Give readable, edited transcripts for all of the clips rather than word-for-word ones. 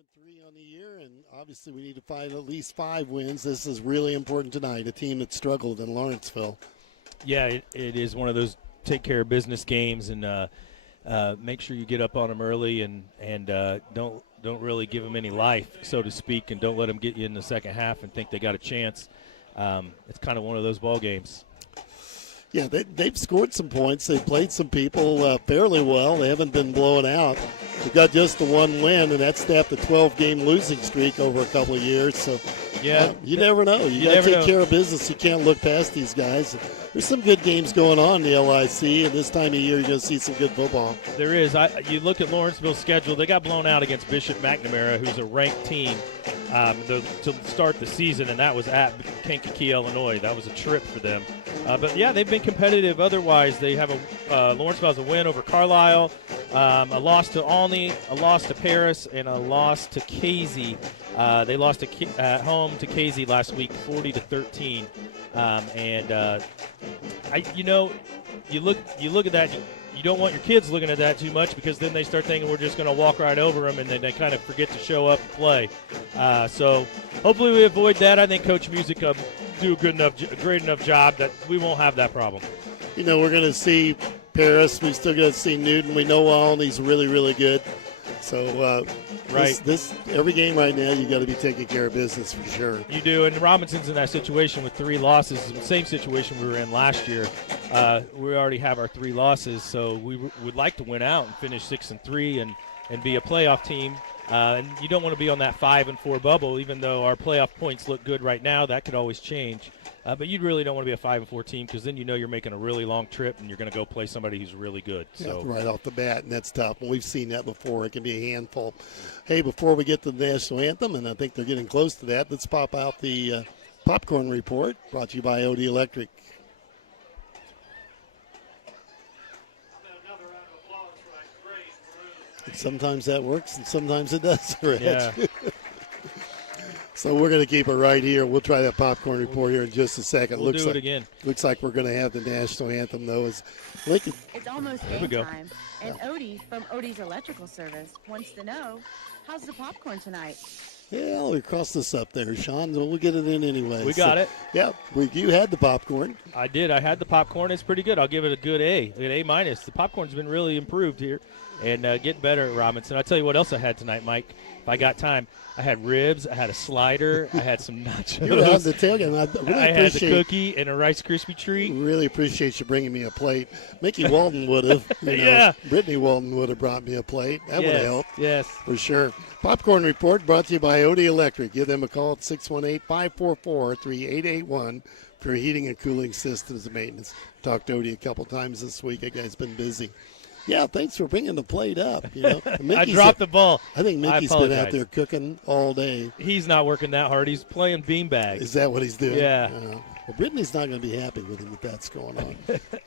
2-3 on the year, and obviously we need to find at least 5 wins. This is really important tonight, a team that struggled in Lawrenceville. Yeah, it is one of those take care of business games, and make sure you get up on them early and don't really give them any life, so to speak, and don't let them get you in the second half and think they got a chance. It's kind of one of those ball games. Yeah, they've scored some points. They've played some people fairly well. They haven't been blown out. They've got just the one win, and that's snapped a 12-game losing streak over a couple of years. So, yeah, you never know. You got to take care of business. You can't look past these guys. There's some good games going on in the LIC, and this time of year you're going to see some good football. There is. You look at Lawrenceville's schedule. They got blown out against Bishop McNamara, who's a ranked team, to start the season, and that was at Kankakee, Illinois. That was a trip for them. But, yeah, they've been competitive otherwise. They have Lawrenceville has a win over Carlisle, a loss to Olney, a loss to Paris, and a loss to Casey. They lost at home to Casey last week, 40-13. You look at that. You don't want your kids looking at that too much, because then they start thinking we're just going to walk right over them, and then they kind of forget to show up and play. So hopefully we avoid that. I think Coach Music do a great enough job that we won't have that problem. We're going to see Paris. We still got to see Newton. We know Olney's really, really good. So right, this every game right now you got to be taking care of business for sure. You do, and Robinson's in that situation with 3 losses. The same situation we were in last year. We already have our 3 losses, so we would like to win out and finish 6-3 and be a playoff team. And you don't want to be on that 5-4 bubble, even though our playoff points look good right now. That could always change. But you really don't want to be a 5-4 team, because then you're making a really long trip and you're going to go play somebody who's really good. So right off the bat, and that's tough. And we've seen that before. It can be a handful. Hey, before we get to the national anthem, and I think they're getting close to that, let's pop out the popcorn report brought to you by OD Electric. Sometimes that works, and sometimes it doesn't. Yeah. So we're going to keep it right here. We'll try that popcorn report here in just a second. We'll do it again. Looks like we're going to have the national anthem, though. Is Lincoln. It's almost game time, and Odie from Odie's Electrical Service wants to know, how's the popcorn tonight? Yeah, we crossed this up there, Sean. We'll get it in anyway. We got it. Yeah, you had the popcorn. I did. I had the popcorn. It's pretty good. I'll give it a good A, an A-. The popcorn's been really improved here and getting better at Robinson. I'll tell you what else I had tonight, Mike, if I got time. I had ribs. I had a slider. I had some nachos. You were on the tailgate. I had the cookie and a Rice Krispie treat. Really appreciate you bringing me a plate. Mickey Walton would have. Yeah. Brittany Walton would have brought me a plate. That would have helped. Yes. For sure. Popcorn Report brought to you by OD Electric. Give them a call at 618-544-3881 for heating and cooling systems and maintenance. Talked to OD a couple times this week. That guy's been busy. Yeah, thanks for bringing the plate up. I dropped the ball. I think Mickey's been out there cooking all day. He's not working that hard. He's playing beanbags. Is that what he's doing? Yeah. Well, Brittany's not going to be happy with him if that's going on.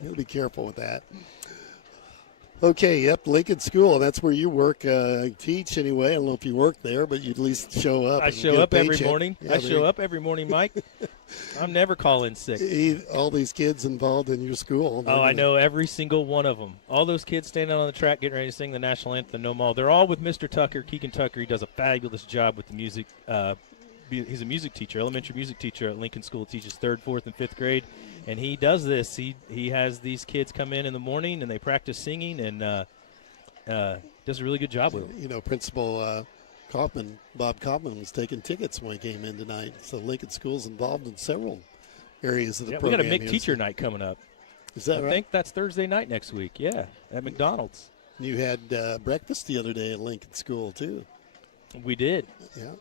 He'll be careful with that. Okay, yep, Lincoln School. That's where you work, teach anyway. I don't know if you work there, but you at least show up. I show up every morning. Yeah, I show up every morning, Mike. I'm never calling sick. All these kids involved in your school. I know every single one of them. All those kids standing on the track getting ready to sing the national anthem, no more. They're all with Mr. Tucker, Keegan Tucker. He does a fabulous job with the music. He's a music teacher, elementary music teacher at Lincoln School. Teaches 3rd, 4th, and 5th grade. And he does this. He has these kids come in the morning, and they practice singing, and does a really good job with them. Principal Bob Kaufman, was taking tickets when he came in tonight. So Lincoln School's involved in several areas of the program. We got a McTeacher night coming up. Is that right? I think that's Thursday night next week, yeah, at McDonald's. You had breakfast the other day at Lincoln School, too. We did. Yeah.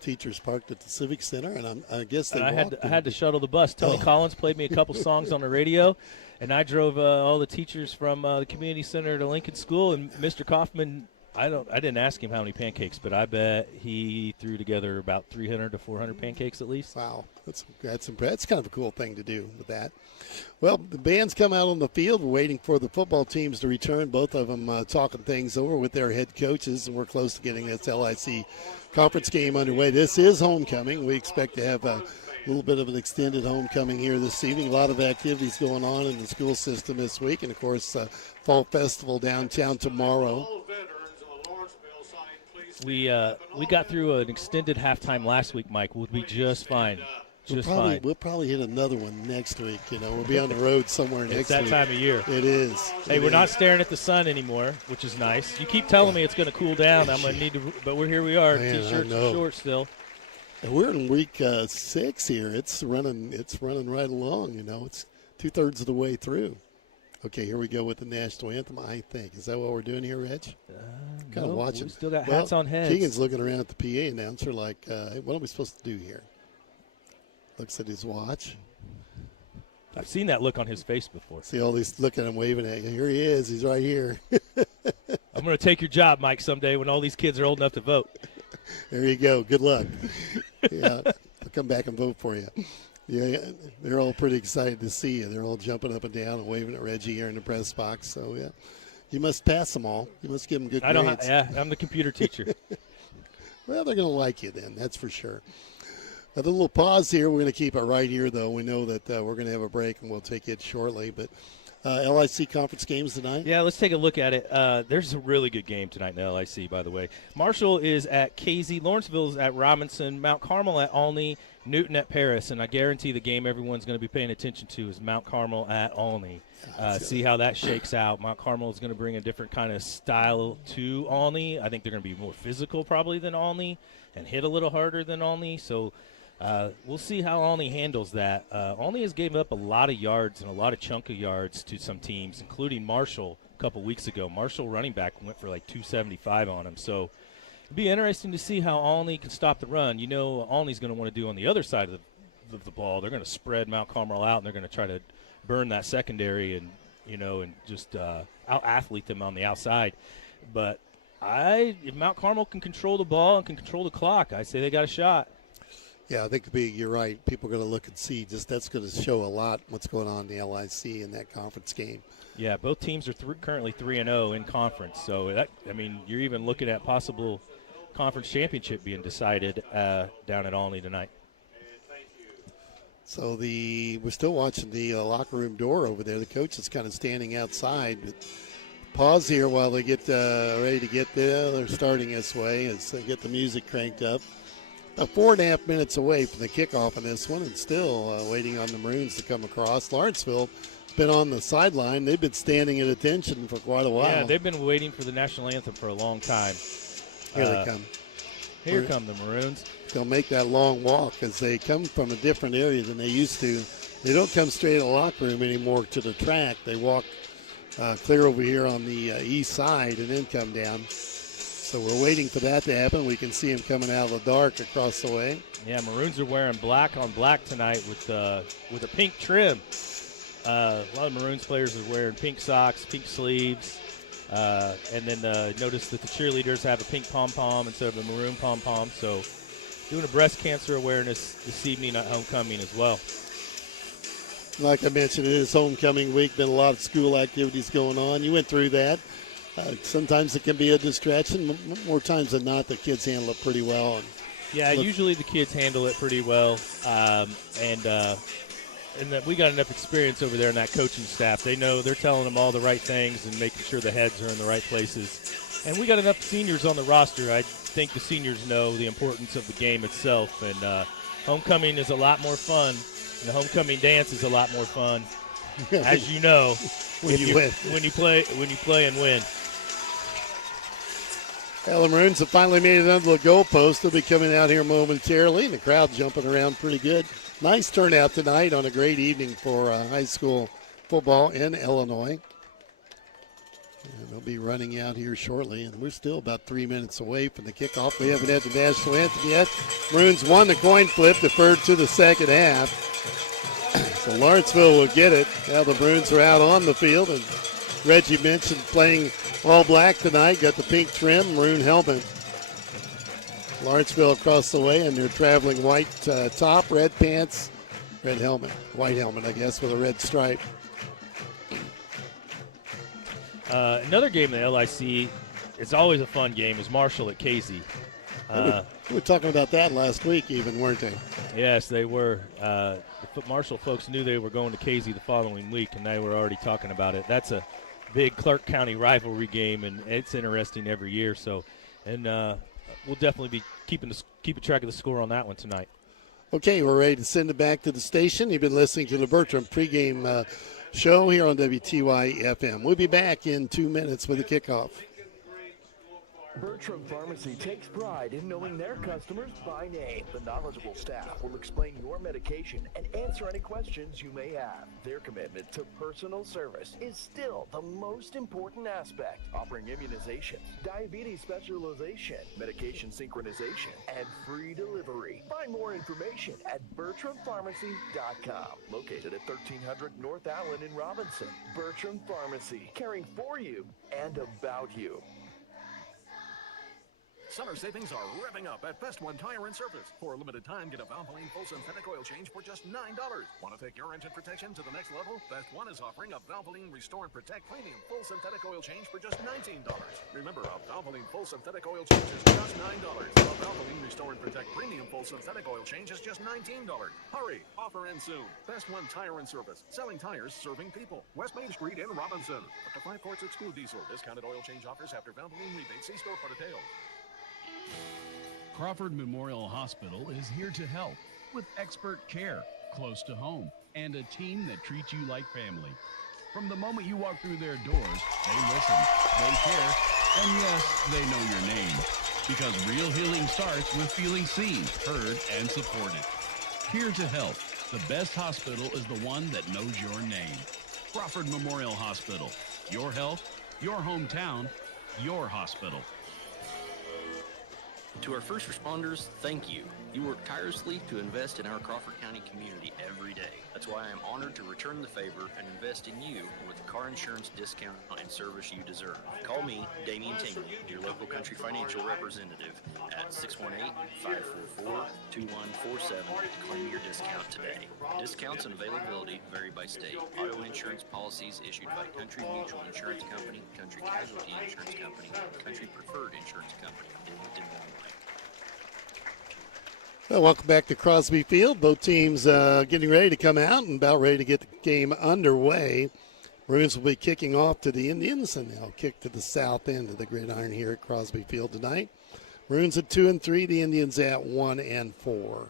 Teachers parked at the Civic Center, and I guess I had to shuttle the bus. Tony Collins played me a couple songs on the radio, and I drove all the teachers from the community center to Lincoln School. And Mr. Kaufman, I didn't ask him how many pancakes, but I bet he threw together about 300 to 400 pancakes at least. Wow, that's kind of a cool thing to do with that. Well, the band's come out on the field. We're waiting for the football teams to return. Both of them talking things over with their head coaches, and we're close to getting this LIC conference game underway. This is homecoming. We expect to have a little bit of an extended homecoming here this evening. A lot of activities going on in the school system this week, and, of course, Fall Festival downtown tomorrow. We got through an extended halftime last week, Mike. We'll be just fine. Fine. We'll probably hit another one next week. We'll be on the road somewhere next week. It's that time of year. It is. Hey, we're not staring at the sun anymore, which is nice. You keep telling me it's going to cool down. I'm going to need to, but here we are, Man, T-shirts and shorts still. We're in week 6 here. It's running right along. It's 2/3 of the way through. Okay, here we go with the national anthem. I think is that what we're doing here, Reg? Kind of watching. We still got hats on heads. Keegan's looking around at the PA announcer like, what are we supposed to do here? Looks at his watch. I've seen that look on his face before. See all these looking and waving at you. Here he is. He's right here. I'm going to take your job, Mike, someday when all these kids are old enough to vote. There you go. Good luck. Yeah, I'll come back and vote for you. Yeah, they're all pretty excited to see you. They're all jumping up and down and waving at Reggie here in the press box. So, yeah, you must pass them all. You must give them good grades. I'm the computer teacher. Well, they're going to like you then, that's for sure. A little pause here. We're going to keep it right here, though. We know that we're going to have a break, and we'll take it shortly. But LIC conference games tonight? Yeah, let's take a look at it. There's a really good game tonight in the LIC, by the way. Marshall is at KZ. Lawrenceville is at Robinson. Mount Carmel at Olney. Newton at Paris. And I guarantee the game everyone's going to be paying attention to is Mount Carmel at Olney. See how that shakes out. Mount Carmel is going to bring a different kind of style to Olney. I think they're going to be more physical probably than Olney and hit a little harder than Olney. So we'll see how Olney handles that. Olney has given up a lot of yards and a lot of chunk of yards to some teams, including Marshall a couple weeks ago. Marshall running back went for like 275 on him. So it'll be interesting to see how Olney can stop the run. Olney's going to want to do on the other side of the ball. They're going to spread Mount Carmel out, and they're going to try to burn that secondary and just out-athlete them on the outside. But if Mount Carmel can control the ball and can control the clock, I say they got a shot. Yeah, I think you're right. People are going to look and see. That's going to show a lot what's going on in the LIC in that conference game. Yeah, both teams are currently 3-0 in conference. So, you're even looking at possible conference championship being decided down at Olney tonight. So we're still watching the locker room door over there. The coach is kind of standing outside. But pause here while they get ready to get there. They're starting this way as they get the music cranked up. About 4.5 minutes away from the kickoff in this one, and still waiting on the Maroons to come across. Lawrenceville has been on the sideline. They've been standing at attention for quite a while. Yeah, they've been waiting for the national anthem for a long time. Here they come. Here come the Maroons. They'll make that long walk as they come from a different area than they used to. They don't come straight to the locker room anymore to the track. They walk clear over here on the east side and then come down. So we're waiting for that to happen. We can see him coming out of the dark across the way. Yeah, Maroons are wearing black on black tonight with a pink trim. A lot of Maroons players are wearing pink socks, pink sleeves. And then notice that the cheerleaders have a pink pom-pom instead of a maroon pom-pom. So doing a breast cancer awareness this evening at homecoming as well. Like I mentioned, it is homecoming week. Been a lot of school activities going on. You went through that. Sometimes it can be a distraction. More times than not, the kids handle it pretty well. Usually the kids handle it pretty well. And that we got enough experience over there in that coaching staff. They know they're telling them all the right things and making sure the heads are in the right places. And we got enough seniors on the roster. I think the seniors know the importance of the game itself. And homecoming is a lot more fun. And the homecoming dance is a lot more fun, as you know, when you play and win. Well, the Maroons have finally made it under the goalpost. They'll be coming out here momentarily, and the crowd jumping around pretty good. Nice turnout tonight on a great evening for high school football in Illinois. And they'll be running out here shortly, and we're still about 3 minutes away from the kickoff. We haven't had the national anthem yet. Maroons won the coin flip, deferred to the second half. So Lawrenceville will get it. Now the Maroons are out on the field, and Reggie mentioned playing all black tonight. Got the pink trim, maroon helmet. Lawrenceville across the way, and they're traveling white top, red pants, red helmet. White helmet, I guess, with a red stripe. Another game in the LIC, it's always a fun game, is Marshall at KZ. We were talking about that last week even, weren't they? Yes, they were. The Marshall folks knew they were going to KZ the following week, and they were already talking about it. That's a big Clark County rivalry game, and it's interesting every year. So, and we'll definitely be keeping track of the score on that one tonight. Okay, we're ready to send it back to the station. You've been listening to the Bertram pregame show here on WTYE FM. We'll be back in 2 minutes with the kickoff. Bertram Pharmacy takes pride in knowing their customers by name. The knowledgeable staff will explain your medication and answer any questions you may have. Their commitment to personal service is still the most important aspect, offering immunizations, diabetes specialization, medication synchronization, and free delivery. Find more information at BertramPharmacy.com. Located at 1300 North Allen in Robinson. Bertram Pharmacy, caring for you and about you. Summer savings are revving up at Best One Tire and Service. For a limited time, get a Valvoline full synthetic oil change for just $9. Want to take your engine protection to the next level? Best One is offering a Valvoline Restore and Protect Premium full synthetic oil change for just $19. Remember, a Valvoline full synthetic oil change is just $9. A Valvoline Restore and Protect Premium full synthetic oil change is just $19. Hurry! Offer ends soon. Best One Tire and Service. Selling tires, serving people. West Main Street in Robinson. Up to 5 quarts exclude diesel. Discounted oil change offers after Valvoline rebates. See store for details. Crawford Memorial Hospital is here to help with expert care, close to home, and a team that treats you like family. From the moment you walk through their doors, they listen, they care, and yes, they know your name. Because real healing starts with feeling seen, heard, and supported. Here to help, the best hospital is the one that knows your name. Crawford Memorial Hospital. Your health, your hometown, your hospital. To our first responders, thank you. You work tirelessly to invest in our Crawford County community every day. That's why I am honored to return the favor and invest in you with the car insurance discount and service you deserve. Call me, Damian Tingley, your local country financial representative at 618-544-2147 to claim your discount today. Discounts and availability vary by state. Auto insurance policies issued by Country Mutual Insurance Company, Country Casualty Insurance Company, and Country Preferred Insurance Company. Well, welcome back to Crosby Field. Both teams getting ready to come out and about ready to get the game underway. Maroons will be kicking off to the Indians, and they'll kick to the south end of the gridiron here at Crosby Field tonight. Maroons at 2-3, the Indians at 1-4.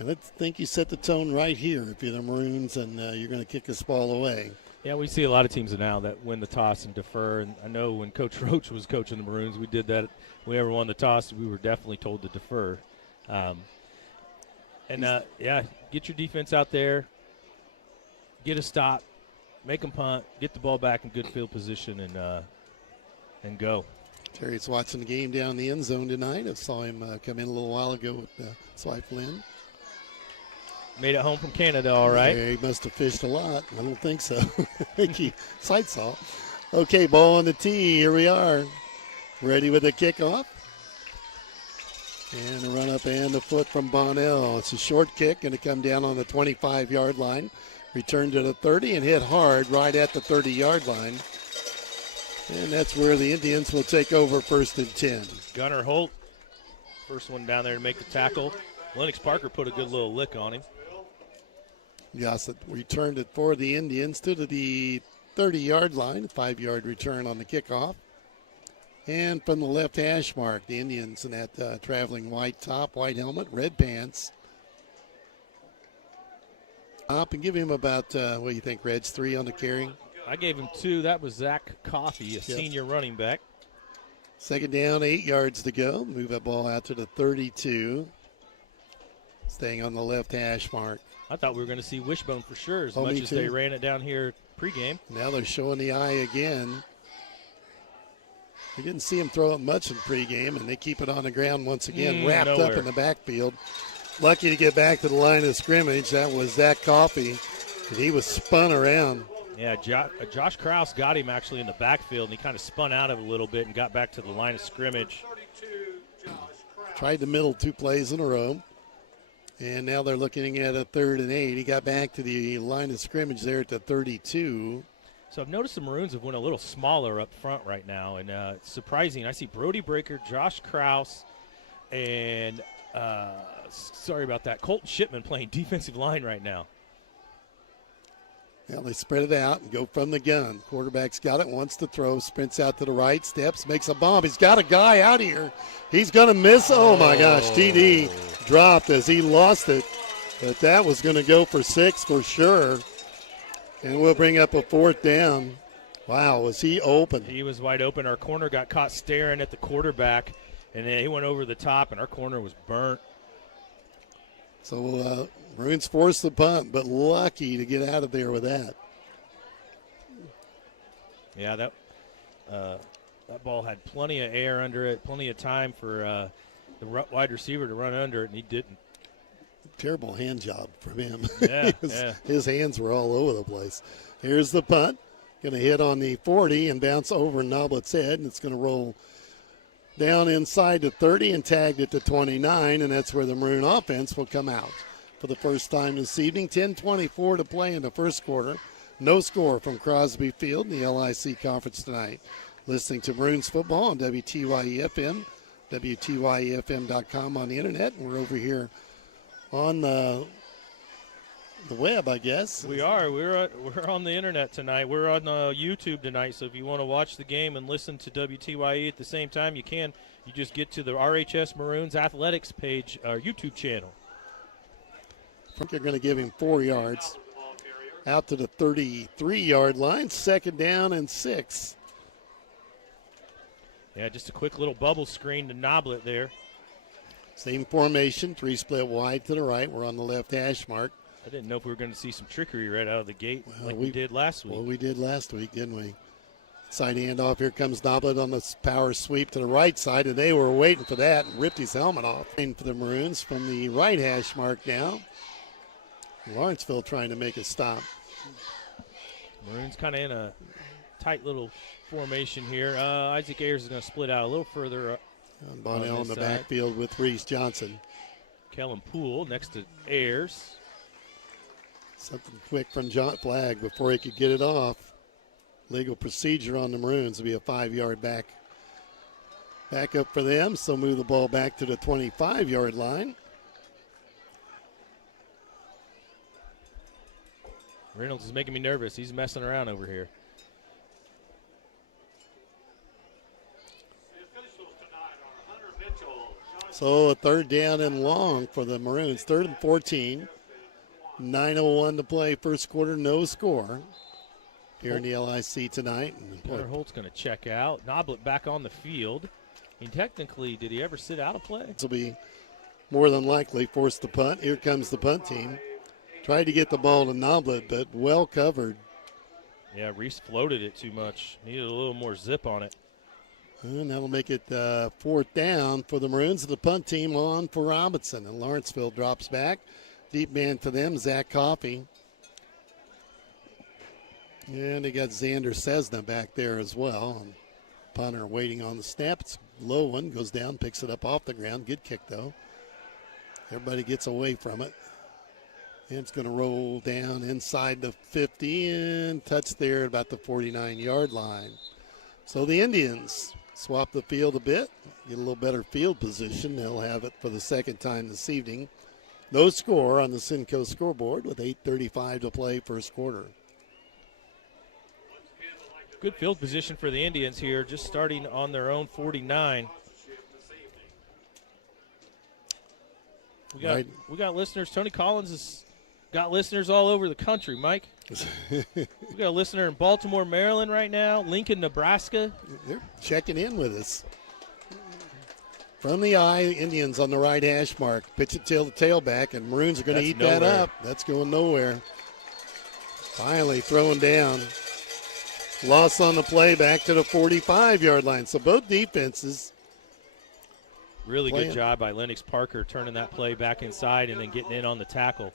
And I think you set the tone right here if you're the Maroons and you're going to kick this ball away. Yeah, we see a lot of teams now that win the toss and defer. And I know when Coach Roach was coaching the Maroons, we did that. When we ever won the toss, we were definitely told to defer. Get your defense out there, get a stop, make them punt, get the ball back in good field position, and go. Terry's watching the game down in the end zone tonight. I saw him come in a little while ago with Swipe Lynn. Made it home from Canada, all right. Yeah, he must have fished a lot. I don't think so. I think he sight saw. Okay, ball on the tee. Here we are. Ready with the kickoff. And a run up and a foot from Bonnell. It's a short kick, going to come down on the 25-yard line. Return to the 30 and hit hard right at the 30-yard line. And that's where the Indians will take over 1st and 10. Gunnar Holt, first one down there to make the tackle. Lennox Parker put a good little lick on him. Yes, returned it for the Indians to the 30-yard line, 5-yard return on the kickoff. And from the left hash mark, the Indians in that traveling white top, white helmet, red pants. Up and give him about, what do you think, Reds, 3 on the carry? I gave him 2. That was Zach Coffey, a senior running back. Second down, 8 yards to go. Move that ball out to the 32. Staying on the left hash mark. I thought we were going to see Wishbone for sure as much as they ran it down here pregame. Now they're showing the eye again. We didn't see him throw it much in pregame, and they keep it on the ground once again, wrapped up in the backfield. Lucky to get back to the line of scrimmage. That was Zach Coffey, and he was spun around. Yeah, Josh Krause got him actually in the backfield, and he kind of spun out of it a little bit and got back to the line of scrimmage. Tried the middle 2 plays in a row. And now they're looking at a 3rd and 8. He got back to the line of scrimmage there at the 32. So I've noticed the Maroons have went a little smaller up front right now, and it's surprising. I see Brody Breaker, Josh Krause, and Colton Shipman playing defensive line right now. Well, they spread it out and go from the gun. Quarterback's got it, wants to throw, sprints out to the right, steps, makes a bomb. He's got a guy out here. He's going to miss. Oh, my gosh. TD dropped as he lost it. But that was going to go for 6 for sure. And we'll bring up a 4th down. Wow, was he open? He was wide open. Our corner got caught staring at the quarterback, and then he went over the top, and our corner was burnt. So Maroons forced the punt, but lucky to get out of there with that. Yeah, that ball had plenty of air under it, plenty of time for the wide receiver to run under it, and he didn't. Terrible hand job from him. Yeah, his hands were all over the place. Here's the punt. Going to hit on the 40 and bounce over Noblet's head, and it's going to roll down inside the 30 and tagged it to 29, and that's where the Maroon offense will come out for the first time this evening. 10:24 to play in the first quarter. No score from Crosby Field in the LIC Conference tonight. Listening to Maroons football on WTYE FM, WTYEFM.com on the internet, and we're over here on the web, I guess. We are. We're on the internet tonight. We're on YouTube tonight, so if you want to watch the game and listen to WTYE at the same time, you can. You just get to the RHS Maroons Athletics page, our YouTube channel. I think they're going to give him 4 yards. Out to the 33-yard line, 2nd down and 6. Yeah, just a quick little bubble screen to Noblet there. Same formation, 3 split wide to the right. We're on the left hash mark. I didn't know if we were going to see some trickery right out of the gate like we did last week. Well, we did last week, didn't we? Side handoff. Here comes Noblet on the power sweep to the right side, and they were waiting for that and ripped his helmet off. And for the Maroons from the right hash mark now. Lawrenceville trying to make a stop. Maroons kind of in a tight little formation here. Isaac Ayers is going to split out a little further. Bonnell in the backfield with Reese Johnson. Kellen Poole next to Ayers. Something quick from John Flagg before he could get it off. Legal procedure on the Maroons will be a 5-yard back up for them. So move the ball back to the 25-yard line. Reynolds is making me nervous. He's messing around over here. So a 3rd down and long for the Maroons. 3rd and 14. 9:01 to play. First quarter, no score here in the LIC tonight. Connor Holt's going to check out. Noblet back on the field. I mean, technically, did he ever sit out of play? This will be more than likely force the punt. Here comes the punt team. Tried to get the ball to Noblet, but well covered. Yeah, Reese floated it too much. Needed a little more zip on it. And that'll make it 4th down for the Maroons. The punt team on for Robinson. And Lawrenceville drops back. Deep man for them, Zach Coffey. And they got Xander Cessna back there as well. And punter waiting on the snap. It's a low one. Goes down, picks it up off the ground. Good kick, though. Everybody gets away from it. And it's going to roll down inside the 50 and touch there at about the 49-yard line. So the Indians swap the field a bit, get a little better field position. They'll have it for the 2nd time this evening. No score on the Cinco scoreboard with 8:35 to play first quarter. Good field position for the Indians here, just starting on their own 49. We got listeners. Tony Collins has got listeners all over the country, Mike. We got a listener in Baltimore, Maryland right now, Lincoln, Nebraska. They're checking in with us. From the eye, Indians on the right hash mark. Pitch it till the tailback, and Maroons are going to eat that up. That's going nowhere. Finally thrown down. Loss on the play back to the 45-yard line. So both defenses. Really good job by Lennox Parker turning that play back inside and then getting in on the tackle.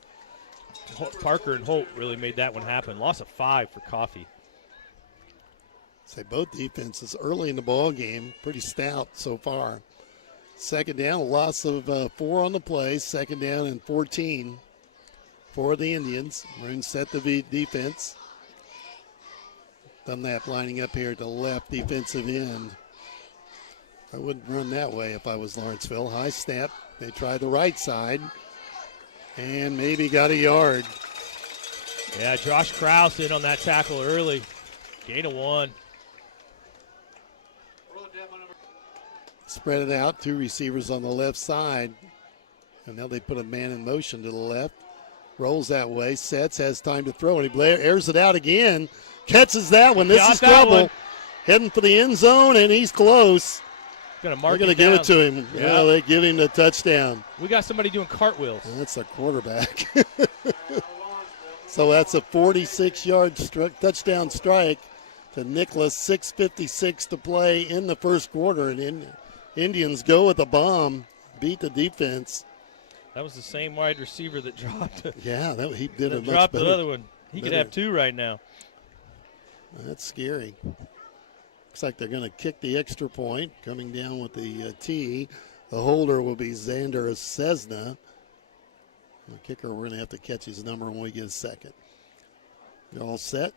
Parker and Holt really made that one happen. Loss of 5 for Coffey. Say both defenses early in the ball game, pretty stout so far. 2nd down, a loss of 4 on the play. 2nd down and 14 for the Indians. Maroons set the defense. Dunlap lining up here at the left defensive end. I wouldn't run that way if I was Lawrenceville. High snap. They tried the right side and maybe got a yard. Yeah, Josh Krause in on that tackle early. Gain of 1. Spread it out, 2 receivers on the left side. And now they put a man in motion to the left. Rolls that way, sets, has time to throw, and he airs it out again. Catches that one. This is trouble. Heading for the end zone, and he's close. They're going to give it to him. Yeah, they give him the touchdown. We got somebody doing cartwheels. That's a quarterback. So that's a 46-yard touchdown strike to Nicholas. 6:56 to play in the first quarter, and Indians go with a bomb, beat the defense. That was the same wide receiver that dropped. Yeah, he did a much dropped better. The other one. He could have 2 right now. That's scary. Looks like they're going to kick the extra point. Coming down with the tee. The holder will be Xander Cessna. The kicker, we're going to have to catch his number when we get a second. They're all set.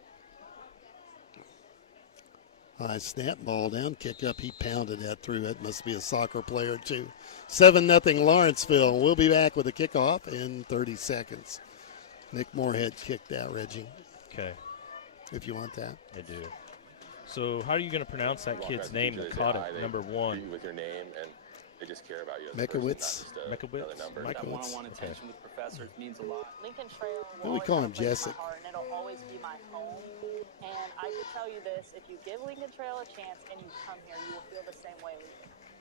High snap, ball down, kick up. He pounded that through. That must be a soccer player, too. 7-0 Lawrenceville. We'll be back with the kickoff in 30 seconds. Nick Moorhead kicked that, Reggie. Okay. If you want that. I do. So how are you going to pronounce that kid's name that caught it, number 1? With your name, and they just care about you. Mekowitz. That one-on-one attention with professors means a lot. Lincoln Trail will we call him Jessic? And it'll always be my home. And I can tell you this, if you give Lincoln Trail a chance and you come here, you will feel the same way we do.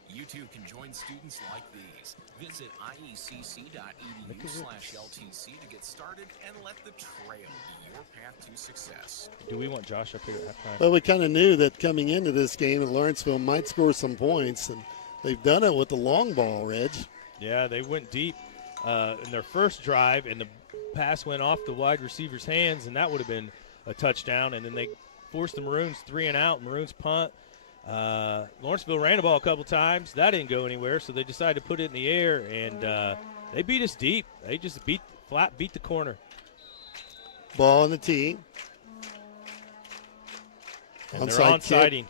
You too can join students like these. Visit iecc.edu/LTC to get started and let the trail be your path to success. Do we want Josh up here at halftime? Well, we kind of knew that coming into this game that Lawrenceville might score some points, and they've done it with the long ball, Reg. Yeah, they went deep in their first drive, and the pass went off the wide receiver's hands, and that would have been a touchdown. And then they forced the Maroons 3 and out. Maroons punt. Lawrenceville ran the ball a couple times. That didn't go anywhere, so they decided to put it in the air, and they beat us deep. They just beat the corner. Ball on the tee. And they're onside-ing.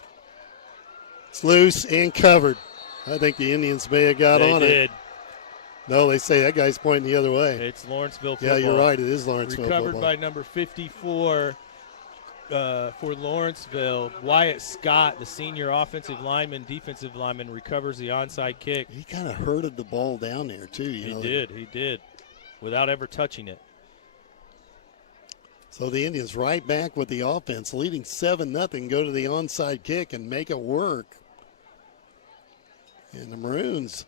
It's loose and covered. I think the Indians may have got on it. No, they say that guy's pointing the other way. It's Lawrenceville football. Yeah, you're right. It is Lawrenceville Recovered football. by number 54 for Lawrenceville. Wyatt Scott, the senior offensive lineman, defensive lineman, recovers the onside kick. He kind of herded the ball down there, too. He did, without ever touching it. So the Indians right back with the offense, leading 7-0, go to the onside kick and make it work. And the Maroons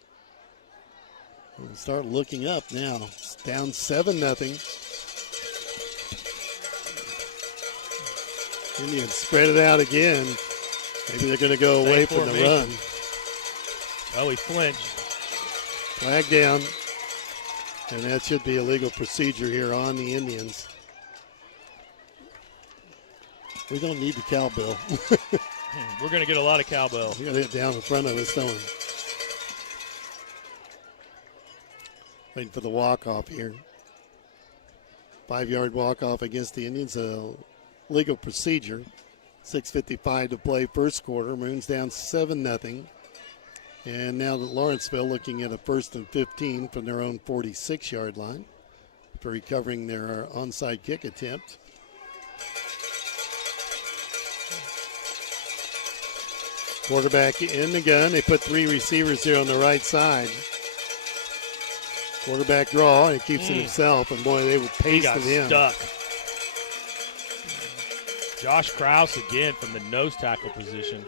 will start looking up now. It's down 7-0. Indians spread it out again. Maybe they're going to go away from the run. Oh, he flinched. Flag down. And that should be a legal procedure here on the Indians. We don't need the cowbell. We're going to get a lot of cowbell. We got it down in front of us, don't we? Waiting for the walk-off here. 5-yard walk-off against the Indians. A legal procedure. 6:55 to play first quarter. Maroons down 7-0. And now that Lawrenceville looking at a 1st and 15 from their own 46-yard line for recovering their onside kick attempt. Quarterback in the gun. They put 3 receivers here on the right side. Quarterback draw, and he keeps it himself. And boy, they were pasting him. Stuck. Josh Krause again from the nose tackle position.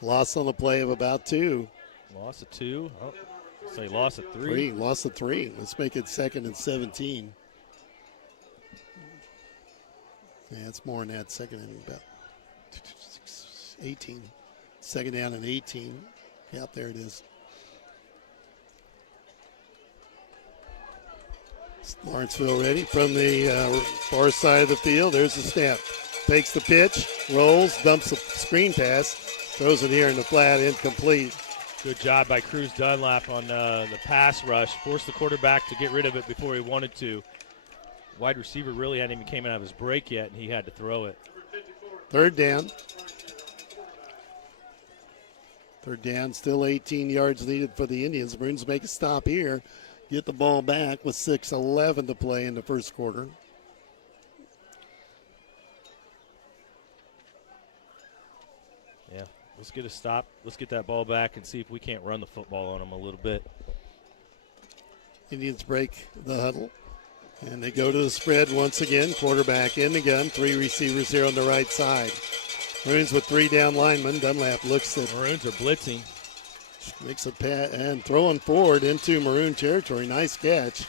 Loss on the play of about 2. Loss of 2. Oh, say loss of 3. 3. Loss of 3. Let's make it 2nd and 17. Yeah, it's more than that. 2nd and about 18. 2nd down and 18. Yep, there it is. Lawrenceville ready from the far side of the field. There's the snap. Takes the pitch, rolls, dumps a screen pass, throws it here in the flat, incomplete. Good job by Cruz Dunlap on the pass rush. Forced the quarterback to get rid of it before he wanted to. Wide receiver really hadn't even came out of his break yet, and he had to throw it. 3rd down. 3rd down, still 18 yards needed for the Indians. Maroons make a stop here. get the ball back with 6:11 to play in the first quarter. Yeah, let's get a stop. Let's get that ball back and see if we can't run the football on them a little bit. Indians break the huddle, and they go to the spread once again. Quarterback in the gun, 3 receivers here on the right side. Maroons with 3 down linemen. Dunlap looks at Maroons are blitzing. Makes a pat and throwing forward into Maroon territory. Nice catch.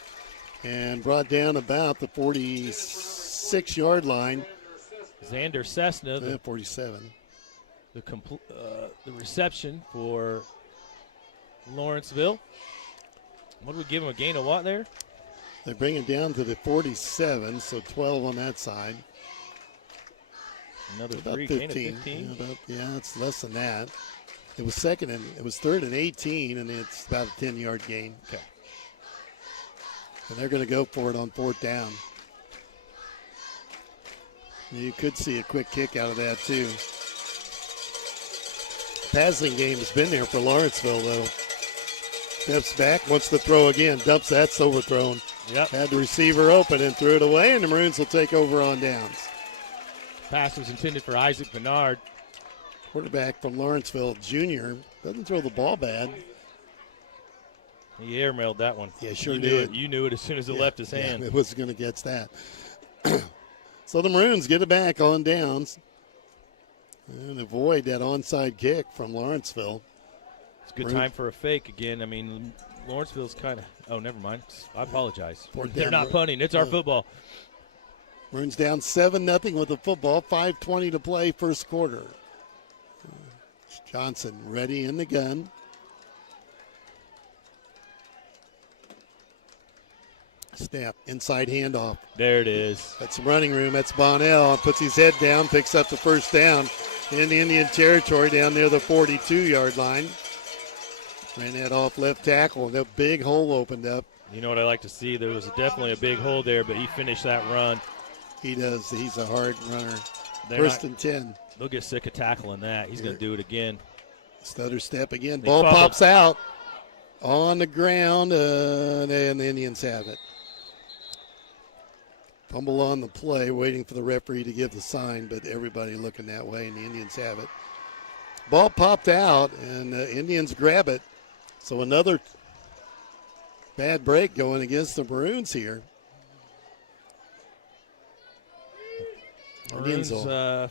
And brought down about the 46-yard line. Xander Cessna. 47. The reception for Lawrenceville. What do we give him, a gain of what there? They bring it down to the 47, so 12 on that side. Another about 3, 15. gain of 15. Yeah, it's less than that. It was 3rd and 18, and it's about a 10-yard gain. Okay. And they're going to go for it on 4th down. You could see a quick kick out of that, too. Passing game has been there for Lawrenceville, though. Steps back, wants to throw again. Dumps, that's overthrown. Yep. Had the receiver open and threw it away, and the Maroons will take over on downs. Pass was intended for Isaac Bernard. Quarterback from Lawrenceville, Jr. Doesn't throw the ball bad. He airmailed that one. Yeah, sure did. You knew it as soon as it left his hand. Yeah, it was going to get that. So the Maroons get it back on downs and avoid that onside kick from Lawrenceville. It's a good time for a fake again. I mean, Lawrenceville's kind of – oh, never mind. I apologize. They're not punting. It's our football. Maroons down 7-0 with the football. 5:20 to play, first quarter. Johnson ready in the gun. Snap, inside handoff. There it is. That's running room. That's Bonnell. Puts his head down, picks up the first down in Indian territory down near the 42-yard line. Ran that off left tackle, and that big hole opened up. You know what I like to see? There was definitely a big hole there, but he finished that run. He does. He's a hard runner. First and 10. They'll get sick of tackling that. He's going to do it again. Stutter step again. Ball pops out on the ground, and the Indians have it. Fumble on the play, waiting for the referee to give the sign, but everybody looking that way, and the Indians have it. Ball popped out, and the Indians grab it. So another bad break going against the Maroons here. Maroons,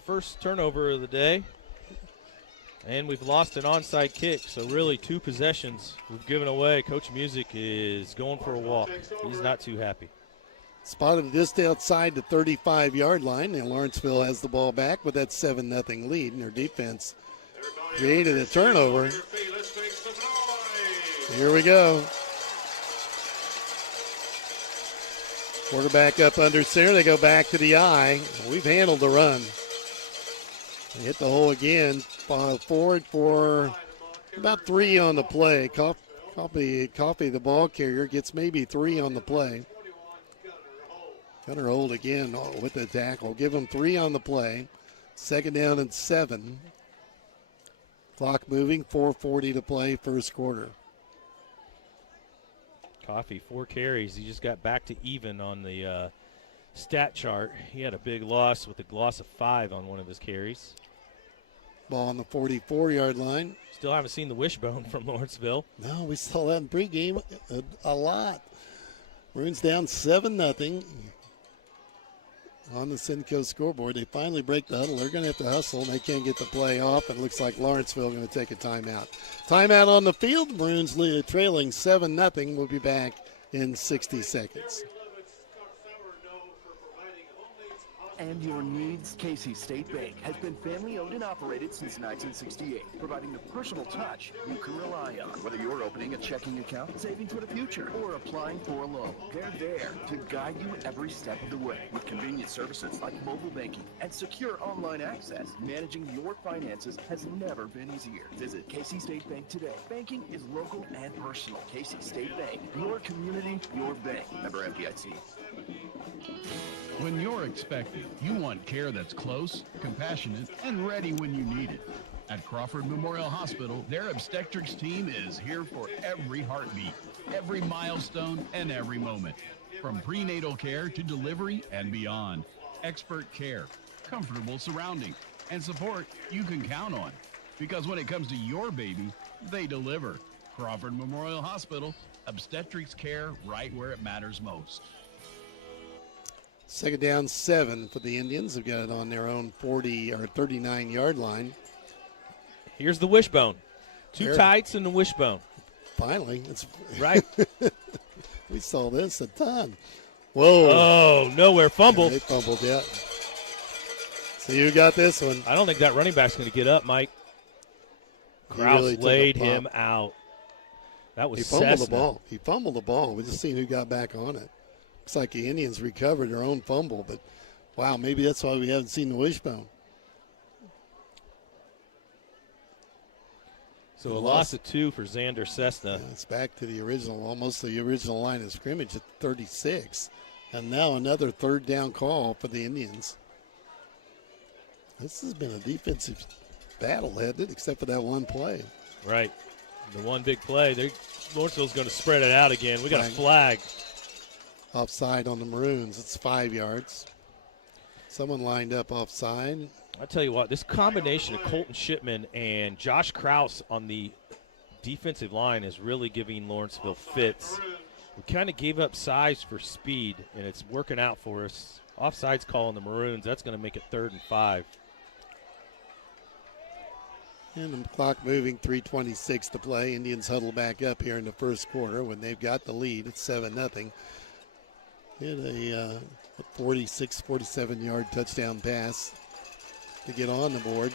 first turnover of the day. And we've lost an onside kick, so really 2 possessions we've given away. Coach Music is going for a walk. He's not too happy. Spotted just outside the 35-yard line, and Lawrenceville has the ball back with that 7-0 lead, and their defense created a turnover. Here we go. Quarterback up under center. They go back to the I. We've handled the run. They hit the hole again. Forward for about 3 on the play. Coffee, the ball carrier, gets maybe 3 on the play. Gunner hold again with the tackle. Give him 3 on the play. 2nd down and 7. Clock moving. 4:40 to play, first quarter. Coffee, 4 carries. He just got back to even on the stat chart. He had a big loss with a loss of 5 on one of his carries. Ball on the 44-yard line. Still haven't seen the wishbone from Lawrenceville. No, we saw that in pregame a lot. Maroons down 7-0 on the Simcoe scoreboard. They finally break the huddle. They're going to have to hustle, and they can't get the play off. And it looks like Lawrenceville going to take a timeout. Timeout on the field. Maroons trailing 7-0. We'll be back in 60 seconds. And your needs, Casey State Bank has been family-owned and operated since 1968, providing the personal touch you can rely on. Whether you're opening a checking account, saving for the future, or applying for a loan, they're there to guide you every step of the way. With convenient services like mobile banking and secure online access, managing your finances has never been easier. Visit Casey State Bank today. Banking is local and personal. Casey State Bank, your community, your bank. Member FDIC. When you're expecting, you want care that's close, compassionate, and ready when you need it. At Crawford Memorial Hospital, their obstetrics team is here for every heartbeat. every milestone and every moment. From prenatal care to delivery and beyond. Expert care, comfortable surroundings, and support you can count on. Because when it comes to your baby, they deliver. Crawford Memorial Hospital, obstetrics care right where it matters most. Second down 7 for the Indians. They've got it on their own 40 or 39-yard line. Here's the wishbone. Two tights and the wishbone. Finally. It's right. We saw this a ton. Whoa. Oh, nowhere. Fumble. Yeah, they fumbled, yeah. So you got this one. I don't think that running back's going to get up, Mike. Krause really laid him out. That was fumbled the ball. He fumbled the ball. We just seen who got back on it. Looks like the Indians recovered their own fumble, but wow, maybe that's why we haven't seen the wishbone. So a loss of 2 for Xander Cessna. Yeah, it's back to the original, almost the original line of scrimmage at 36. And now another third down call for the Indians. This has been a defensive battle, hasn't it, except for that one play. Right. The one big play. Lawrenceville's going to spread it out again. We got a flag. Offside on the Maroons. It's 5 yards. Someone lined up offside. I tell you what, this combination of Colton Shipman and Josh Krause on the defensive line is really giving Lawrenceville fits. We kind of gave up size for speed, and it's working out for us. Offside's call on the Maroons. That's going to make it 3rd and 5. And the clock moving, 3:26 to play. Indians huddle back up here in the first quarter when they've got the lead. It's 7-0. Hit a 46, 47-yard touchdown pass to get on the board.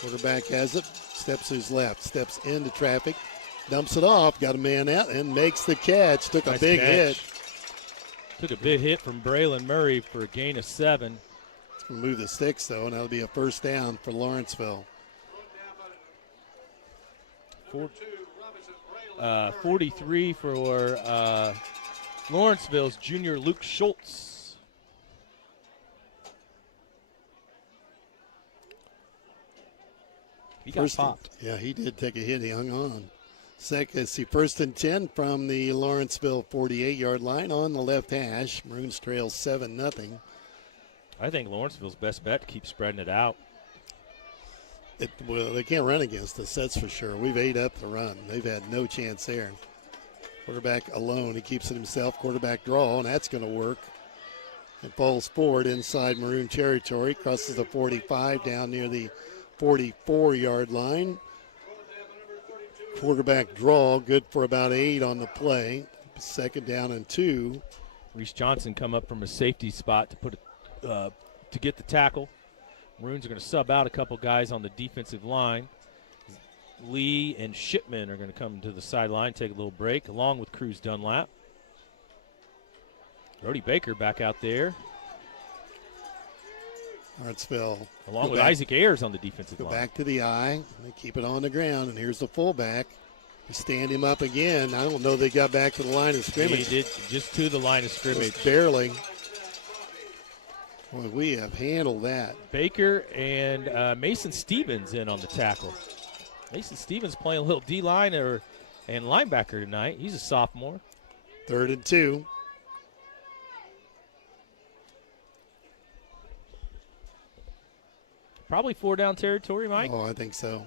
Quarterback has it, steps to his left, steps into traffic, dumps it off, got a man out, and makes the catch. Took a big hit. Took a big hit from Braylon Murray for a gain of 7. It's going to move the sticks, though, and that'll be a first down for Lawrenceville. 43 for Lawrenceville's junior Luke Schultz. He got popped. Yeah, he did take a hit. He hung on. Second, see, 1st and 10 from the Lawrenceville 48-yard line on the left hash. Maroons trail 7-0. I think Lawrenceville's best bet to keep spreading it out. Well, they can't run against us, that's for sure. We've ate up the run. They've had no chance there. Quarterback alone. He keeps it himself. Quarterback draw, and that's going to work. It falls forward inside Maroon territory. Crosses the 45 down near the 44-yard line. Quarterback draw, good for about 8 on the play. 2nd down and 2. Reese Johnson come up from a safety spot to put it, to get the tackle. Maroons are going to sub out a couple guys on the defensive line. Lee and Shipman are going to come to the sideline, take a little break, along with Cruz Dunlap. Brody Baker back out there. Lawrenceville. Along with Isaac Ayers on the defensive line. Go back to the eye. They keep it on the ground, and here's the fullback. They stand him up again. I don't know they got back to the line of scrimmage. He did, just to the line of scrimmage. Just barely. Boy, we have handled that. Baker and Mason Stevens in on the tackle. Mason Stevens playing a little D-line and linebacker tonight. He's a sophomore. 3rd and 2. Probably 4-down territory, Mike. Oh, I think so.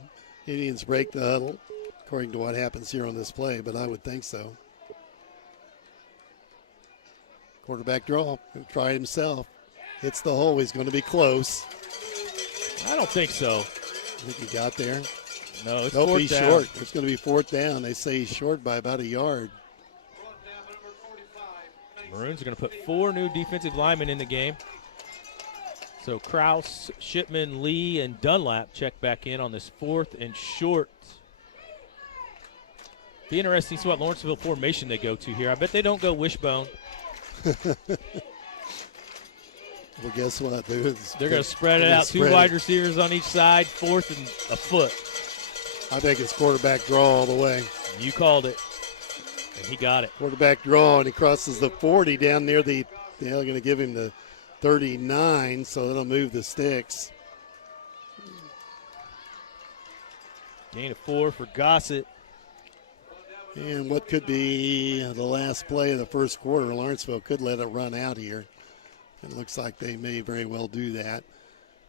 Indians break the huddle, according to what happens here on this play, but I would think so. Quarterback draw. He'll try it himself. Hits the hole. He's going to be close. I don't think so. I think he got there. No, it's nope, 4th he's down. short. It's going to be 4th down. They say he's short by about a yard. Maroons are going to put 4 new defensive linemen in the game. So Krause, Shipman, Lee, and Dunlap check back in on this 4th and short. Be interesting to see what Lawrenceville formation they go to here. I bet they don't go wishbone. Well, guess what? They're going to spread it out. 2 wide receivers on each side, 4th and a foot. I think it's quarterback draw all the way. You called it, and he got it. Quarterback draw, and he crosses the 40 down near the – they're going to give him the 39, so that'll move the sticks. Gain of 4 for Gossett. And what could be the last play of the first quarter, Lawrenceville could let it run out here. It looks like they may very well do that.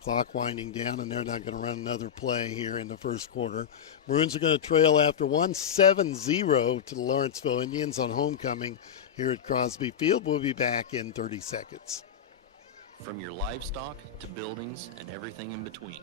Clock winding down, and they're not going to run another play here in the first quarter. Maroons are going to trail after one, 7-0 to the Lawrenceville Indians on homecoming here at Crosby Field. We'll be back in 30 seconds. From your livestock to buildings and everything in between,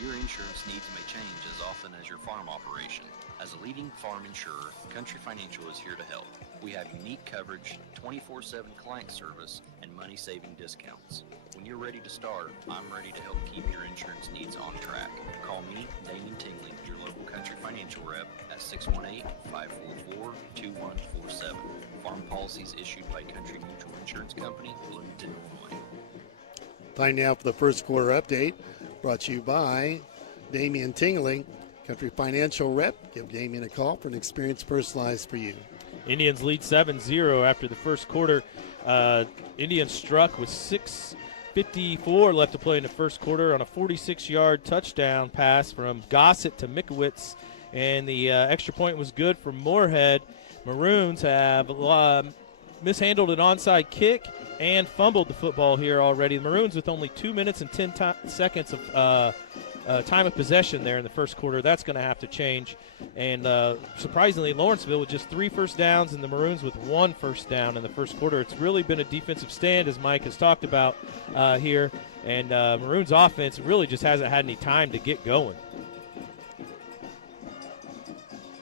your insurance needs may change as often as your farm operation. As a leading farm insurer, Country Financial is here to help. We have unique coverage, 24/7 client service, and money-saving discounts. When you're ready to start, I'm ready to help keep your insurance needs on track. Call me, Damien Tingley, your local Country Financial rep at 618-544-2147. Farm policies issued by Country Mutual Insurance Company, Bloomington, Illinois. Time now for the first quarter update, brought to you by Damien Tingley, Country Financial rep. Give Damien a call for an experience personalized for you. Indians lead 7-0 after the first quarter. Indians struck with 6:54 left to play in the first quarter on a 46-yard touchdown pass from Gossett to Mikowitz, and the extra point was good for Moorhead. Maroons have mishandled an onside kick and fumbled the football here already. The Maroons with only 2 minutes and 10 seconds of time of possession there in the first quarter. That's going to have to change. And surprisingly, Lawrenceville with just 3 first downs and the Maroons with 1 first down in the first quarter. It's really been a defensive stand, as Mike has talked about here. And Maroons offense really just hasn't had any time to get going.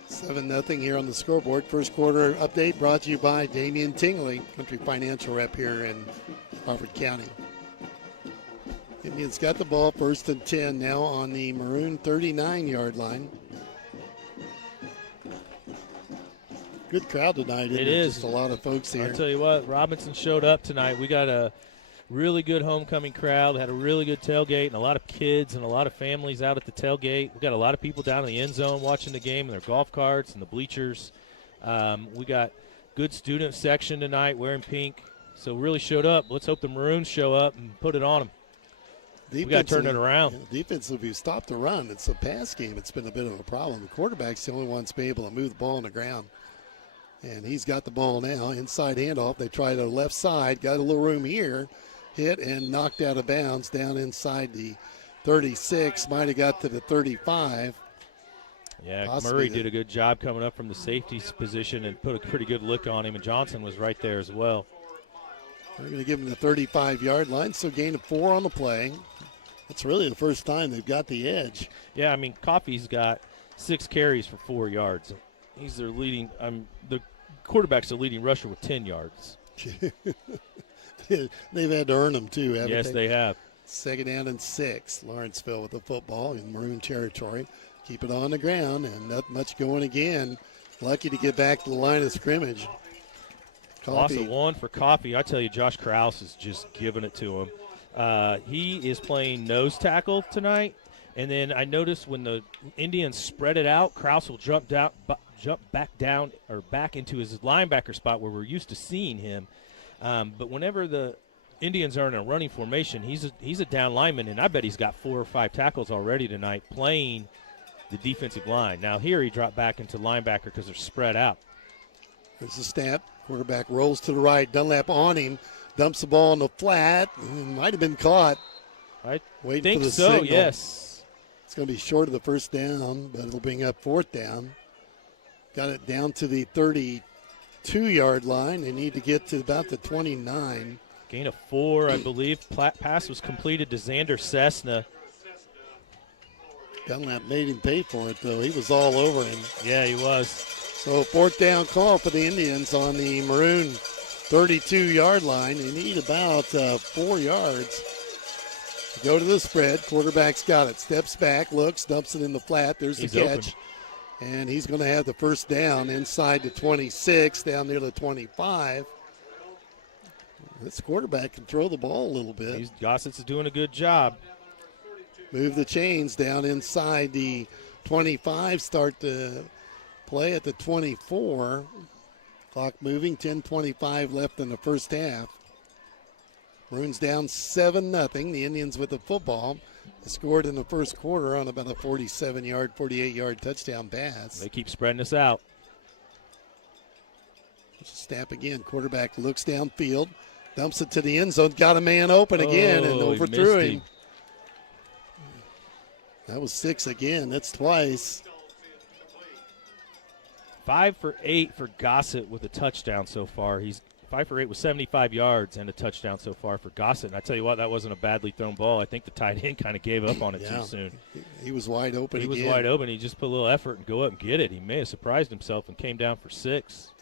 7-0 here on the scoreboard. First quarter update brought to you by Damien Tingley, Country Financial rep here in Crawford County. Indians got the ball, 1st and 10 now on the Maroon 39-yard line. Good crowd tonight. It is. Just a lot of folks here. I'll tell you what, Robinson showed up tonight. We got a really good homecoming crowd. Had a really good tailgate, and a lot of kids and a lot of families out at the tailgate. We got a lot of people down in the end zone watching the game in their golf carts and the bleachers. We got good student section tonight wearing pink, so really showed up. Let's hope the Maroons show up and put it on them. We got to turn it around. Defensively, stop the run. It's a pass game. It's been a bit of a problem. The quarterback's the only one that's been able to move the ball on the ground. And he's got the ball now. Inside handoff. They try the left side. Got a little room here. Hit and knocked out of bounds down inside the 36. Might have got to the 35. Yeah, Murray did a good job coming up from the safety's position and put a pretty good look on him. And Johnson was right there as well. They're going to give him the 35-yard line, so gain of 4 on the play. That's really the first time they've got the edge. Yeah, I mean, Coffey's got 6 carries for 4 yards. He's their leading the quarterback's the leading rusher with 10 yards. They've had to earn them, too, haven't they? Yes, they have. 2nd down and 6. Lawrenceville with the football in Maroon territory. Keep it on the ground, and not much going again. Lucky to get back to the line of scrimmage. Loss of 1 for Coffey. I tell you, Josh Krause is just giving it to him. He is playing nose tackle tonight, and then I noticed when the Indians spread it out, Krause will jump back down or back into his linebacker spot where we're used to seeing him. But whenever the Indians are in a running formation, he's a down lineman, and I bet he's got 4 or 5 tackles already tonight playing the defensive line. Now here he dropped back into linebacker because they're spread out. There's the snap. Quarterback rolls to the right. Dunlap on him. Dumps the ball on the flat. Might have been caught. I Waiting think for the so, signal. yes. It's going to be short of the first down, but it'll bring up 4th down. Got it down to the 32-yard line. They need to get to about the 29. Gain of 4, I believe. Pass was completed to Xander Cessna. Dunlap made him pay for it, though. He was all over him. Yeah, he was. So 4th down call for the Indians on the Maroon 32-yard line. They need about 4 yards to go to the spread. Quarterback's got it. Steps back, looks, dumps it in the flat. There's the catch. Open. And he's going to have the first down inside the 26, down near the 25. This quarterback can throw the ball a little bit. Gossett's doing a good job. Move the chains down inside the 25, start to play at the 24. Clock moving, 10:25 left in the first half. Maroons down 7-0. The Indians with the football scored in the first quarter on about a 47-yard, 48-yard touchdown pass. They keep spreading us out. Snap again. Quarterback looks downfield, dumps it to the end zone, got a man open again, and overthrew him. That was 6 again. That's twice. 5 for 8 for Gossett with a touchdown so far. He's 5 for 8 with 75 yards and a touchdown so far for Gossett. And I tell you what, that wasn't a badly thrown ball. I think the tight end kind of gave up on it too soon. He was wide open again. He was wide open. He just put a little effort and go up and get it. He may have surprised himself and came down for 6.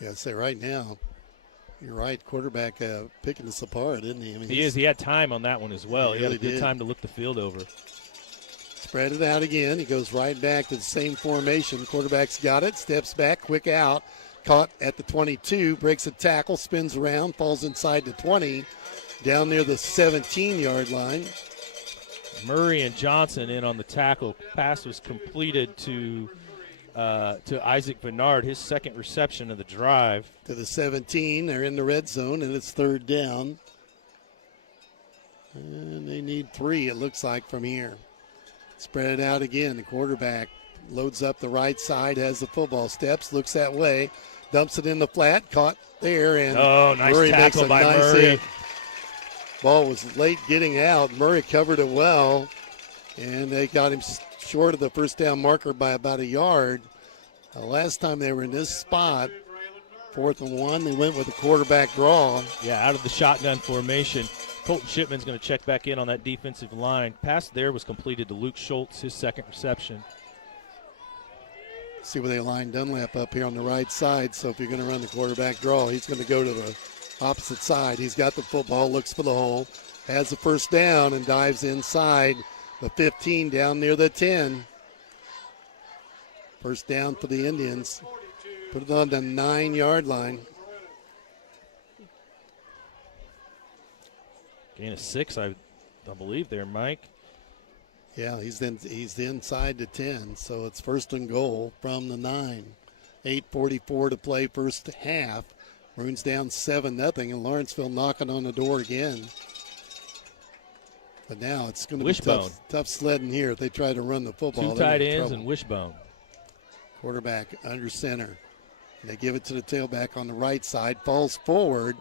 Yeah, I'd say right now, you're right, quarterback picking us apart, isn't he? I mean, he is. He had time on that one as well. He really had a good time to look the field over. Spread it out again. He goes right back to the same formation. Quarterback's got it, steps back, quick out. Caught at the 22, breaks a tackle, spins around, falls inside the 20, down near the 17-yard line. Murray and Johnson in on the tackle. Pass was completed to Isaac Bernard, his second reception of the drive. To the 17, they're in the red zone, and it's 3rd down. And they need 3, it looks like, from here. Spread it out again. The quarterback loads up the right side, has the football, steps, looks that way, dumps it in the flat, caught there, and nice Murray makes tackle a by nice Murray. hit. Ball was late getting out. Murray covered it well, and they got him short of the first down marker by about a yard. Last time they were in this spot, 4th and 1, they went with a quarterback draw. Yeah, out of the shotgun formation. Colton Shipman's going to check back in on that defensive line. Pass there was completed to Luke Schultz, his second reception. See where they line Dunlap up here on the right side. So if you're going to run the quarterback draw, he's going to go to the opposite side. He's got the football, looks for the hole, has the first down, and dives inside the 15 down near the 10. First down for the Indians. Put it on the 9-yard line. Gain of 6, I believe there, Mike. Yeah, he's inside the 10, so it's 1st and goal from the 9. 8:44 to play, first half. Maroons down 7-0, and Lawrenceville knocking on the door again. But now it's going to be tough sledding here if they try to run the football. 2 tight ends and Wishbone. Quarterback under center. And they give it to the tailback on the right side, falls forward.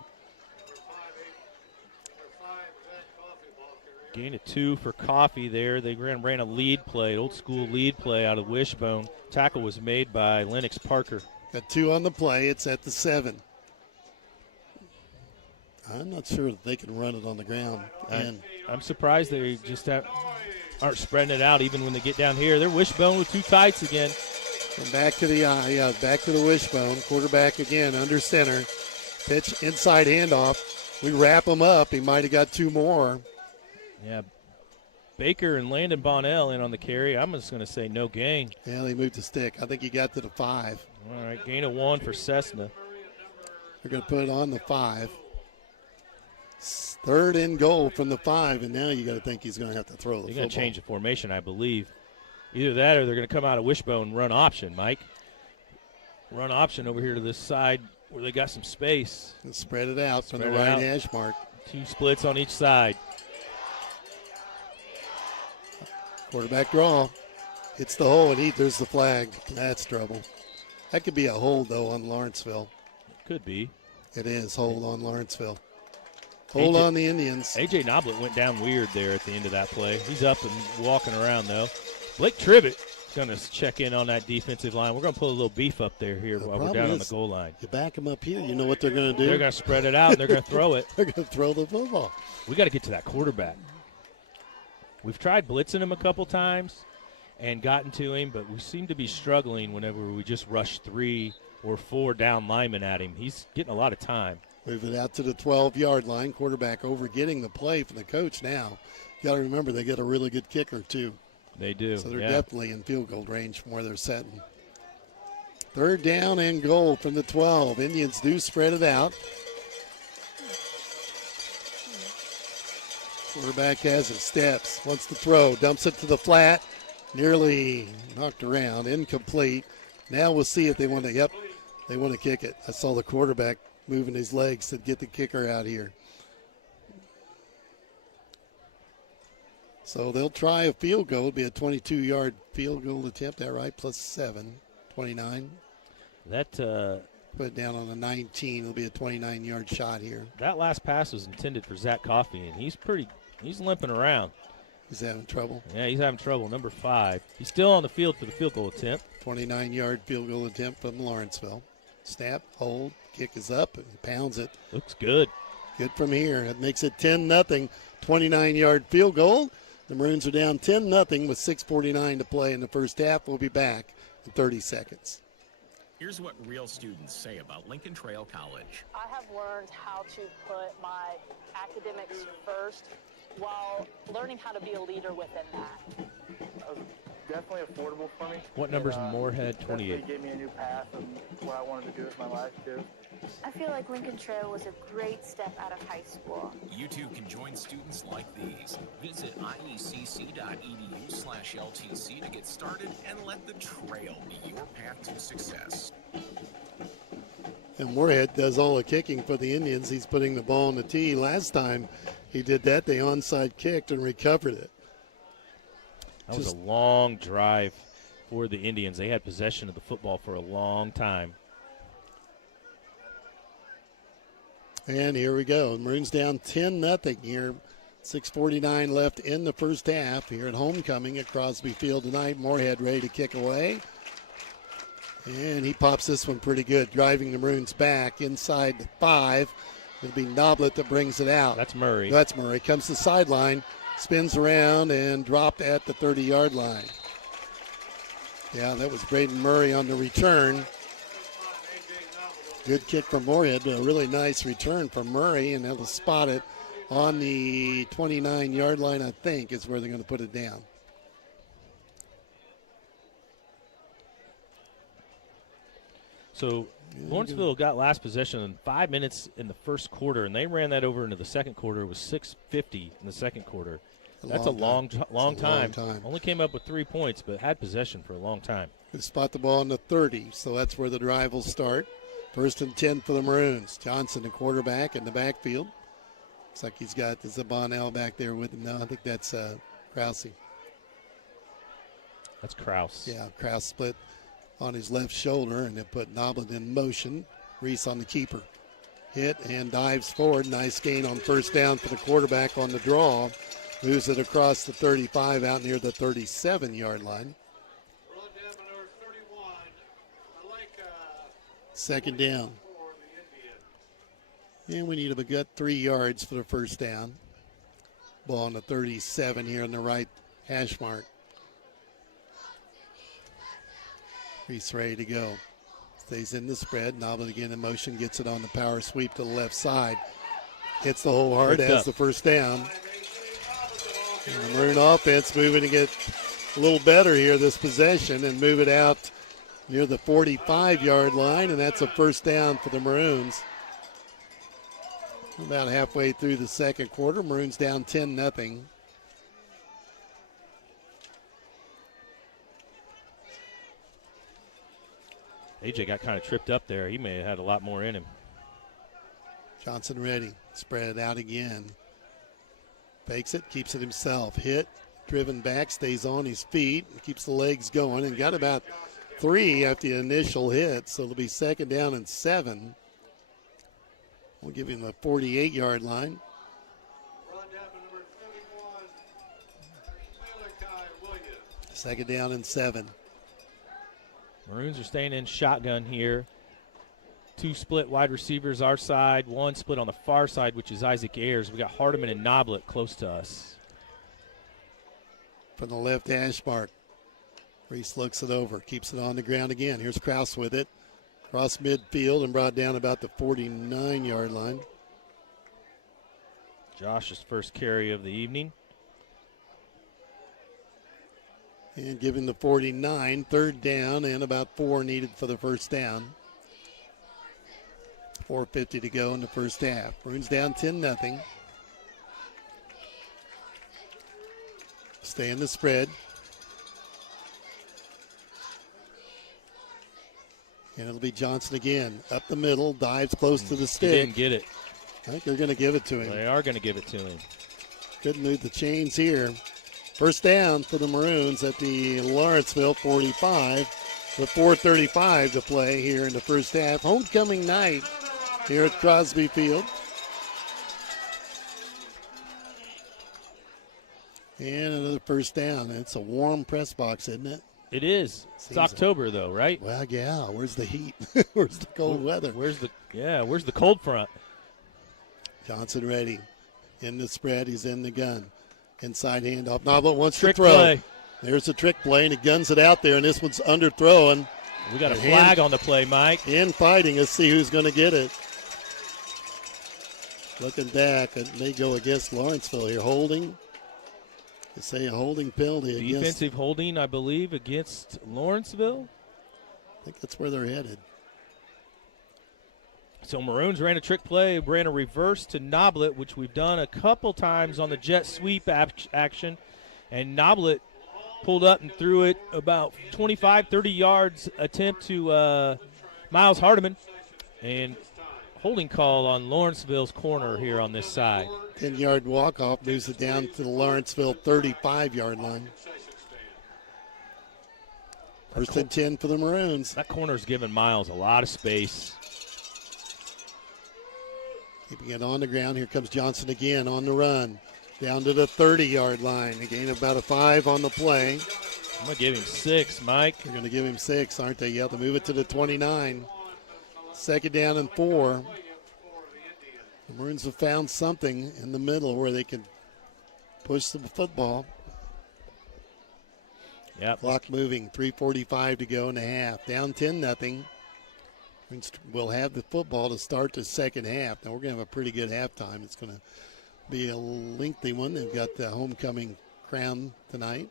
Gain of 2 for Coffee there. They ran a lead play, old school lead play out of Wishbone. Tackle was made by Lennox Parker. Got 2 on the play. It's at the 7. I'm not sure that they can run it on the ground. I'm surprised they just aren't spreading it out even when they get down here. They're Wishbone with 2 tights again. And back to the Wishbone. Quarterback again under center. Pitch inside handoff. We wrap him up. He might have got 2 more. Yeah, Baker and Landon Bonnell in on the carry. I'm just going to say no gain. Yeah, they moved the stick. I think he got to the 5. All right, gain of 1 for Cessna. They're going to put it on the 5. 3rd and goal from the 5, and now you got to think he's going to have to throw the football. They're going to change the formation, I believe. Either that or they're going to come out of Wishbone and run option, Mike. Run option over here to this side where they got some space. And spread it out from the right hash mark. 2 splits on each side. Quarterback draw. Hits the hole, and there's the flag. That's trouble. That could be a hold, though, on Lawrenceville. Could be. It is. Hold on Lawrenceville. Hold on the Indians. A.J. Noblet went down weird there at the end of that play. He's up and walking around, though. Blake Trivett is going to check in on that defensive line. We're going to put a little beef up there while we're down on the goal line. You back them up here, you know what they're going to do? They're going to spread it out, and they're going to throw it. They're going to throw the football. We got to get to that quarterback. We've tried blitzing him a couple times and gotten to him, but we seem to be struggling whenever we just rush 3 or 4 down linemen at him. He's getting a lot of time. Move it out to the 12-yard line. Quarterback over getting the play from the coach now. You got to remember they got a really good kicker, too. They do. So they're definitely in field goal range from where they're setting. 3rd down and goal from the 12. Indians do spread it out. Quarterback has it, steps, wants to throw, dumps it to the flat, nearly knocked around, incomplete. Now we'll see if they want to, they want to kick it. I saw the quarterback moving his legs to get the kicker out here. So they'll try a field goal. It'll be a 22-yard field goal attempt, that right, plus 7. 29. That put it down on a 19. It'll be a 29-yard shot here. That last pass was intended for Zach Coffey, and he's limping around. He's having trouble. Yeah, he's having trouble. Number 5. He's still on the field for the field goal attempt. 29-yard field goal attempt from Lawrenceville. Snap, hold, kick is up, and he pounds it. Looks good. Good from here. It makes it 10-0. 29-yard field goal. The Maroons are down 10-0 with 6:49 to play in the first half. We'll be back in 30 seconds. Here's what real students say about Lincoln Trail College. I have learned how to put my academics first while learning how to be a leader within that. Definitely affordable for me. What number's Moorhead? 28. It gave me a new path and what I wanted to do with my life, too. I feel like Lincoln Trail was a great step out of high school. You too can join students like these. Visit iecc.edu/LTC to get started and let the trail be your path to success. And Moorhead does all the kicking for the Indians. He's putting the ball on the tee. Last time he did that, they onside kicked and recovered it. That was a long drive for the Indians. They had possession of the football for a long time. And here we go. Maroons down 10-0 here. 6:49 left in the first half here at homecoming at Crosby Field tonight. Moorhead ready to kick away. And he pops this one pretty good, driving the Maroons back inside the 5. It'll be Noblet that brings it out. That's Murray. That's Murray. Comes to the sideline, spins around, and dropped at the 30-yard line. Yeah, that was Braden Murray on the return. Good kick from Moorhead, but a really nice return from Murray, and they'll spot it on the 29-yard line, I think, is where they're going to put it down. So Lawrenceville got last possession in 5 minutes in the first quarter, and they ran that over into the second quarter. It was 6:50 in the second quarter. That's a long time. Only came up with 3 points, but had possession for a long time. They spot the ball on the 30, so that's where the drive will start. 1st and 10 for the Maroons. Johnson, the quarterback, in the backfield. Looks like he's got the Zabonel back there with him. No, I think that's Krause. That's Kraus. Yeah, Kraus split on his left shoulder, and then put Noblet in motion. Reese on the keeper. Hit and dives forward. Nice gain on first down for the quarterback on the draw. Moves it across the 35 out near the 37-yard line. Second down. And we need a good 3 yards for the first down. Ball on the 37 here on the right hash mark. Reese ready to go. Stays in the spread. Noblet again in motion. Gets it on the power sweep to the left side. Hits the hole hard. Has the first down. And the Maroon offense moving to get a little better here this possession and move it out near the 45-yard line, and that's a first down for the Maroons. About halfway through the second quarter, Maroons down 10-0. AJ got kind of tripped up there. He may have had a lot more in him. Johnson ready. Spread it out again. Fakes it, keeps it himself. Hit, driven back, stays on his feet, keeps the legs going, and got about 3 after the initial hit, so it'll be second down and 7. We'll give him the 48-yard line. Second down and 7. Maroons are staying in shotgun here. 2 split wide receivers our side, 1 split on the far side, which is Isaac Ayers. We got Hardiman and Noblet close to us. From the left hash mark. Reese looks it over, keeps it on the ground again. Here's Kraus with it. Cross midfield and brought down about the 49-yard line. Josh's first carry of the evening. And giving the 49, third down, and about 4 needed for the first down. 4:50 to go in the first half. Maroons down 10-0. Stay in the spread. And it'll be Johnson again. Up the middle, dives close to the stick. He didn't get it. I think they're going to give it to him. They are going to give it to him. Couldn't move the chains here. First down for the Maroons at the Lawrenceville 45. with 4:35 to play here in the first half. Homecoming night here at Crosby Field. And another first down. It's a warm press box, isn't it? It is. It's October, though, right? Well, yeah. Where's the heat? Where's the cold weather? Where's the cold front? Johnson ready. In the spread. He's in the gun. Inside handoff. Noblet wants Trick to throw. play. There's a trick play, and he guns it out there, and this one's underthrown. We got a flag on the play, Mike. In fighting. Let's see who's going to get it. Looking back, it may go against Lawrenceville here. Holding. They say a holding penalty against. Defensive holding, I believe, against Lawrenceville. I think that's where they're headed. So Maroons ran a trick play, ran a reverse to Noblet, which we've done a couple times on the jet sweep action. And Noblet pulled up and threw it about 25, 30 yards attempt to Miles Hardiman. And holding call on Lawrenceville's corner here on this side. 10-yard walk-off moves it down to the Lawrenceville 35-yard line. First and 10 for the Maroons. That corner's giving Miles a lot of space. Keeping it on the ground. Here comes Johnson again on the run. Down to the 30-yard line. A gain of about a 5 on the play. I'm going to give him 6, Mike. They're going to give him 6, aren't they? You have to move it to the 29. Second down and 4. The Maroons have found something in the middle where they can push the football. Yep. Clock moving, 3:45 to go in the half. Down 10-0. We'll have the football to start the second half. Now we're going to have a pretty good halftime. It's going to be a lengthy one. They've got the homecoming crown tonight.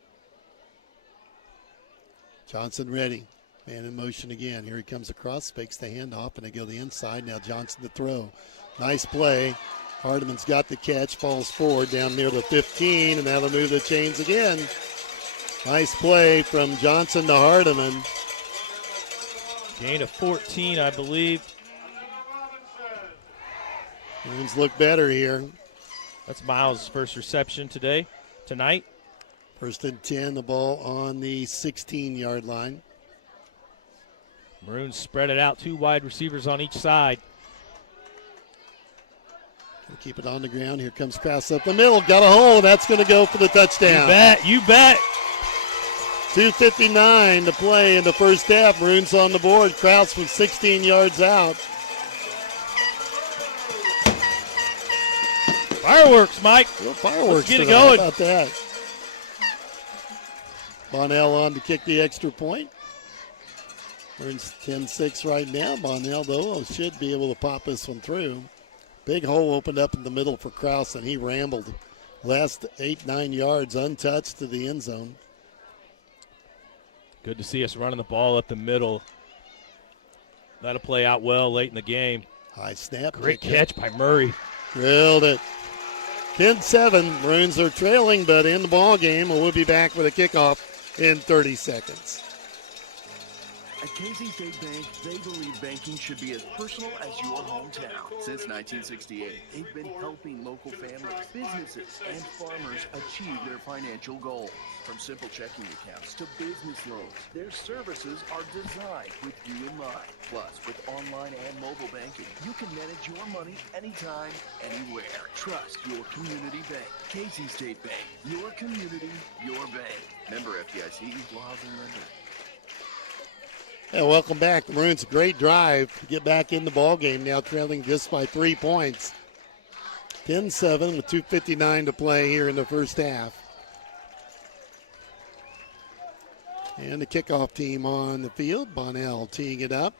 Johnson ready. Man in motion again. Here he comes across, fakes the handoff, and they go to the inside. Now Johnson to throw. Nice play. Hardiman's got the catch, falls forward down near the 15, and that'll move the chains again. Nice play from Johnson to Hardiman. Gain of 14, I believe. Maroons look better here. That's Miles' first reception tonight. First and 10, the ball on the 16-yard line. Maroons spread it out, 2 wide receivers on each side. We'll keep it on the ground. Here comes Krause up the middle. Got a hole. That's going to go for the touchdown. You bet. 2:59 to play in the first half. Maroons on the board. Krause from 16 yards out. Fireworks, Mike. Little fireworks. Let's get it tonight. going. How about that? Bonnell on to kick the extra point. Maroons 10-6 right now. Bonnell, though, should be able to pop this one through. Big hole opened up in the middle for Krause, and he rambled. Last 8-9 yards untouched to the end zone. Good to see us running the ball up the middle. That'll play out well late in the game. High snap. Great catch by Murray. Drilled it. 10-7. Maroons are trailing, but in the ball game. We'll be back with a kickoff in 30 seconds. At Casey State Bank, they believe banking should be as personal as your hometown. Since 1968, they've been helping local families, businesses, and farmers achieve their financial goals. From simple checking accounts to business loans, their services are designed with you in mind. Plus, with online and mobile banking, you can manage your money anytime, anywhere. Trust your community bank. Casey State Bank, your community, your bank. Member FDIC, Equal Housing Lender. Yeah, welcome back. The Maroons, a great drive to get back in the ball game now, trailing just by 3 points. 10-7 with 2:59 to play here in the first half. And the kickoff team on the field. Bonnell teeing it up.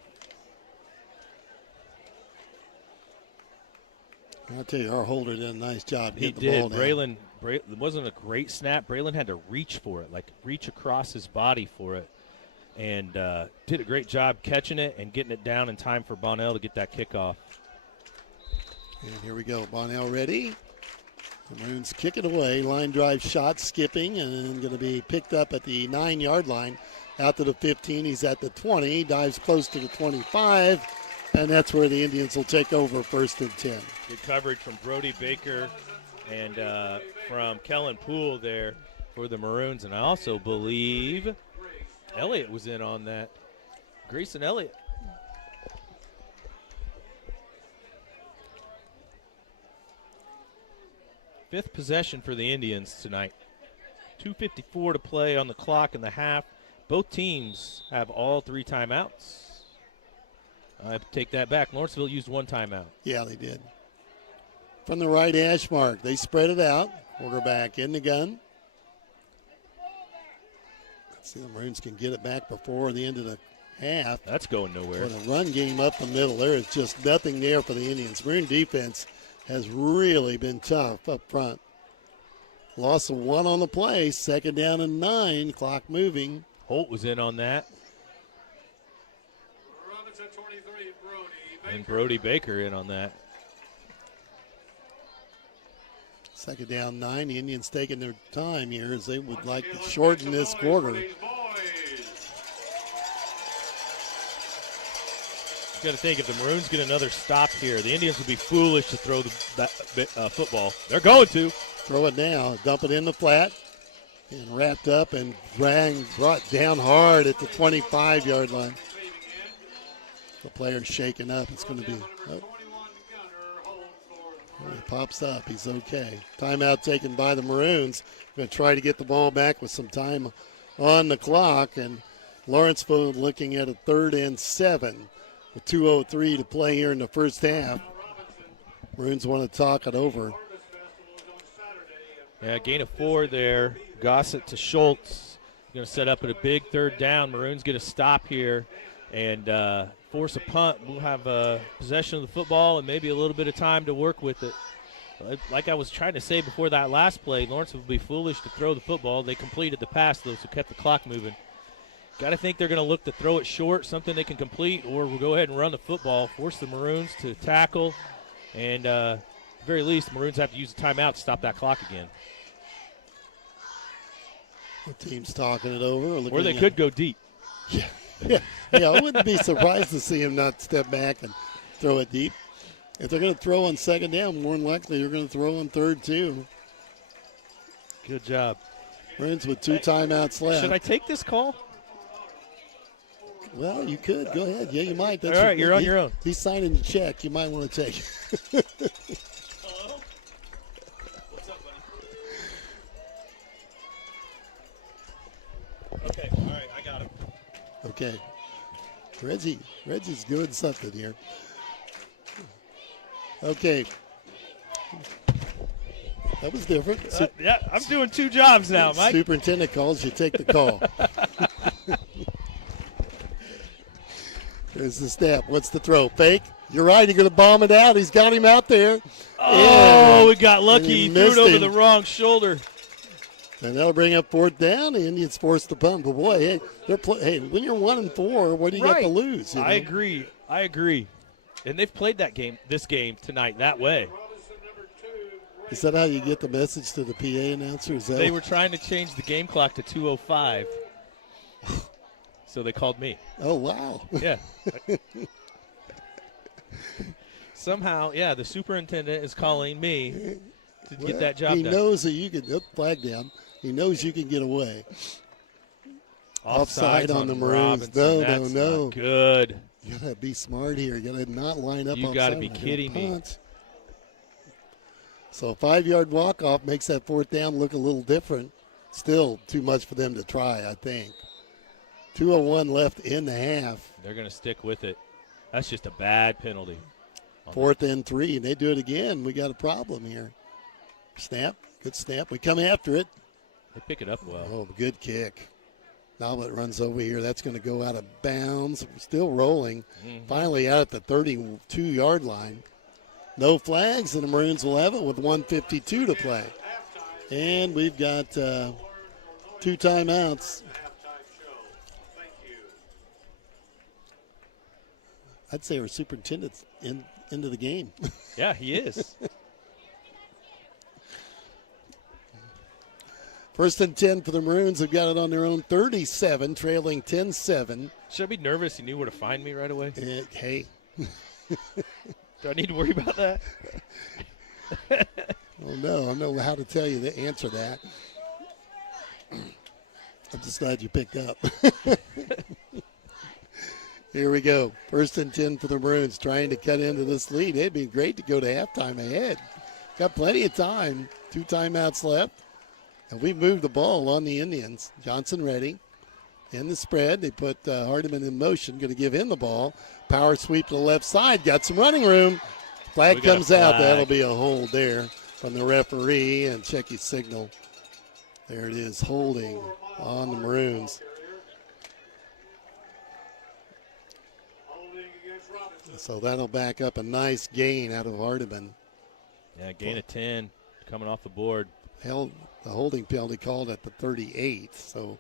I'll tell you, our holder did a nice job getting the ball down. Braylon, it wasn't a great snap. Braylon had to reach for it, reach across his body for it. And did a great job catching it and getting it down in time for Bonnell to get that kickoff. And here we go. Bonnell ready. The Maroons kick it away. Line drive shot, skipping, and going to be picked up at the 9-yard line. Out to the 15. He's at the 20. Dives close to the 25. And that's where the Indians will take over first and 10. Good coverage from Brody Baker and from Kellen Poole there for the Maroons. And I also believe Elliott was in on that. Grayson Elliott. Fifth possession for the Indians tonight. 2:54 to play on the clock in the half. Both teams have all 3 timeouts. I take that back. Lawrenceville used 1 timeout. Yeah, they did. From the right hash mark, they spread it out. Quarterback in the gun. Let's see, the Maroons can get it back before the end of the half. That's going nowhere. With a run game up the middle, there is just nothing there for the Indians. Maroon defense has really been tough up front. Loss of 1 on the play, 2nd down and 9, clock moving. Holt was in on that. And Brody Baker in on that. 2nd down, 9. The Indians taking their time here as they would like to shorten this quarter. You got to think, if the Maroons get another stop here, the Indians would be foolish to throw the football. They're going to. Throw it now, dump it in the flat, and wrapped up and brought down hard at the 25-yard line. The player's shaking up. It's going to be, he pops up. He's okay. Timeout taken by the Maroons. Going to try to get the ball back with some time on the clock, and Lawrenceville looking at a 3rd and 7 with 2:03 to play here in the first half. Maroons want to talk it over. Yeah, gain of 4 there. Gossett to Schultz. Going to set up at a big 3rd down. Maroons get a stop here and force a punt. We'll have possession of the football and maybe a little bit of time to work with it. Like I was trying to say before that last play, Lawrence would be foolish to throw the football. They completed the pass, though, so kept the clock moving. Got to think they're going to look to throw it short, something they can complete, or we'll go ahead and run the football, force the Maroons to tackle, and at the very least, the Maroons have to use a timeout to stop that clock again. The team's talking it over. Or they could go deep. Yeah, I wouldn't be surprised to see him not step back and throw it deep. If they're going to throw on 2nd down, more than likely you're going to throw on 3rd too. Good job. Maroons with 2 timeouts left. Should I take this call? Well, you could. Go ahead. Yeah, you might. All right, you're on your own. He's signing the check. You might want to take it. Hello? What's up, buddy? Okay, all right, I got him. Okay. Reggie's doing something here. Okay. That was different. Yeah, I'm doing 2 jobs now, Mike. Superintendent calls, you take the call. There's the snap. What's the throw? Fake? You're right. You're going to bomb it out. He's got him out there. Oh, we got lucky. He threw it over the wrong shoulder. And that'll bring up 4th down. The Indians forced the punt. But, boy, hey, when you're 1-4, what do you got to lose? You know? I agree. And they've played this game tonight that way. Is that how you get the message to the PA announcer? They were trying to change the game clock to 2:05. So they called me. Oh, wow. Yeah. Somehow, the superintendent is calling me to get that job done. He knows that you can flag down. He knows you can get away. Offside on the Maroons. Robinson. No. Not good. You got to be smart here. You got to not line up. You got to be kidding me. So a 5-yard walk-off makes that 4th down look a little different. Still too much for them to try, I think. 2:01 left in the half. They're going to stick with it. That's just a bad penalty. 4th and 3, and they do it again. We got a problem here. Snap. Good snap. We come after it. They pick it up well. Oh, good kick. Now it runs over here. That's going to go out of bounds. Still rolling. Mm-hmm. Finally out at the 32-yard line. No flags, and the Maroons will have it with 1:52 to play. And we've got 2 timeouts. I'd say our superintendent's into the game. Yeah, he is. 1st and 10 for the Maroons. They've got it on their own 37, trailing 10-7. Should I be nervous? He knew where to find me right away? Hey. Do I need to worry about that? Oh, no. I know how to tell you the answer to that. I'm just glad you picked up. Here we go. 1st and 10 for the Maroons, trying to cut into this lead. It'd be great to go to halftime ahead. Got plenty of time. 2 timeouts left. And we've moved the ball on the Indians. Johnson ready. In the spread, they put Hardiman in motion. Going to give him the ball. Power sweep to the left side. Got some running room. Flag comes out. That'll be a hold there from the referee. And check his signal. There it is, holding on the Maroons. So that'll back up a nice gain out of Hardiman. Yeah, gain of 10 coming off the board. Held the holding penalty called at the 38. So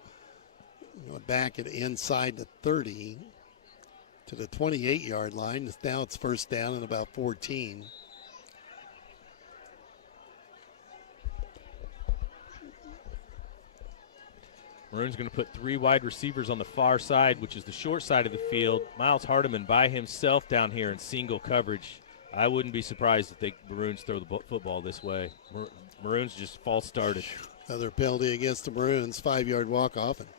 back it inside the 30 to the 28-yard line. Now it's 1st down and about 14. Maroon's going to put 3 wide receivers on the far side, which is the short side of the field. Miles Hardiman by himself down here in single coverage. I wouldn't be surprised if the Maroons throw the football this way. Maroons just false started. Another penalty against the Maroons, 5-yard walk-off. And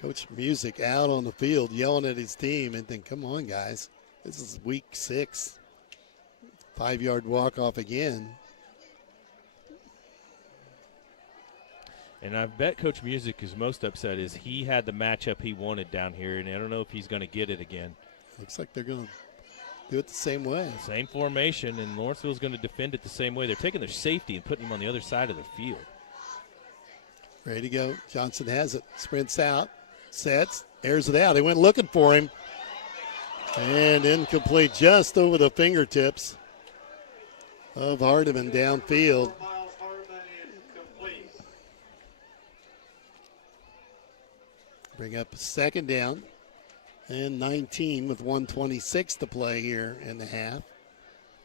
Coach Music out on the field yelling at his team and think, come on, guys. This is week 6. 5-yard walk-off again. And I bet Coach Music is most upset is he had the matchup he wanted down here, and I don't know if he's going to get it again. Looks like they're going to do it the same way. Same formation, and Lawrenceville's going to defend it the same way. They're taking their safety and putting him on the other side of the field. Ready to go. Johnson has it. Sprints out. Sets. Airs it out. They went looking for him. And incomplete just over the fingertips of Hardiman downfield. Bring up a 2nd down and 19 with 1:26 to play here in the half.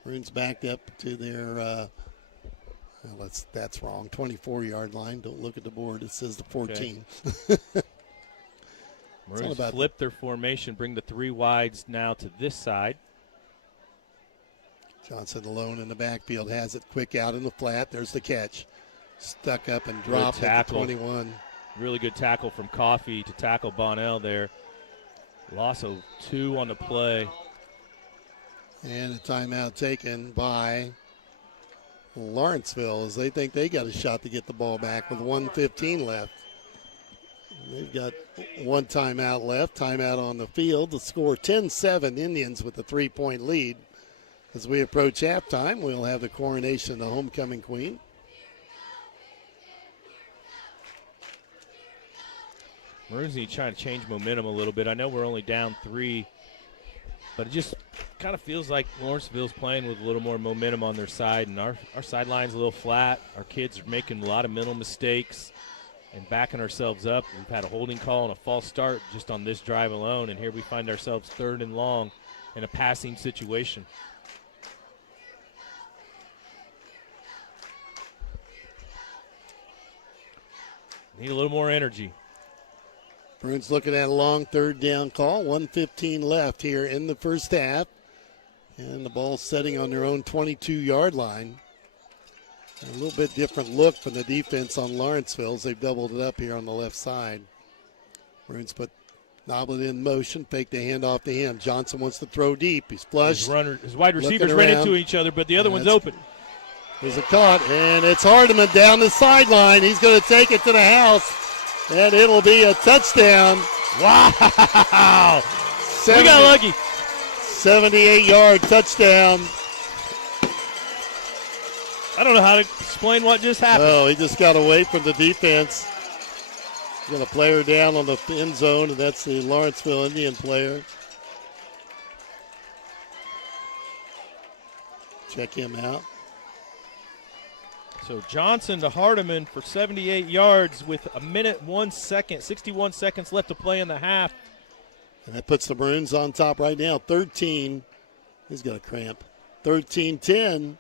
Maroons backed up to their, that's wrong, 24-yard line. Don't look at the board. It says the 14. Okay. Maroons flip their formation, bring the 3 wides now to this side. Johnson alone in the backfield, has it quick out in the flat. There's the catch. Stuck up and dropped at the 21. Really good tackle from Coffey to tackle Bonnell there. Loss of 2 on the play. And a timeout taken by Lawrenceville as they think they got a shot to get the ball back with 1:15 left. They've got 1 timeout left. Timeout on the field. The score 10-7 Indians with a 3-point lead. As we approach halftime, we'll have the coronation of the homecoming queen. Maroons need to try to change momentum a little bit. I know we're only down 3, but it just kind of feels like Lawrenceville's playing with a little more momentum on their side, and our sideline's a little flat. Our kids are making a lot of mental mistakes and backing ourselves up. We've had a holding call and a false start just on this drive alone, and here we find ourselves 3rd and long in a passing situation. Need a little more energy. Maroons looking at a long 3rd down call. 1:15 left here in the first half. And the ball setting on their own 22-yard line. A little bit different look from the defense on Lawrenceville as they've doubled it up here on the left side. Maroons put Noblet in motion, fake the handoff to him. Johnson wants to throw deep. He's flushed. His wide receivers ran into each other, but the other one's open. There's a caught, and it's Hardiman down the sideline. He's going to take it to the house. And it'll be a touchdown. Wow. We got lucky. 78-yard touchdown. I don't know how to explain what just happened. Oh, he just got away from the defense. Got a player down on the end zone, and that's the Lawrenceville Indian player. Check him out. So Johnson to Hardiman for 78 yards with 1:01, 61 seconds left to play in the half. And that puts the Maroons on top right now. 13. He's got a cramp. 13-10.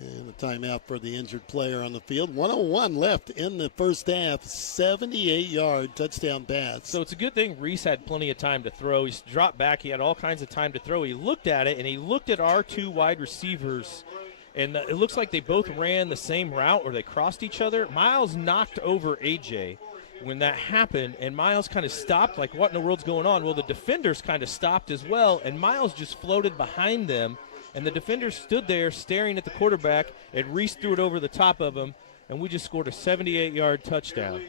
And a timeout for the injured player on the field. 1:01 left in the first half. 78-yard touchdown pass. So it's a good thing Reese had plenty of time to throw. He's dropped back. He had all kinds of time to throw. He looked at it, and he looked at our 2 wide receivers. And it looks like they both ran the same route or they crossed each other. Miles knocked over A.J. when that happened, and Miles kind of stopped, like, what in the world's going on? Well, the defenders kind of stopped as well, and Miles just floated behind them, and the defenders stood there staring at the quarterback, and Reese threw it over the top of him, and we just scored a 78-yard touchdown.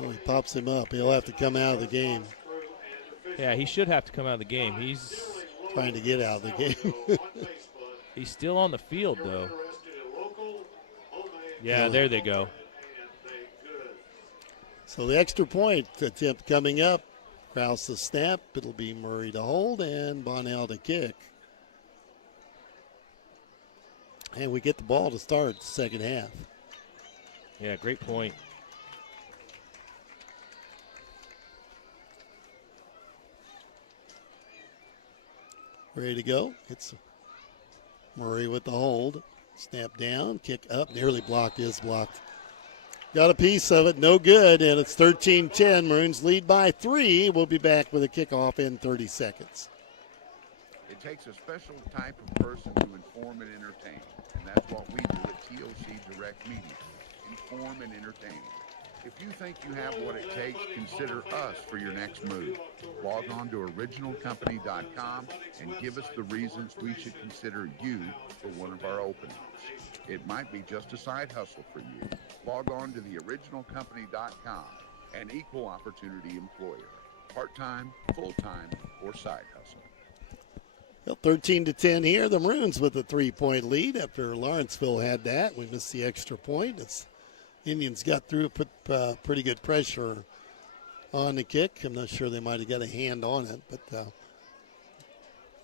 Well, he pops him up. He'll have to come out of the game. Yeah, he should have to come out of the game. He's trying to get out of the game. He's still on the field, though. Yeah, there they go. So the extra point attempt coming up. Krause the snap. It'll be Murray to hold and Bonnell to kick. And we get the ball to start the second half. Yeah, great point. Ready to go. It's Murray with the hold. Snap down, kick up, nearly blocked, is blocked. Got a piece of it, no good, and it's 13-10. Maroons lead by 3. We'll be back with a kickoff in 30 seconds. It takes a special type of person to inform and entertain, and that's what we do at TOC Direct Media, inform and entertain. If you think you have what it takes, consider us for your next move. Log on to originalcompany.com and give us the reasons we should consider you for one of our openings. It might be just a side hustle for you. Log on to theoriginalcompany.com, an equal opportunity employer. Part-time, full-time, or side hustle. Well, 13-10 here. The Maroons with a 3-point lead after Lawrenceville had that. We missed the extra point. Indians got through, put pretty good pressure on the kick. I'm not sure they might have got a hand on it, but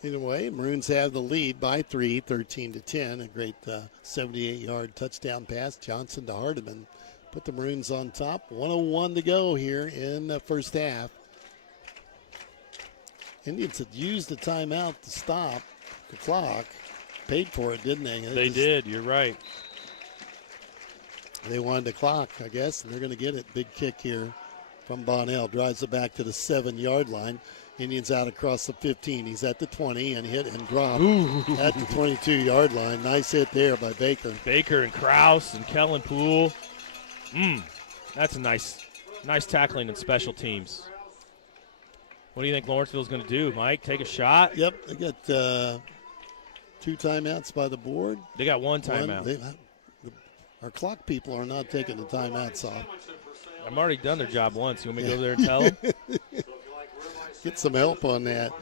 either way, Maroons have the lead by 3, 13-10. A great 78-yard touchdown pass. Johnson to Hardiman put the Maroons on top. 1:01 to go here in the first half. Indians had used the timeout to stop the clock. Paid for it, didn't they? They did. You're right. They wanted the clock, I guess, and they're going to get it. Big kick here from Bonnell. Drives it back to the 7-yard line. Indians out across the 15. He's at the 20 and hit and drop at the 22-yard line. Nice hit there by Baker. Baker and Krause and Kellen Poole. That's a nice tackling and special teams. What do you think Lawrenceville's going to do, Mike? Take a shot? Yep, they got 2 timeouts by the board. They got 1 timeout. Our clock people are not taking the timeouts off. I've already done their job once. You want me to go over there and tell them? Get some help on that.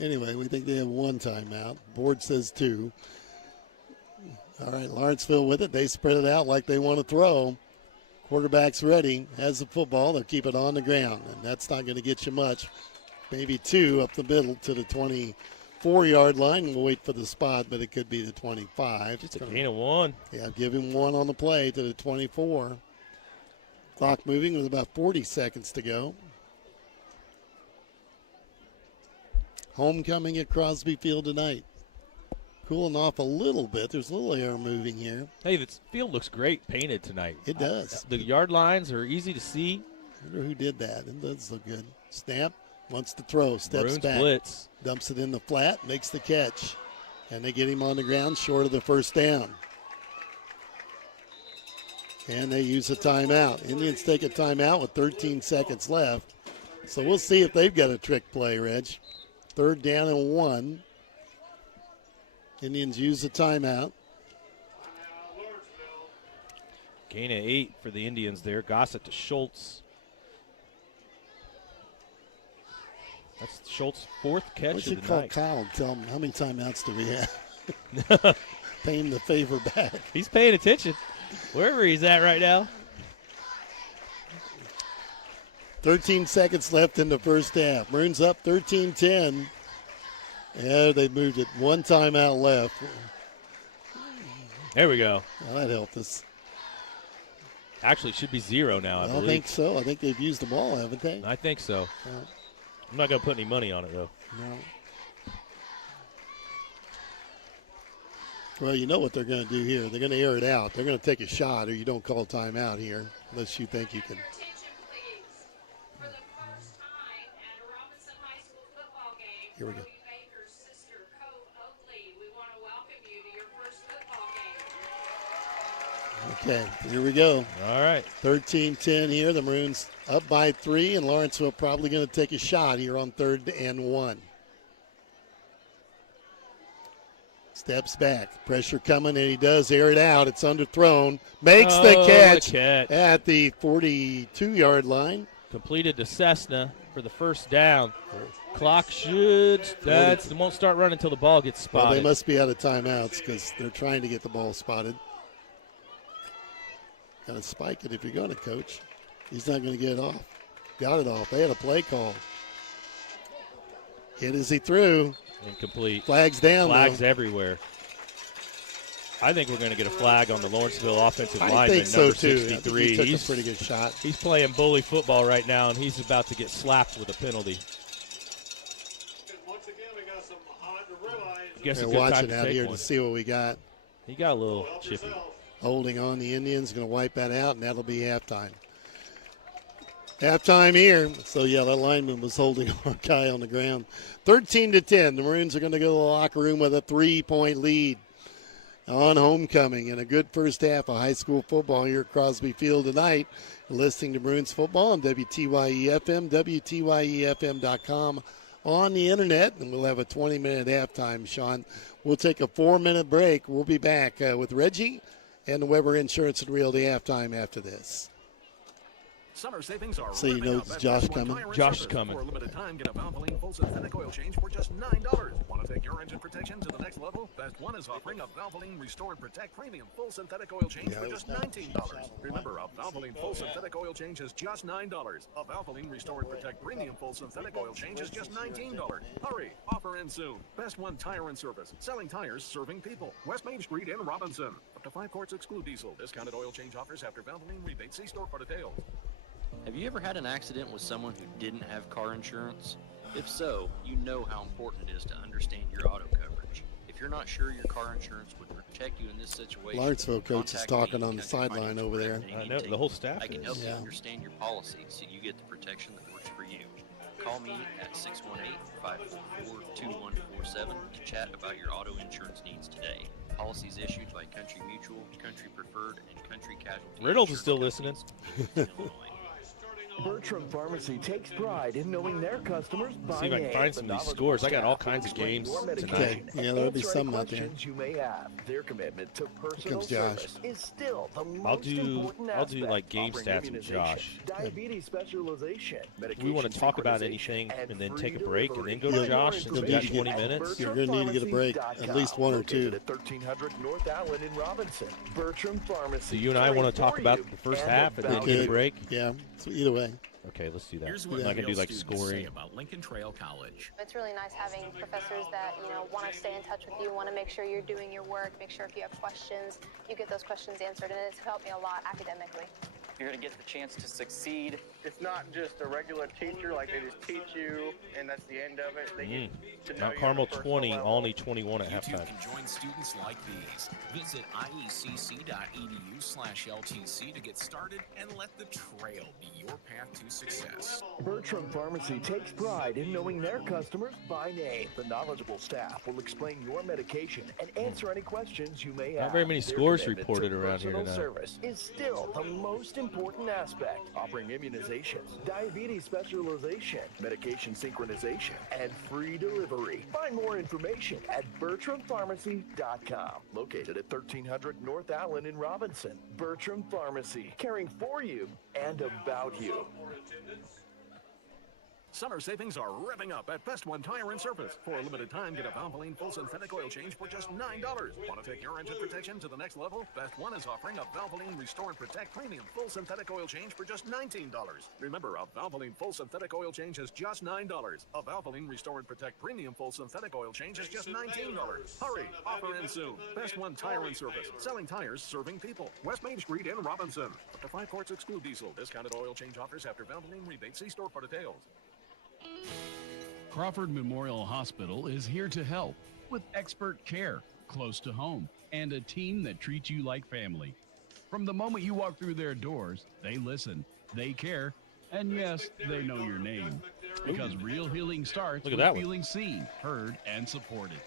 Anyway, we think they have 1 timeout. Board says 2. All right, Lawrenceville with it. They spread it out like they want to throw. Quarterback's ready, has the football. They'll keep it on the ground, and that's not going to get you much. Maybe 2 up the middle to the 24-yard line. We'll wait for the spot, but it could be the 25. Just a gain of 1. Yeah, give him 1 on the play to the 24. Clock moving with about 40 seconds to go. Homecoming at Crosby Field tonight. Cooling off a little bit. There's a little air moving here. Hey, the field looks great painted tonight. It does. The yard lines are easy to see. I wonder who did that. It does look good. Snap, wants to throw, steps Maroons back. blitz. Dumps it in the flat, makes the catch. And they get him on the ground short of the first down. And they use a timeout. Indians take a timeout with 13 seconds left. So we'll see if they've got a trick play, Reg. 3rd down and 1. Indians use the timeout. Gain of 8 for the Indians there. Gossett to Schultz. That's Schultz's 4th catch We of should the call night. Kyle and tell him how many timeouts do we have. Pay him the favor back. He's paying attention wherever he's at right now. 13 seconds left in the first half. Maroons up 13-10. Yeah, they moved it. 1 timeout left. There we go. Well, that helped us. Actually, it should be 0 now, I I believe. think so. I think they've used them all, haven't they? I think so. Yeah. I'm not going to put any money on it, though. No. Well, you know what they're going to do here. They're going to air it out. They're going to take a shot, or you don't call timeout here unless you think you can. Here we go. Okay, here we go. All right. 13-10 here. The Maroons up by 3, and Lawrenceville probably going to take a shot here on 3rd and 1. Steps back. Pressure coming, and he does air it out. It's underthrown. Makes the catch at the 42-yard line. Completed to Cessna for the first down. Clock should. It won't start running until the ball gets spotted. Well, they must be out of timeouts because they're trying to get the ball spotted. Got to spike it if you're going to, Coach. He's not going to get it off. Got it off. They had a play call. Hit as he threw. Incomplete. Flags down. Flags everywhere. I think we're going to get a flag on the Lawrenceville offensive lineman, I think so, number too. 63. I think he took a pretty good shot. He's playing bully football right now, and he's about to get slapped with a penalty. I guess They're watching out here to see what we got. He got a little chippy. Holding on, the Indians going to wipe that out, and that'll be halftime. Halftime here. So, yeah, that lineman was holding our guy on the ground. 13-10. The Maroons are going to go to the locker room with a 3-point lead on homecoming and a good first half of high school football here at Crosby Field tonight. Listening to Maroons football on WTYE FM, WTYEFM.com, on the internet, and we'll have a 20-minute halftime, Sean. We'll take a 4-minute break. We'll be back with Reggie and the Weber Insurance and Realty halftime after this. Summer savings are so you know it's Josh coming? Josh is coming. For a limited time, get a Valvoline full synthetic oil change for just $9. Want to take your engine protection to the next level? Best One is offering a Valvoline Restore and Protect Premium full synthetic oil change for just $19. Remember, a Valvoline full synthetic oil change is just $9. A Valvoline Restore and Protect Premium full synthetic oil change is just $19. Hurry! Offer ends soon. Best One Tire and Service. Selling tires, serving people. West Main Street in Robinson. Up to 5 quarts exclude diesel. Discounted oil change offers after Valvoline rebates. See store for details. Have you ever had an accident with someone who didn't have car insurance? If so, you know how important it is to understand your auto coverage. If you're not sure your car insurance would protect you in this situation, Lawrenceville coach is talking on the sideline over there. I know, the whole staff I can is. help you understand your policy so you get the protection that works for you. Call me at 618-544-2147 to chat about your auto insurance needs today. Policies issued by Country Mutual, Country Preferred, and Country Casualty. Riddles is still listening. Bertram Pharmacy takes pride in knowing their customers by See if I can name. find some of these scores. I got all kinds of games tonight. Yeah, there'll be some out there. You may have. Their commitment to personal Josh. service is still the most I'll do important like game aspect. stats with Josh. Diabetes specialization. We want to talk about anything and then take a break and then go to Josh since we got 20 minutes. You're going to need to get a break, at least one or two. At 1300 North Allen in Robinson. Bertram Pharmacy. So you and I want to talk about the first half and then get a break? Yeah, so either way. Okay, let's do that. Here's what I can do like students say scoring. about Lincoln Trail College. It's really nice having professors that, want to stay in touch with you, want to make sure you're doing your work, make sure if you have questions, you get those questions answered, and it's helped me a lot academically. You're going to get the chance to succeed. It's not just a regular teacher, like they just teach you, and that's the end of it. They get to know Mount you Carmel on a personal 20, level. Olney 21 at You too halftime. can join students like these. Visit iecc.edu/LTC to get started and let the trail be your path to success. Bertram Pharmacy takes pride in knowing their customers by name. The knowledgeable staff will explain your medication and answer any questions you may have. Not very many Their scores commitment reported to around here personal tonight. service is still the most important aspect, offering immunizations, diabetes specialization, medication synchronization, and free delivery. Find more information at BertramPharmacy.com. Located at 1300 North Allen in Robinson. Bertram Pharmacy, caring for you and about you. Summer savings are revving up at Best One Tire and Service. For a limited time, get a Valvoline full synthetic oil change for just $9. Want to take your engine protection to the next level? Best One is offering a Valvoline Restore and Protect Premium full synthetic oil change for just $19. Remember, a Valvoline full synthetic oil change is just $9. A Valvoline Restore and Protect Premium full synthetic oil change is just $19. Hurry! Offer ends soon. Best One Tire and Service. Selling tires, serving people. West Main Street in Robinson. Up to 5 quarts exclude diesel. Discounted oil change offers after Valvoline rebates. See store for details. Crawford Memorial Hospital is here to help with expert care close to home and a team that treats you like family. From the moment you walk through their doors, they listen, they care, and yes, they know your name. Because real healing starts with feeling seen, heard, and supported.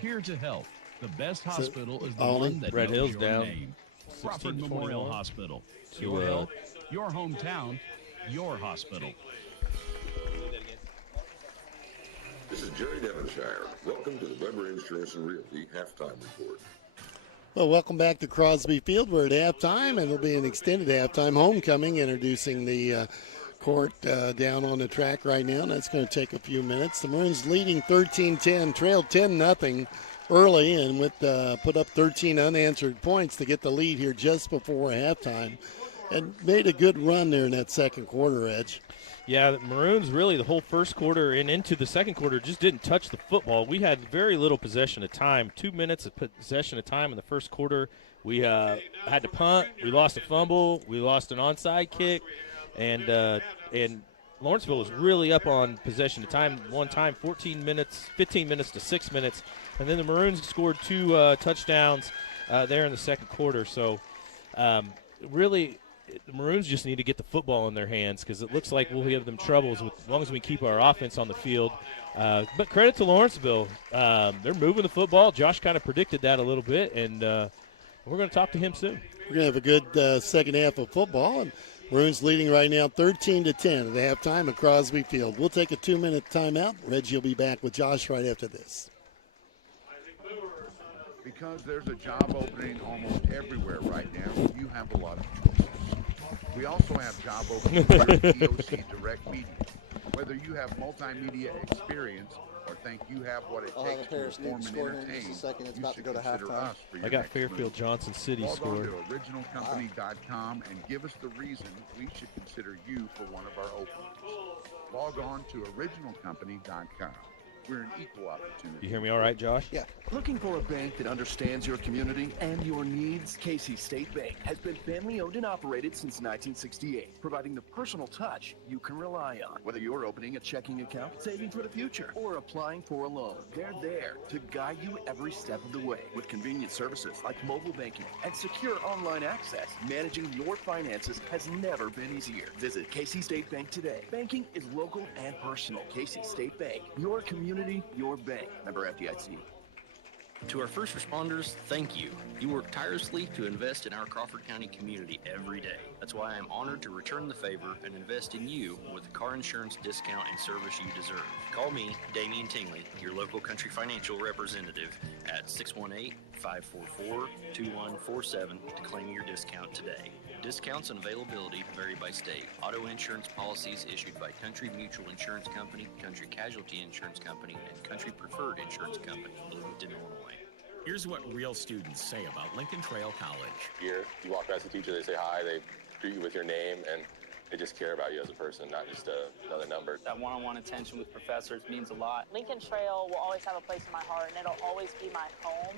Here to help. The best hospital is the one that knows your name. Crawford Memorial Hospital. Your health, your hometown, your hospital. This is Jerry Devonshire. Welcome to the Weber Insurance and Realty Halftime Report. Well, welcome back to Crosby Field. We're at halftime, and it'll be an extended halftime homecoming, introducing the court down on the track right now, and that's going to take a few minutes. The Maroons leading 13-10, trailed 10-0 early, and put up 13 unanswered points to get the lead here just before halftime, and made a good run there in that second quarter, Edge. Yeah, the Maroons really the whole first quarter and into the second quarter just didn't touch the football. We had very little possession of time, 2 minutes of possession of time in the first quarter. We had to punt. We lost a fumble. We lost an onside kick. And Lawrenceville was really up on possession of time. One time, 15 minutes to 6 minutes. And then the Maroons scored 2 touchdowns there in the second quarter. So really – the Maroons just need to get the football in their hands because it looks like we'll have them troubles as long as we keep our offense on the field. But credit to Lawrenceville. They're moving the football. Josh kind of predicted that a little bit, and we're going to talk to him soon. We're going to have a good second half of football, and Maroons leading right now 13-10 at the halftime at Crosby Field. We'll take a 2-minute timeout. Reggie will be back with Josh right after this. Because there's a job opening almost everywhere right now, you have a lot of choices. We also have job openings here at TOC Direct Media. Whether you have multimedia experience or think you have what it takes to inform and entertain, you should consider us for your I got next Fairfield move. Johnson City Log score. on to originalcompany.com and give us the reason we should consider you for one of our openings. Log on to originalcompany.com. We're an equal opportunity. You hear me all right, Josh? Yeah. Looking for a bank that understands your community and your needs? Casey State Bank has been family owned and operated since 1968, providing the personal touch you can rely on. Whether you're opening a checking account, saving for the future, or applying for a loan, they're there to guide you every step of the way. With convenient services like mobile banking and secure online access, managing your finances has never been easier. Visit Casey State Bank today. Banking is local and personal. Casey State Bank, your community, your bank. Member FDIC. To our first responders, thank you. You work tirelessly to invest in our Crawford County community every day. That's why I am honored to return the favor and invest in you with the car insurance discount and service you deserve. Call me, Damian Tingley, your local country financial representative at 618-544-2147 to claim your discount today. Discounts and availability vary by state. Auto insurance policies issued by Country Mutual Insurance Company, Country Casualty Insurance Company, and Country Preferred Insurance Company, Bloomington, Illinois. Here's what real students say about Lincoln Trail College. Here, you walk past the teacher, they say hi, they greet you with your name, and they just care about you as a person, not just another number. That one-on-one attention with professors means a lot. Lincoln Trail will always have a place in my heart, and it'll always be my home.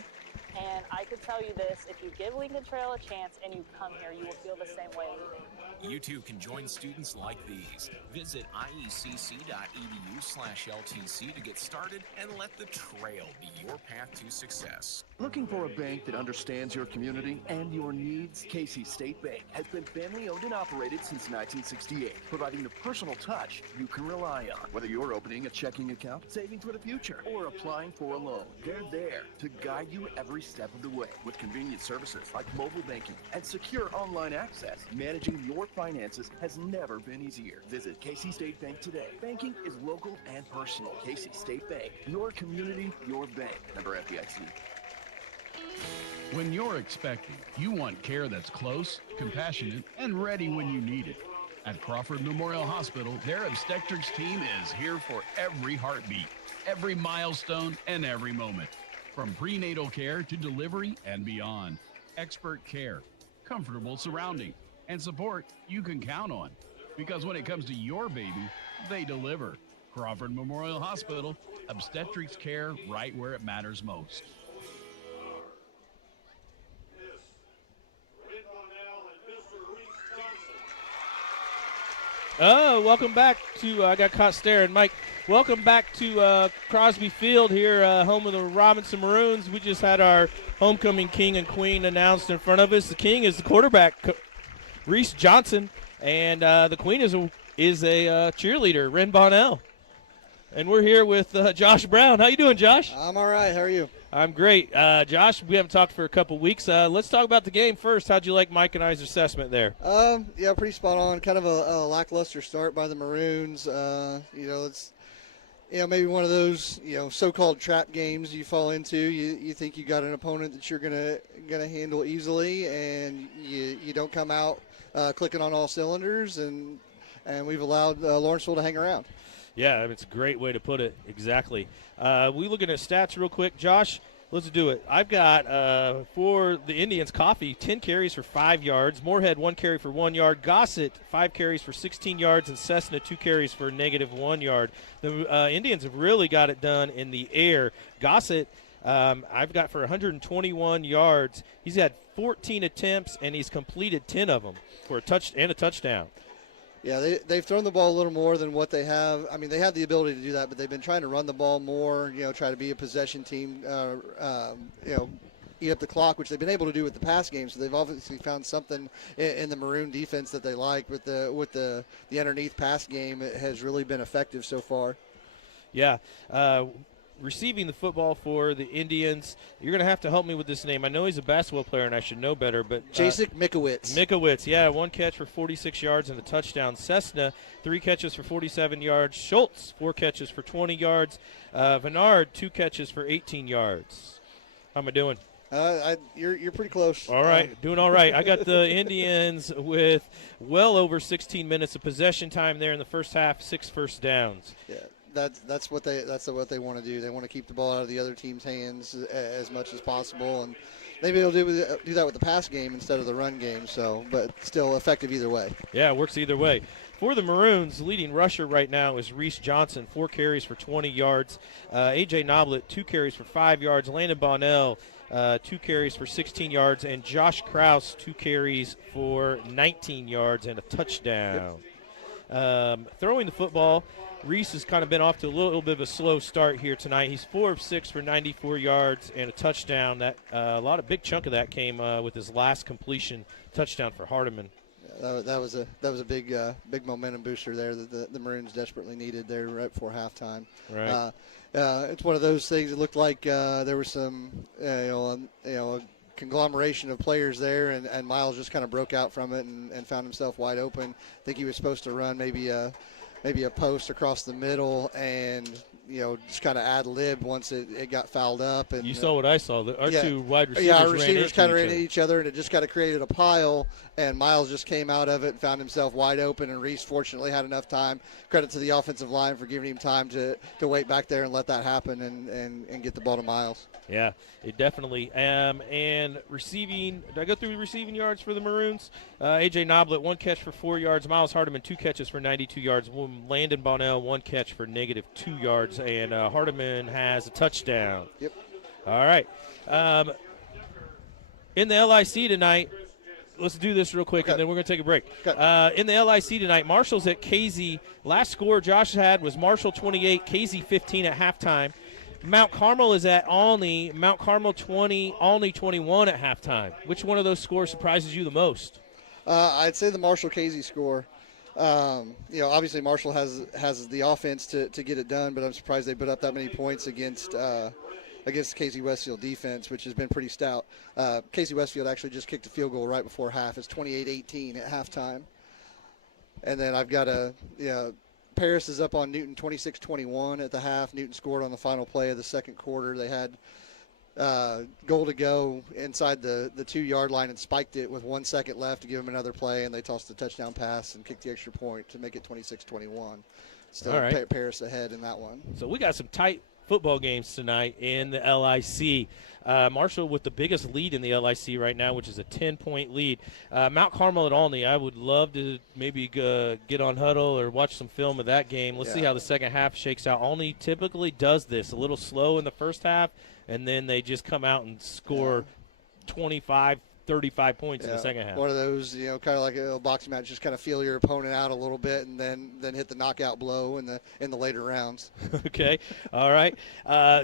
And I could tell you this, if you give Lincoln Trail a chance and you come here, you will feel the same way we do. You too can join students like these. Visit iecc.edu/LTC to get started and let the trail be your path to success. Looking for a bank that understands your community and your needs? Casey State Bank has been family owned and operated since 1968, providing the personal touch you can rely on. Whether you're opening a checking account, saving for the future, or applying for a loan, they're there to guide you every step of the way. With convenient services like mobile banking and secure online access, managing your finances has never been easier. Visit Casey State Bank today. Banking is local and personal. Casey State Bank, your community, your bank. Member FDIC. When you're expecting, you want care that's close, compassionate, and ready when you need it. At Crawford Memorial Hospital, their obstetrics team is here for every heartbeat, every milestone, and every moment. From prenatal care to delivery and beyond. Expert care, comfortable surroundings, and support you can count on. Because when it comes to your baby, they deliver. Crawford Memorial Hospital, obstetrics care right where it matters most. Welcome back to, I got caught staring, Mike. Welcome back to Crosby Field here, home of the Robinson Maroons. We just had our homecoming king and queen announced in front of us. The king is the quarterback, Reese Johnson, and the queen is a cheerleader, Ren Bonnell. And we're here with Josh Brown. How you doing, Josh? I'm all right. How are you? I'm great. Josh, we haven't talked for a couple weeks. Let's talk about the game first. How'd you like Mike and I's assessment there? Yeah, pretty spot on. Kind of a lackluster start by the Maroons. It's maybe one of those so-called trap games you fall into. You think you got an opponent that you're gonna handle easily, and you don't come out clicking on all cylinders, and we've allowed Lawrenceville to hang around. Yeah, it's a great way to put it. Exactly. We looking at stats real quick. Josh, let's do it. I've got, for the Indians, Coffee, 10 carries for 5 yards. Moorhead, 1 carry for 1 yard. Gossett, 5 carries for 16 yards. And Cessna, 2 carries for -1 yard. The Indians have really got it done in the air. Gossett, I've got for 121 yards. He's had 14 attempts, and he's completed 10 of them for a touchdown. Yeah, they've thrown the ball a little more than what they have. I mean, they have the ability to do that, but they've been trying to run the ball more, try to be a possession team, eat up the clock, which they've been able to do with the pass game. So they've obviously found something in the Maroon defense that they like with the underneath pass game. It has really been effective so far. Yeah. Receiving the football for the Indians, you're going to have to help me with this name. I know he's a basketball player, and I should know better. But Jacek Mikowicz. Mikowicz, yeah, 1 catch for 46 yards and a touchdown. Cessna, 3 catches for 47 yards. Schultz, 4 catches for 20 yards. Vennard, 2 catches for 18 yards. How am I doing? You're pretty close. All right, doing all right. I got the Indians with well over 16 minutes of possession time there in the first half, 6 first downs. Yeah. That's what they want to do. They want to keep the ball out of the other team's hands as much as possible, and maybe they'll do that with the pass game instead of the run game. So, but still effective either way. Yeah, it works either way. For the Maroons, leading rusher right now is Reese Johnson, 4 carries for 20 yards. A.J. Noblet, 2 carries for 5 yards. Landon Bonnell, 2 carries for 16 yards, and Josh Krause, 2 carries for 19 yards and a touchdown. Throwing the football, Reese has kind of been off to a little bit of a slow start here tonight. He's 4 of 6 for 94 yards and a touchdown. That a big chunk of that came with his last completion touchdown for Hardiman. That was a big momentum booster there that the Maroons desperately needed there right before halftime. Right. It's one of those things. It looked like there was some a conglomeration of players there, and Miles just kind of broke out from it and found himself wide open. I think he was supposed to run maybe a post across the middle and just kind of ad-lib once it got fouled up. And you saw what I saw. Our two wide receivers our receivers kind of ran into each other, and it just kind of created a pile, and Miles just came out of it and found himself wide open, and Reese fortunately had enough time. Credit to the offensive line for giving him time to wait back there and let that happen and get the ball to Miles. Yeah, it definitely. And receiving, did I go through receiving yards for the Maroons? A.J. Noblet, 1 catch for 4 yards. Miles Hardiman, 2 catches for 92 yards. Landon Bonnell, 1 catch for -2 yards. And Hardiman has a touchdown. Yep. All right. In the LIC tonight, let's do this real quick, and then we're going to take a break. In the LIC tonight, Marshall's at Casey. Last score Josh had was Marshall 28, Casey 15 at halftime. Mount Carmel is at Olney. Mount Carmel 20, Olney 21 at halftime. Which one of those scores surprises you the most? I'd say the Marshall-Casey score. Obviously Marshall has the offense to get it done, but I'm surprised they put up that many points against Casey Westfield defense, which has been pretty stout. Casey Westfield actually just kicked a field goal right before half. It's 28-18 at halftime. And then I've got Paris is up on Newton 26-21 at the half. Newton scored on the final play of the second quarter. They had goal to go inside the 2-yard line and spiked it with 1 second left to give them another play, and they tossed the touchdown pass and kicked the extra point to make it 26-21. Still right. Paris ahead in that one. So we got some tight football games tonight in the LIC. Marshall with the biggest lead in the LIC right now, which is a 10-point lead. Mount Carmel at Olney, I would love to maybe get on Huddle or watch some film of that game. Let's see how the second half shakes out. Olney typically does this, a little slow in the first half, and then they just come out and score 25, 35 points in the second half. One of those, kind of like a boxing match, just kind of feel your opponent out a little bit and then hit the knockout blow in the later rounds. Okay. All right.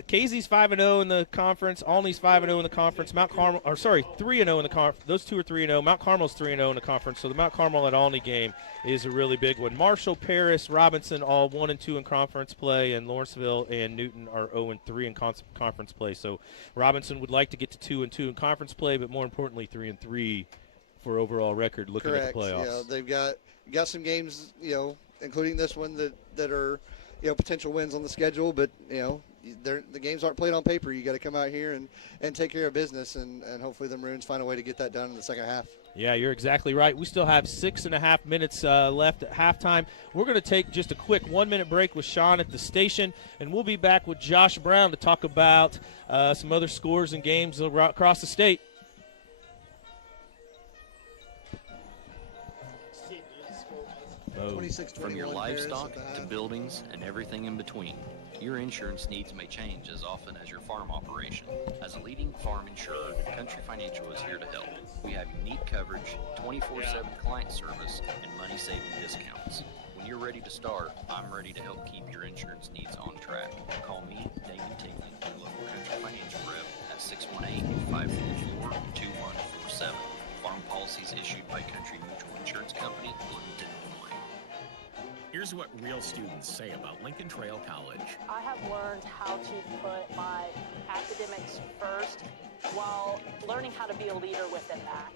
Casey's 5-0 in the conference. Olney's 5-0 in the conference. 3-0 in the conference. Those two are 3-0. Mount Carmel's 3-0 in the conference. So the Mount Carmel at Olney game is a really big one. Marshall, Paris, Robinson all 1-2 in conference play, and Lawrenceville and Newton are 0-3 in conference play. So Robinson would like to get to 2-2 in conference play, but more importantly, 3-3 for overall record looking Correct. at the playoffs. Yeah, they've got some games, including this one that are, potential wins on the schedule, but the games aren't played on paper. You got to come out here and take care of business, and hopefully the Maroons find a way to get that done in the second half. Yeah, you're exactly right. We still have 6.5 minutes left at halftime. We're going to take just a quick 1-minute break with Sean at the station, and we'll be back with Josh Brown to talk about some other scores and games across the state. From your livestock to buildings and everything in between, your insurance needs may change as often as your farm operation. As a leading farm insurer, Country Financial is here to help. We have unique coverage, 24/7 client service, and money-saving discounts. When you're ready to start, I'm ready to help keep your insurance needs on track. Call me, David Tingley, your local Country Financial rep at 618-544-2147. Farm policies issued by Country Mutual Insurance Company, Bloomington, Illinois. Here's what real students say about Lincoln Trail College. I have learned how to put my academics first while learning how to be a leader within that.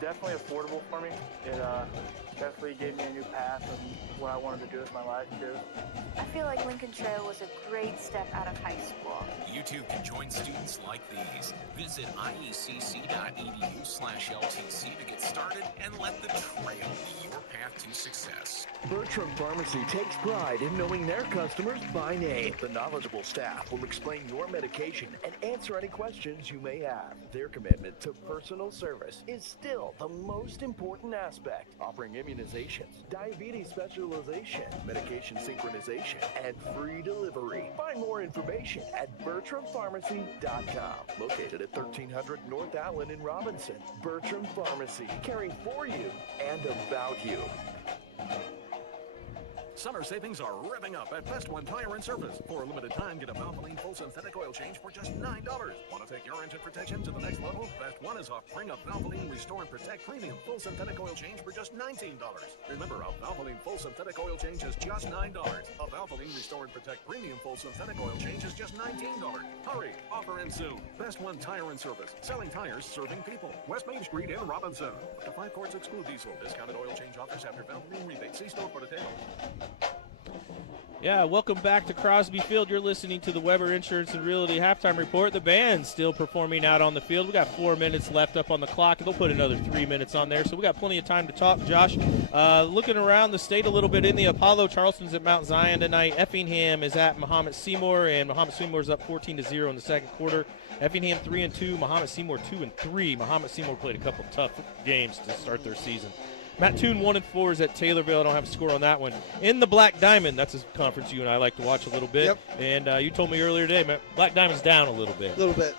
Definitely affordable for me. It definitely gave me a new path of what I wanted to do with my life, too. I feel like Lincoln Trail was a great step out of high school. You too can join students like these. Visit iecc.edu/LTC to get started and let the trail be your path to success. Bertram Pharmacy takes pride in knowing their customers by name. The knowledgeable staff will explain your medication and answer any questions you may have. Their commitment to personal service is still the most important aspect, offering immunizations, diabetes specialization, medication synchronization, and free delivery. Find more information at BertramPharmacy.com. Located at 1300 North Allen in Robinson. Bertram Pharmacy, caring for you and about you. Summer savings are revving up at Best One Tire and Service. For a limited time, get a Valvoline full synthetic oil change for just $9. Want to take your engine protection to the next level? Best One is offering a Valvoline Restore and Protect Premium full synthetic oil change for just $19. Remember, a Valvoline full synthetic oil change is just $9. A Valvoline Restore and Protect Premium full synthetic oil change is just $19. Hurry, offer ends soon. Best One Tire and Service. Selling tires, serving people. West Main Street in Robinson. Up to 5 quarts exclude diesel. Discounted oil change offers after Valvoline rebate. See store for details. Yeah, welcome back to Crosby Field. You're listening to the Weber Insurance and Realty Halftime Report. The band's still performing out on the field. We got 4 minutes left up on the clock. They'll put another 3 minutes on there, so we got plenty of time to talk. Josh, looking around the state a little bit in the Apollo, Charleston's at Mount Zion tonight. Effingham is at Mahomet Seymour, and Mahomet Seymour's up 14-0 in the second quarter. Effingham 3-2, Mahomet Seymour 2-3. Mahomet Seymour played a couple tough games to start their season. Mattoon 1-4 is at Taylorville. I don't have a score on that one. In the Black Diamond, that's a conference you and I like to watch a little bit. Yep. And you told me earlier today, Black Diamond's down a little bit. A little bit.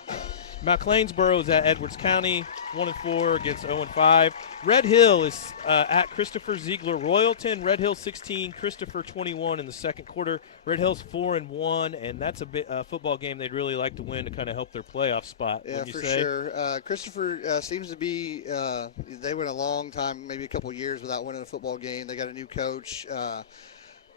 Mount Clainsboro is at Edwards County, 1-4 against 0-5. Red Hill is at Christopher Ziegler Royalton. Red Hill 16, Christopher 21 in the second quarter. Red Hill's 4-1, and that's a football game they'd really like to win to kind of help their playoff spot. Yeah, for sure. Christopher seems to be they went a long time, maybe a couple years without winning a football game. They got a new coach.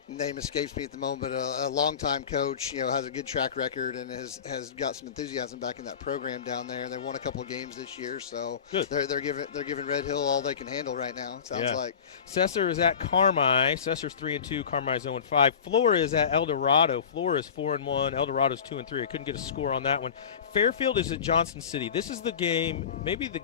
Name escapes me at the moment, but a longtime coach, has a good track record and has got some enthusiasm back in that program down there. They won a couple of games this year, so they're giving Red Hill all they can handle right now. It sounds like. Cesar is at Carmi. Cesar's 3-2. Carmi's 0-5. Flora is at El Dorado. Flora is 4-1. El Dorado's 2-3. I couldn't get a score on that one. Fairfield is at Johnson City. This is the game, maybe the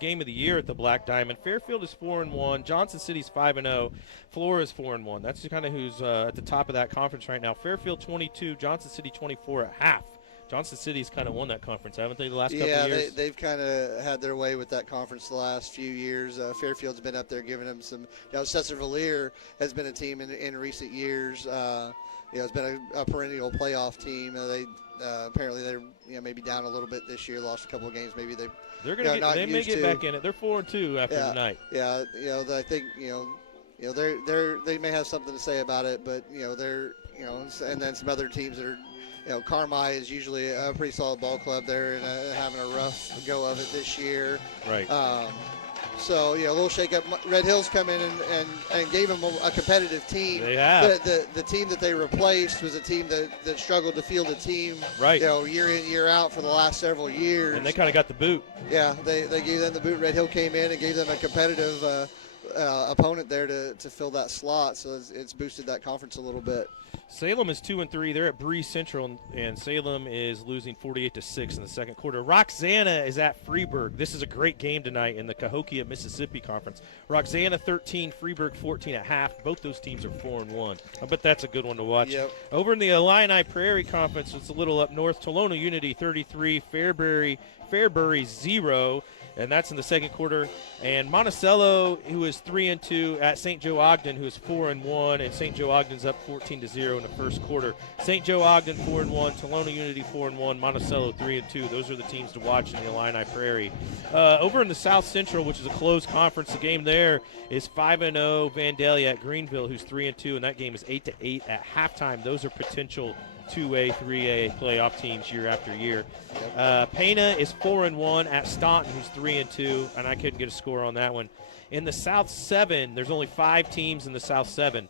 game of the year at the Black Diamond. Fairfield is 4-1. Johnson City's 5-0. Flora is 4-1. That's kind of who's at the top of that conference right now. Fairfield 22, Johnson City 24 at half. Johnson City's kind of won that conference, haven't they, the last couple of years? Yeah, they've kind of had their way with that conference the last few years. Fairfield's been up there giving them some. Cesar Valier has been a team in recent years. it's been a perennial playoff team. They apparently they're maybe down a little bit this year, lost a couple of games. Maybe they're going to they may get back in it. They're 4-2 after tonight. Yeah, I think they may have something to say about it, but they're and then some other teams that are. Carmi is usually a pretty solid ball club. They're having a rough go of it this year. Right. So, a little shake-up. Red Hills come in and gave them a competitive team. They have. The team that they replaced was a team that struggled to field a team, right. Year in, year out for the last several years. And they kind of got the boot. Yeah, they gave them the boot. Red Hill came in and gave them a competitive opponent there to fill that slot. So it's boosted that conference a little bit. Salem is 2-3. They're at Breeze Central, and Salem is losing 48-6 in the second quarter. Roxana is at Freeburg. This is a great game tonight in the Cahokia, Mississippi Conference. Roxana 13, Freeburg 14 at half. Both those teams are 4-1. I bet that's a good one to watch. Yep. Over in the Illini Prairie Conference, it's a little up north. Tolona Unity 33, Fairbury 0. And that's in the second quarter. And Monticello, who is 3-2, at St. Joe Ogden, who is 4-1, and St. Joe Ogden's up 14-0 in the first quarter. St. Joe Ogden 4-1, Tolona Unity 4-1, Monticello 3-2. Those are the teams to watch in the Illini Prairie. Over in the South Central, which is a closed conference, the game there is 5-0 Vandalia at Greenville, who's 3-2, and that game is 8-8 at halftime. Those are potential 2A, 3A playoff teams year after year. Pana is 4-1 at Staunton, who's 3-2, and I couldn't get a score on that one. In the South 7, there's only 5 teams in the South 7.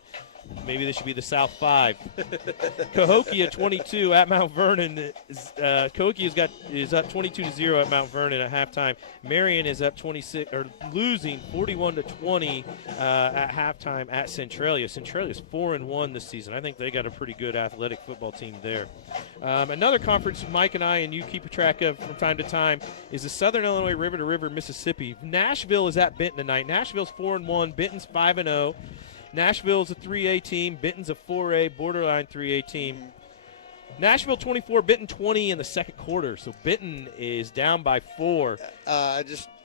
Maybe this should be the South 5. Cahokia 22 at Mount Vernon. Cahokia is up 22-0 at Mount Vernon at halftime. Marion is up losing 41-20 at halftime at Centralia. Centralia's 4-1 this season. I think they got a pretty good athletic football team there. Another conference Mike and I and you keep a track of from time to time is the Southern Illinois River to River, Mississippi. Nashville is at Benton tonight. Nashville's 4-1. Benton's 5-0. Nashville's a 3A team. Benton's a 4A, borderline 3A team. Nashville 24, Benton 20 in the second quarter. So Benton is down by 4. I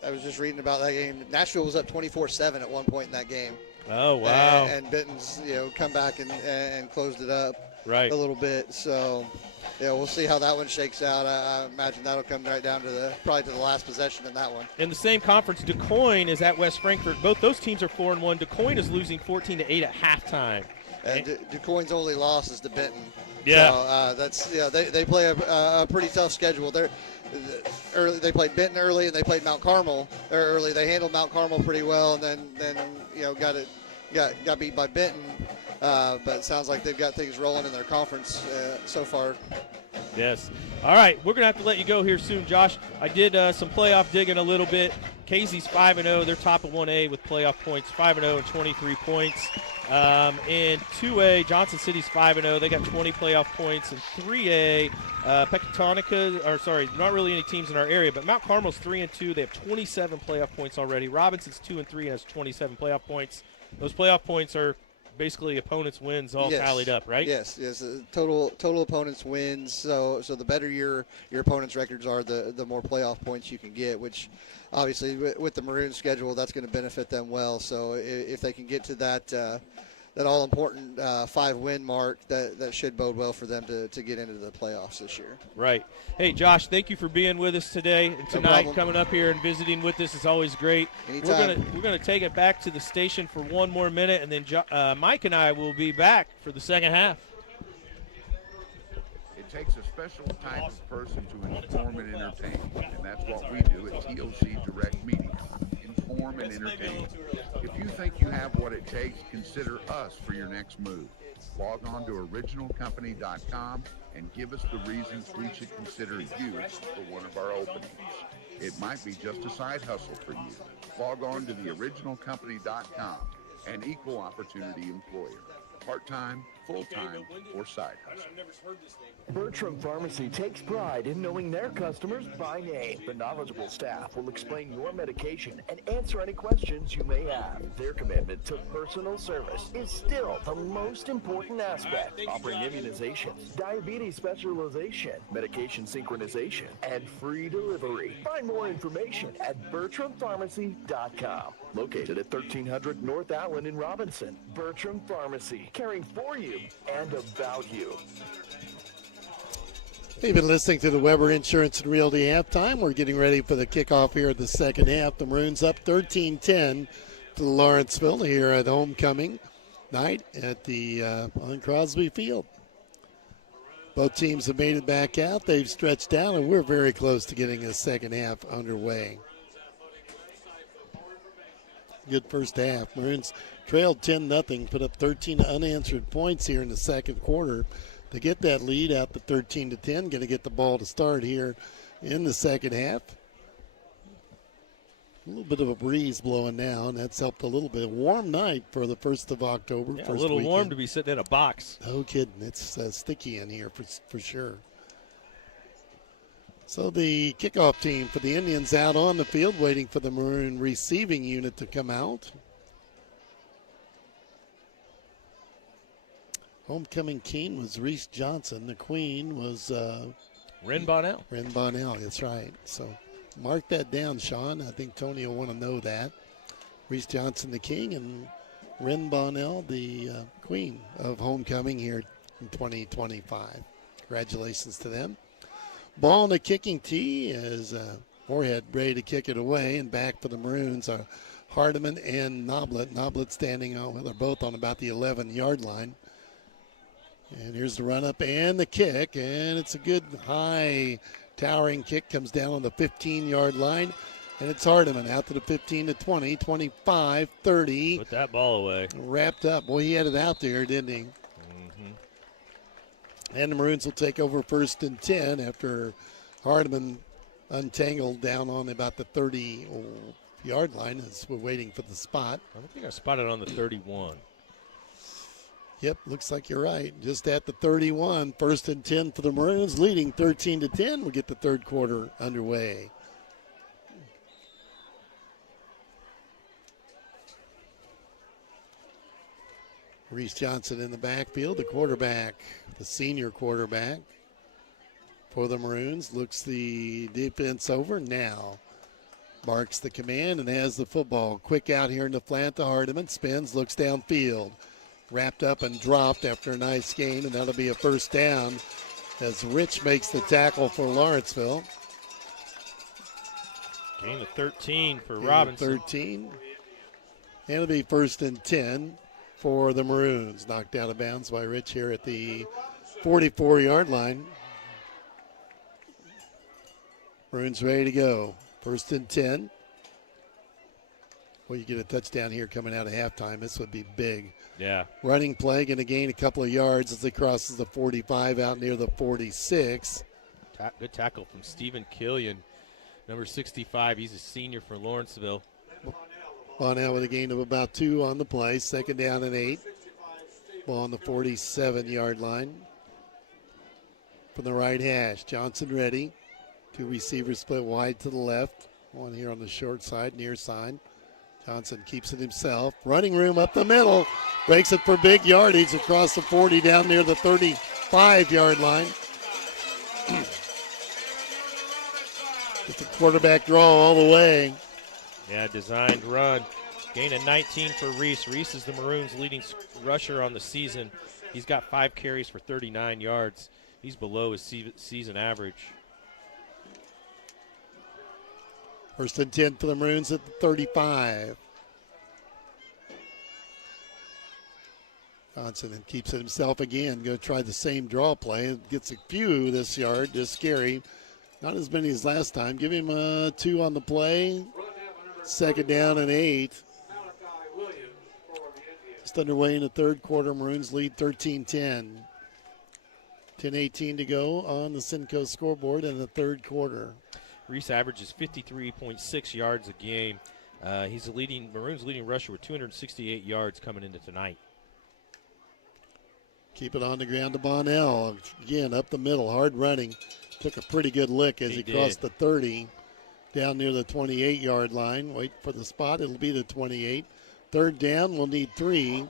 was just reading about that game. Nashville was up 24-7 at one point in that game. Oh, wow. And Benton's come back and closed it up a little bit. So we'll see how that one shakes out. I imagine that'll come right down to probably the last possession in that one. In the same conference, DuQuoin is at West Frankfort. Both those teams are 4-1. DuQuoin is losing 14-8 at halftime. And DuQuoin's only loss is to Benton. Yeah, so, they play a pretty tough schedule. They played Benton early, and they played Mount Carmel early. They handled Mount Carmel pretty well, and then got beat by Benton. But it sounds like they've got things rolling in their conference so far. Yes. All right, we're going to have to let you go here soon, Josh. I did some playoff digging a little bit. Casey's 5-0. They're top of 1A with playoff points, 5-0 and 23 points. In 2A, Johnson City's 5-0. They got 20 playoff points. In 3A, not really any teams in our area, but Mount Carmel's 3-2. They have 27 playoff points already. Robinson's 2-3 and has 27 playoff points. Those playoff points are basically opponents' wins all tallied up, right? Yes. Total opponents' wins. So the better your opponents' records are, the more playoff points you can get, which obviously with the Maroons schedule, that's going to benefit them well. So if they can get to that all-important 5-win mark, that should bode well for them to get into the playoffs this year. Right. Hey, Josh, thank you for being with us today and tonight, coming up here and visiting with us is always great. Anytime. We're gonna take it back to the station for one more minute, and then Mike and I will be back for the second half. It takes a special type of person to inform and entertain, and that's what we do at TOC Direct Media. Inform and entertain. If you think you have what it takes, consider us for your next move. Log on to originalcompany.com and give us the reasons we should consider you for one of our openings. It might be just a side hustle for you. Log on to theoriginalcompany.com, an equal opportunity employer. Part-time, full-time, or side hustle. Bertram Pharmacy takes pride in knowing their customers by name. The knowledgeable staff will explain your medication and answer any questions you may have. Their commitment to personal service is still the most important aspect, offering immunizations, diabetes specialization, medication synchronization, and free delivery. Find more information at BertramPharmacy.com. Located at 1300 North Allen in Robinson, Bertram Pharmacy, caring for you and about you. You've been listening to the Weber Insurance and Realty halftime. We're getting ready for the kickoff here of the second half. The Maroons up 13-10 to Lawrenceville here at homecoming night at the on Crosby Field. Both teams have made it back out. They've stretched out, and we're very close to getting the second half underway. Good first half. Maroons trailed 10-0, put up 13 unanswered points here in the second quarter. To get that lead out to 13-10, going to get the ball to start here in the second half. A little bit of a breeze blowing now, and that's helped a little bit. Warm night for the 1st of October. Yeah, first a little weekend. warm to be sitting in a box. No kidding. It's sticky in here for sure. So the kickoff team for the Indians out on the field, waiting for the Maroon receiving unit to come out. Homecoming king was Reese Johnson. The queen was Ren Bonnell. Ren Bonnell, that's right. So mark that down, Sean. I think Tony will want to know that. Reese Johnson, the king, and Ren Bonnell, the queen of homecoming here in 2025. Congratulations to them. Ball on the kicking tee as Moorhead ready to kick it away, and back for the Maroons are Hardiman and Noblet. Noblet standing on, well, they're both on about the 11-yard line. And here's the run up and the kick, and it's a good high towering kick, comes down on the 15-yard line, and it's Hardiman out to the 15 to 20, 25, 30. Put that ball away. Wrapped up. Boy, he had it out there, didn't he? And the Maroons will take over 1st and 10 after Hardiman untangled down on about the 30-yard line as we're waiting for the spot. I think I spotted on the 31. Yep, looks like you're right. Just at the 31, 1st and 10 for the Maroons, leading 13-10. We'll get the third quarter underway. Reese Johnson in the backfield, the quarterback, the senior quarterback for the Maroons. Looks the defense over now. Barks the command and has the football. Quick out here in the flat to Hardiman. Spins, looks downfield. Wrapped up and dropped after a nice gain, and that'll be a first down as Rich makes the tackle for Lawrenceville. Gain of 13 for Robinson. 13. And it'll be 1st and 10 for the Maroons. Knocked out of bounds by Rich here at the 44-yard line. Maroons ready to go. 1st and 10. Well, you get a touchdown here coming out of halftime. This would be big. Yeah. Running play, going to gain a couple of yards as he crosses the 45 out near the 46. Good tackle from Stephen Killian, number 65. He's a senior for Lawrenceville. Bonnell with a gain of about 2 on the play. 2nd down and 8. Ball on the 47-yard line. From the right hash, Johnson ready. 2 receivers split wide to the left. One here on the short side, near side. Johnson keeps it himself. Running room up the middle. Breaks it for big yardage across the 40 down near the 35-yard line. It's a quarterback draw all the way. Yeah, designed run. Gain of 19 for Reese. Reese is the Maroons' leading rusher on the season. He's got 5 carries for 39 yards. He's below his season average. 1st and 10 for the Maroons at the 35. Johnson then keeps it himself again. Going to try the same draw play. Gets a few this yard. Just scary. Not as many as last time. Give him 2 on the play. 2nd down and 8. Just underway in the third quarter. Maroons lead 13-10. 10:18 to go on the Simcoe scoreboard in the third quarter. Reese averages 53.6 yards a game. He's the Maroons' leading rusher with 268 yards coming into tonight. Keep it on the ground to Bonnell. Again, up the middle, hard running. Took a pretty good lick as he crossed the 30 down near the 28-yard line. Wait for the spot. It'll be the 28. 3rd down, we'll need 3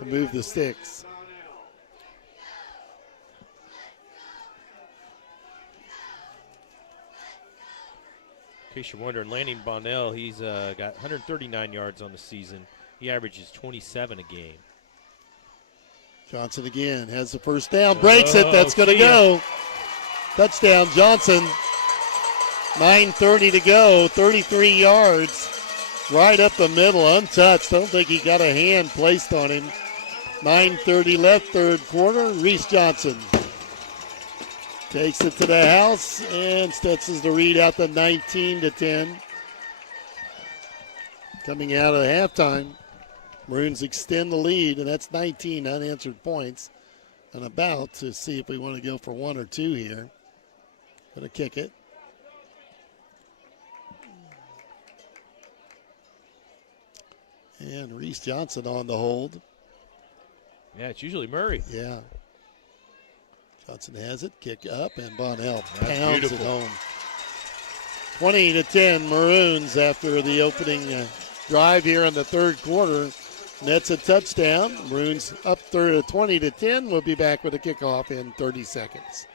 to move the sticks. case you're wondering, Landon Bonnell, he's got 139 yards on the season. He averages 27 a game. Johnson again has the first down, breaks it. That's going to go. Touchdown, Johnson. 9:30 to go, 33 yards. Right up the middle, untouched. Don't think he got a hand placed on him. 9:30 left, third quarter. Reese Johnson takes it to the house and stretches the lead out to 19-10. Coming out of halftime, Maroons extend the lead, and that's 19 unanswered points. And about to see if we want to go for one or two here. Going to kick it. And Reese Johnson on the hold. Yeah, it's usually Murray. Yeah. Johnson has it. Kick up, and Bonnell pounds it home. 20-10 Maroons after the opening drive here in the third quarter. Nets a touchdown. Maroons up 20-10. We'll be back with a kickoff in 30 seconds.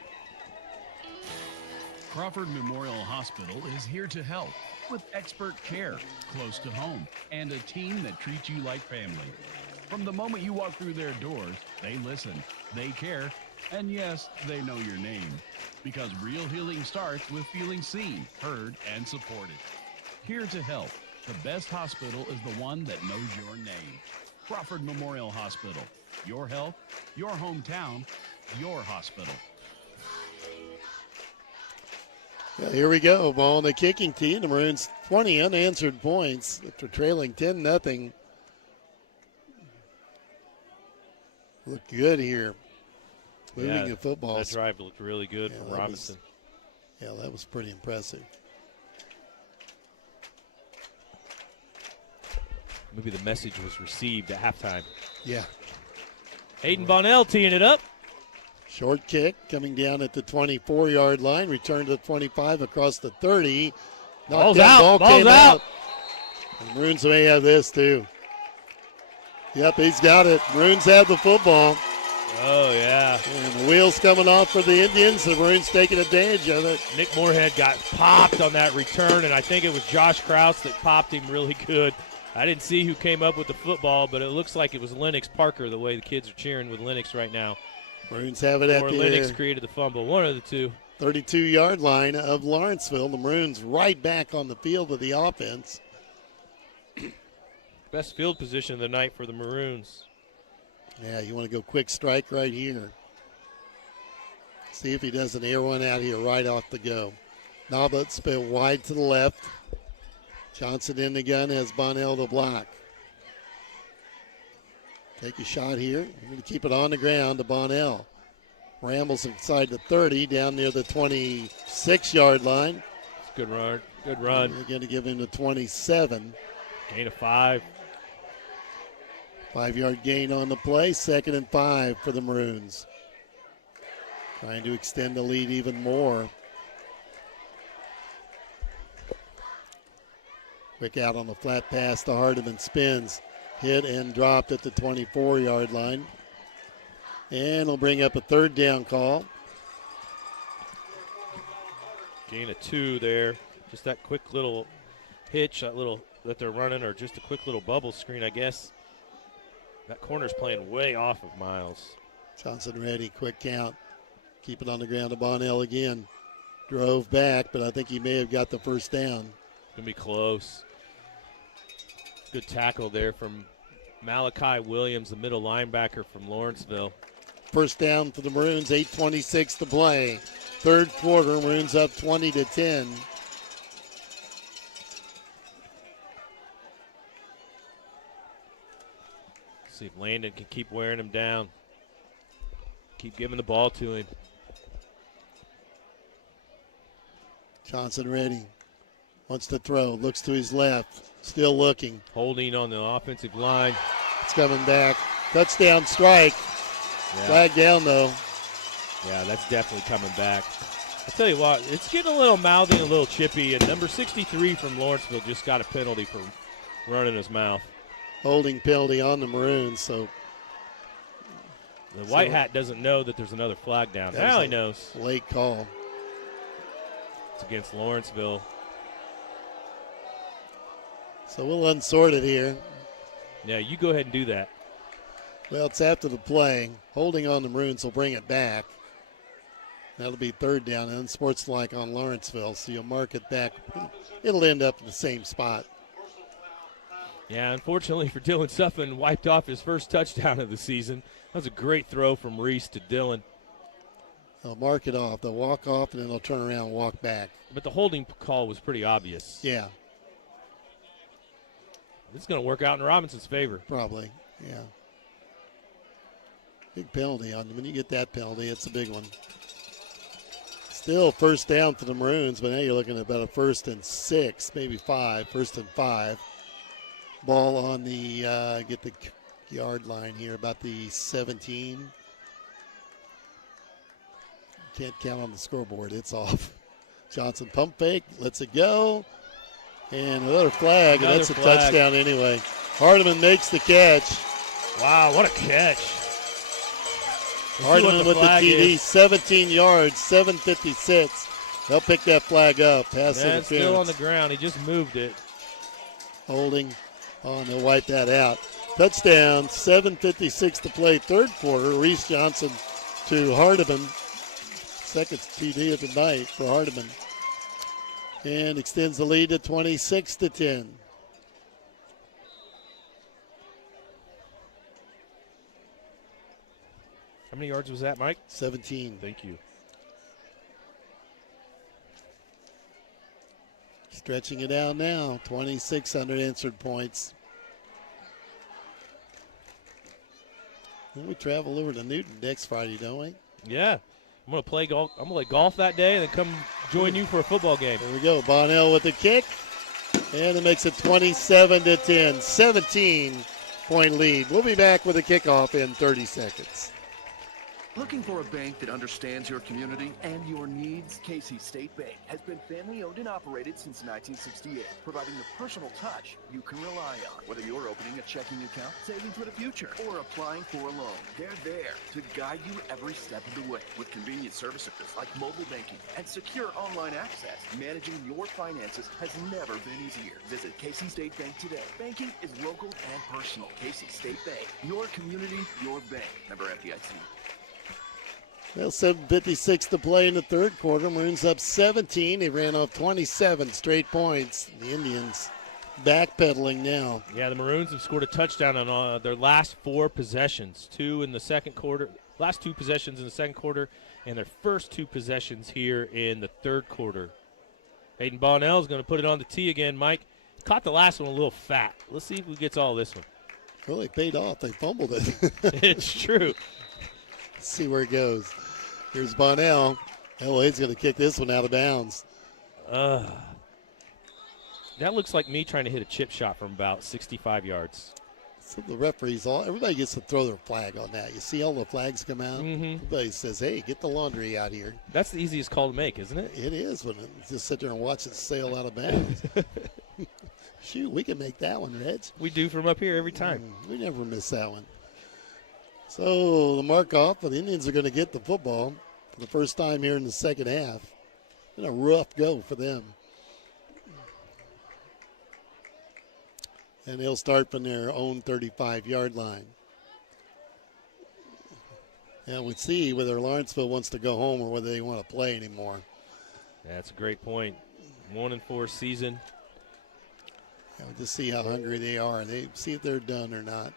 Crawford Memorial Hospital is here to help with expert care close to home and a team that treats you like family. From the moment you walk through their doors, they listen, they care, and yes, they know your name. Because real healing starts with feeling seen, heard, and supported. Here to help, the best hospital is the one that knows your name. Crawford Memorial Hospital. Your health, your hometown, your hospital. Well, here we go. Ball on the kicking tee. The Maroons 20 unanswered points after trailing 10-0. Look good here. Moving the football. That drive looked really good from Robinson. That was pretty impressive. Maybe the message was received at halftime. Yeah. Hayden Bonnell teeing it up. Short kick coming down at the 24-yard line. Return to the 25 across the 30. Ball's out. Ball's out. And the Maroons may have this too. Yep, he's got it. Maroons have the football. Oh, yeah. And the wheels coming off for the Indians. The Maroons taking advantage of it. Nick Moorhead got popped on that return, and I think it was Josh Krause that popped him really good. I didn't see who came up with the football, but it looks like it was Lennox Parker, the way the kids are cheering with Lennox right now. Maroons have it at or the Lennox created the fumble, one of the two. 32-yard line of Lawrenceville. The Maroons right back on the field of the offense. Best field position of the night for the Maroons. Yeah, you want to go quick strike right here. See if he doesn't air one out here right off the go. Naba spit wide to the left. Johnson in the gun has Bonnell the block. Take a shot here. We're going to keep it on the ground to Bonnell. Rambles inside the 30, down near the 26-yard line. Good run. Good run. We're going to give him the 27. Gain of 5. 5-yard gain on the play. 2nd and 5 for the Maroons. Trying to extend the lead even more. Quick out on the flat pass to Hardiman. Spins. Hit and dropped at the 24-yard line. And he'll bring up a 3rd down call. Gain of 2 there. Just that quick little hitch, that they're running, or just a quick little bubble screen, I guess. That corner's playing way off of Miles. Johnson ready, quick count. Keep it on the ground to Bonnell again. Drove back, but I think he may have got the first down. Going to be close. Good tackle there from Malachi Williams, the middle linebacker from Lawrenceville. First down for the Maroons, 8:26 to play. Third quarter, Maroons up 20-10. See if Landon can keep wearing him down. Keep giving the ball to him. Johnson ready. Wants to throw. Looks to his left. Still looking. Holding on the offensive line. It's coming back. Touchdown strike. Yeah. Flag down, though. Yeah, that's definitely coming back. I'll tell you what, it's getting a little mouthy, a little chippy, and number 63 from Lawrenceville just got a penalty for running his mouth. Holding penalty on the Maroons, so. The white hat doesn't know that there's another flag down. Now he knows. Late call. It's against Lawrenceville. So we'll unsort it here. Yeah, you go ahead and do that. Well, it's after the play. Holding on the Maroons will bring it back. That'll be third down, and unsportsmanlike on Lawrenceville, so you'll mark it back. It'll end up in the same spot. Yeah, unfortunately for Dylan Suffin, wiped off his first touchdown of the season. That was a great throw from Reese to Dylan. They'll mark it off. They'll walk off, and then they'll turn around and walk back. But the holding call was pretty obvious. Yeah. This is going to work out in Robinson's favor. Probably, yeah. Big penalty on when you get that penalty, it's a big one. Still first down for the Maroons, but now you're looking at about a 1st and 6, maybe 5, 1st and 5. Ball on the, get the yard line here, about the 17. Can't count on the scoreboard, it's off. Johnson pump fake, lets it go. And another flag, and that's a touchdown anyway. Hardiman makes the catch. Wow, what a catch. Hardiman with the TD, 17 yards, 7:56. They'll pick that flag up. Pass interference. Still on the ground. He just moved it. Holding on, they'll wipe that out. Touchdown, 7:56 to play, third quarter. Reese Johnson to Hardiman. Second TD of the night for Hardiman. And extends the lead to 26-10. How many yards was that, Mike? 17. Thank you. Stretching it out now, 26 unanswered points. Then we travel over to Newton next Friday, don't we? Yeah. I'm going to play golf. I'm going to play golf that day and then come join you for a football game. There we go. Bonnell with the kick. And it makes it 27-10. 17-point lead. We'll be back with a kickoff in 30 seconds. Looking for a bank that understands your community and your needs? Casey State Bank has been family-owned and operated since 1968, providing the personal touch you can rely on. Whether you're opening a checking account, saving for the future, or applying for a loan, they're there to guide you every step of the way. With convenient services like mobile banking and secure online access, managing your finances has never been easier. Visit Casey State Bank today. Banking is local and personal. Casey State Bank, your community, your bank. Member FDIC. Well, 7:56 to play in the third quarter. Maroons up 17. They ran off 27 straight points. The Indians backpedaling now. Yeah, the Maroons have scored a touchdown on their last 4 possessions. 2 in the second quarter, last 2 possessions in the second quarter, and their first 2 possessions here in the third quarter. Hayden Bonnell is going to put it on the tee again. Mike caught the last one a little fat. Let's see if he gets all this one. Really paid off. They fumbled it. It's true. Let's see where it goes. Here's Bonnell. LA's going to kick this one out of bounds. That looks like me trying to hit a chip shot from about 65 yards. So the referees, everybody gets to throw their flag on that. You see all the flags come out? Mm-hmm. Everybody says, hey, get the laundry out here. That's the easiest call to make, isn't it? It is when it just sit there and watch it sail out of bounds. Shoot, we can make that one, Reg. We do from up here every time. We never miss that one. So the mark off, but the Indians are going to get the football for the first time here in the second half. Been a rough go for them. And they'll start from their own 35-yard line. And we'll see whether Lawrenceville wants to go home or whether they want to play anymore. That's a great point. 1-4 season. We'll just see how hungry they are. They see if they're done or not.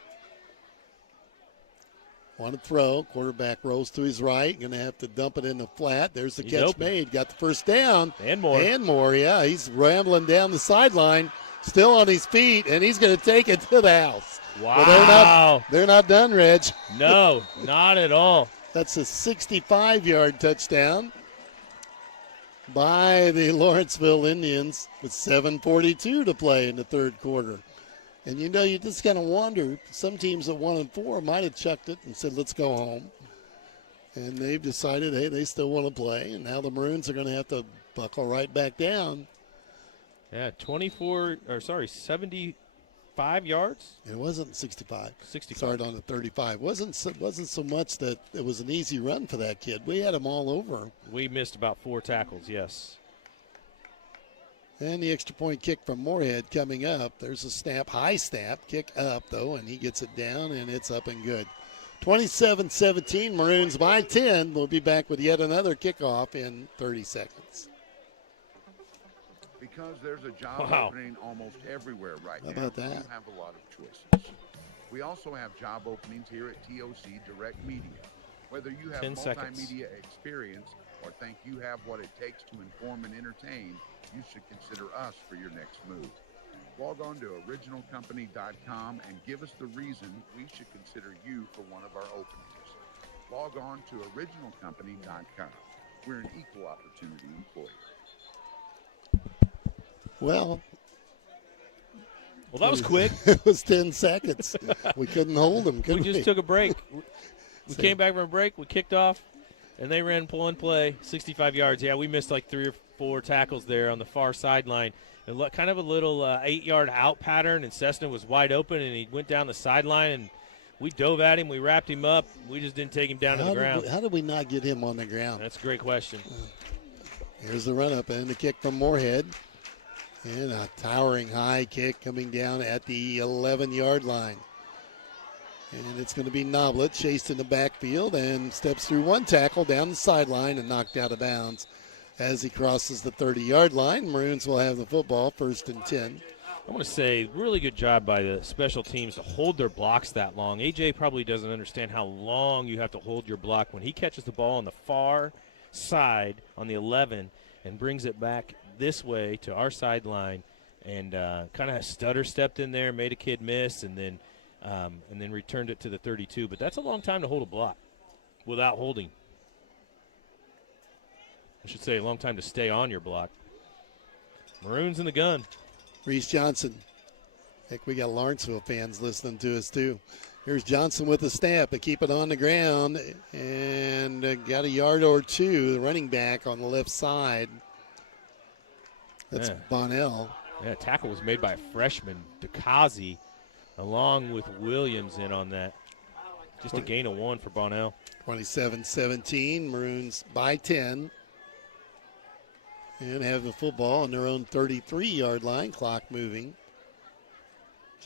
Want to throw. Quarterback rolls to his right. Going to have to dump it in the flat. There's the catch made. Got the first down. And more. And more, yeah. He's rambling down the sideline, still on his feet, and he's going to take it to the house. Wow. Well, they're not done, Reg. No, not at all. That's a 65-yard touchdown by the Lawrenceville Indians with 7:42 to play in the third quarter. And, you know, you just kind of wonder, some teams at 1-4 might have chucked it and said, let's go home. And they've decided, hey, they still want to play. And now the Maroons are going to have to buckle right back down. Yeah, 75 yards? It wasn't 65. 65. Started on the 35. Wasn't so much that it was an easy run for that kid. We had him all over. We missed about 4 tackles, yes. And the extra point kick from Moorhead coming up. There's a snap, high snap, kick up, though, and he gets it down, and it's up and good. 27-17, Maroons by 10. We'll be back with yet another kickoff in 30 seconds. Because there's a job opening almost everywhere right now. How about that? You have a lot of choices. We also have job openings here at TOC Direct Media. Whether you have 10 seconds. multimedia experience or think you have what it takes to inform and entertain, you should consider us for your next move. Log on to originalcompany.com and give us the reason we should consider you for one of our openings. Log on to originalcompany.com. We're an equal opportunity employer. Well, that was quick. It was 10 seconds. We couldn't hold them, could we? We just took a break. We came back from a break. We kicked off, and they ran pull and play, 65 yards. Yeah, we missed like 3 or 4 tackles there on the far sideline. And kind of a little 8-yard out pattern, and Cessna was wide open, and he went down the sideline, and we dove at him. We wrapped him up. We just didn't take him down to the ground. How did we not get him on the ground? That's a great question. Here's the run-up and the kick from Moorhead. And a towering high kick coming down at the 11-yard line. And it's going to be Noblet chased in the backfield and steps through one tackle down the sideline and knocked out of bounds. As he crosses the 30-yard line, Maroons will have the football, 1st and 10. I want to say really good job by the special teams to hold their blocks that long. A.J. probably doesn't understand how long you have to hold your block. When he catches the ball on the far side on the 11 and brings it back this way to our sideline and kind of stutter-stepped in there, made a kid miss, and then returned it to the 32. But that's a long time to hold a block without holding. I should say a long time to stay on your block. Maroons in the gun. Reese Johnson. I think we got Lawrenceville fans listening to us, too. Here's Johnson with the snap. They keep it on the ground and got a yard or two. The running back on the left side. That's Bonnell. Yeah, tackle was made by a freshman, DeKazi, along with Williams in on that. Just a gain of 1 for Bonnell. 27-17, Maroons by 10. And have the football on their own 33-yard line, clock moving.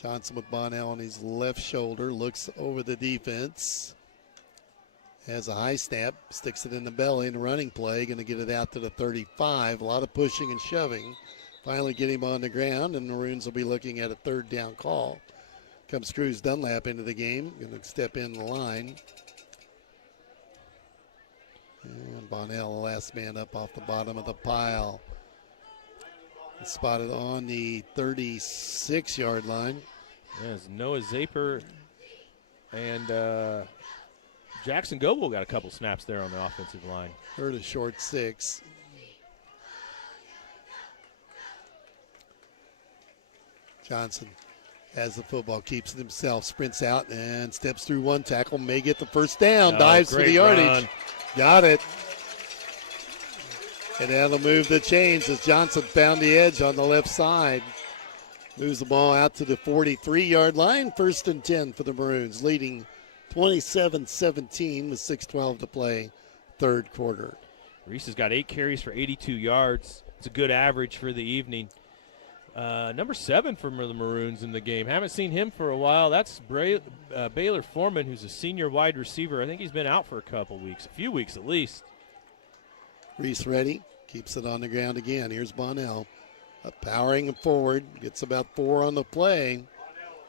Johnson with Bonnell on his left shoulder, looks over the defense. Has a high snap, sticks it in the belly in the running play, going to get it out to the 35. A lot of pushing and shoving. Finally get him on the ground, and the Maroons will be looking at a 3rd down call. Comes Cruz Dunlap into the game, going to step in the line. And Bonnell, the last man up off the bottom of the pile. It's spotted on the 36-yard line. Yes, Noah Zaper and Jackson Goble got a couple snaps there on the offensive line. Heard a short 6. Johnson has the football, keeps it himself, sprints out and steps through one tackle, may get the 1st down, dives for the yardage. Run. Got it. And that'll move the chains as Johnson found the edge on the left side. Moves the ball out to the 43-yard line. 1st and 10 for the Maroons, leading 27-17 with 6:12 to play, 3rd quarter. Reese has got 8 carries for 82 yards. It's a good average for the evening. Number 7 for the Maroons in the game. Haven't seen him for a while. That's Baylor Foreman, who's a senior wide receiver. I think he's been out for a few weeks at least. Reese ready, keeps it on the ground again. Here's Bonnell, powering forward, gets about 4 on the play.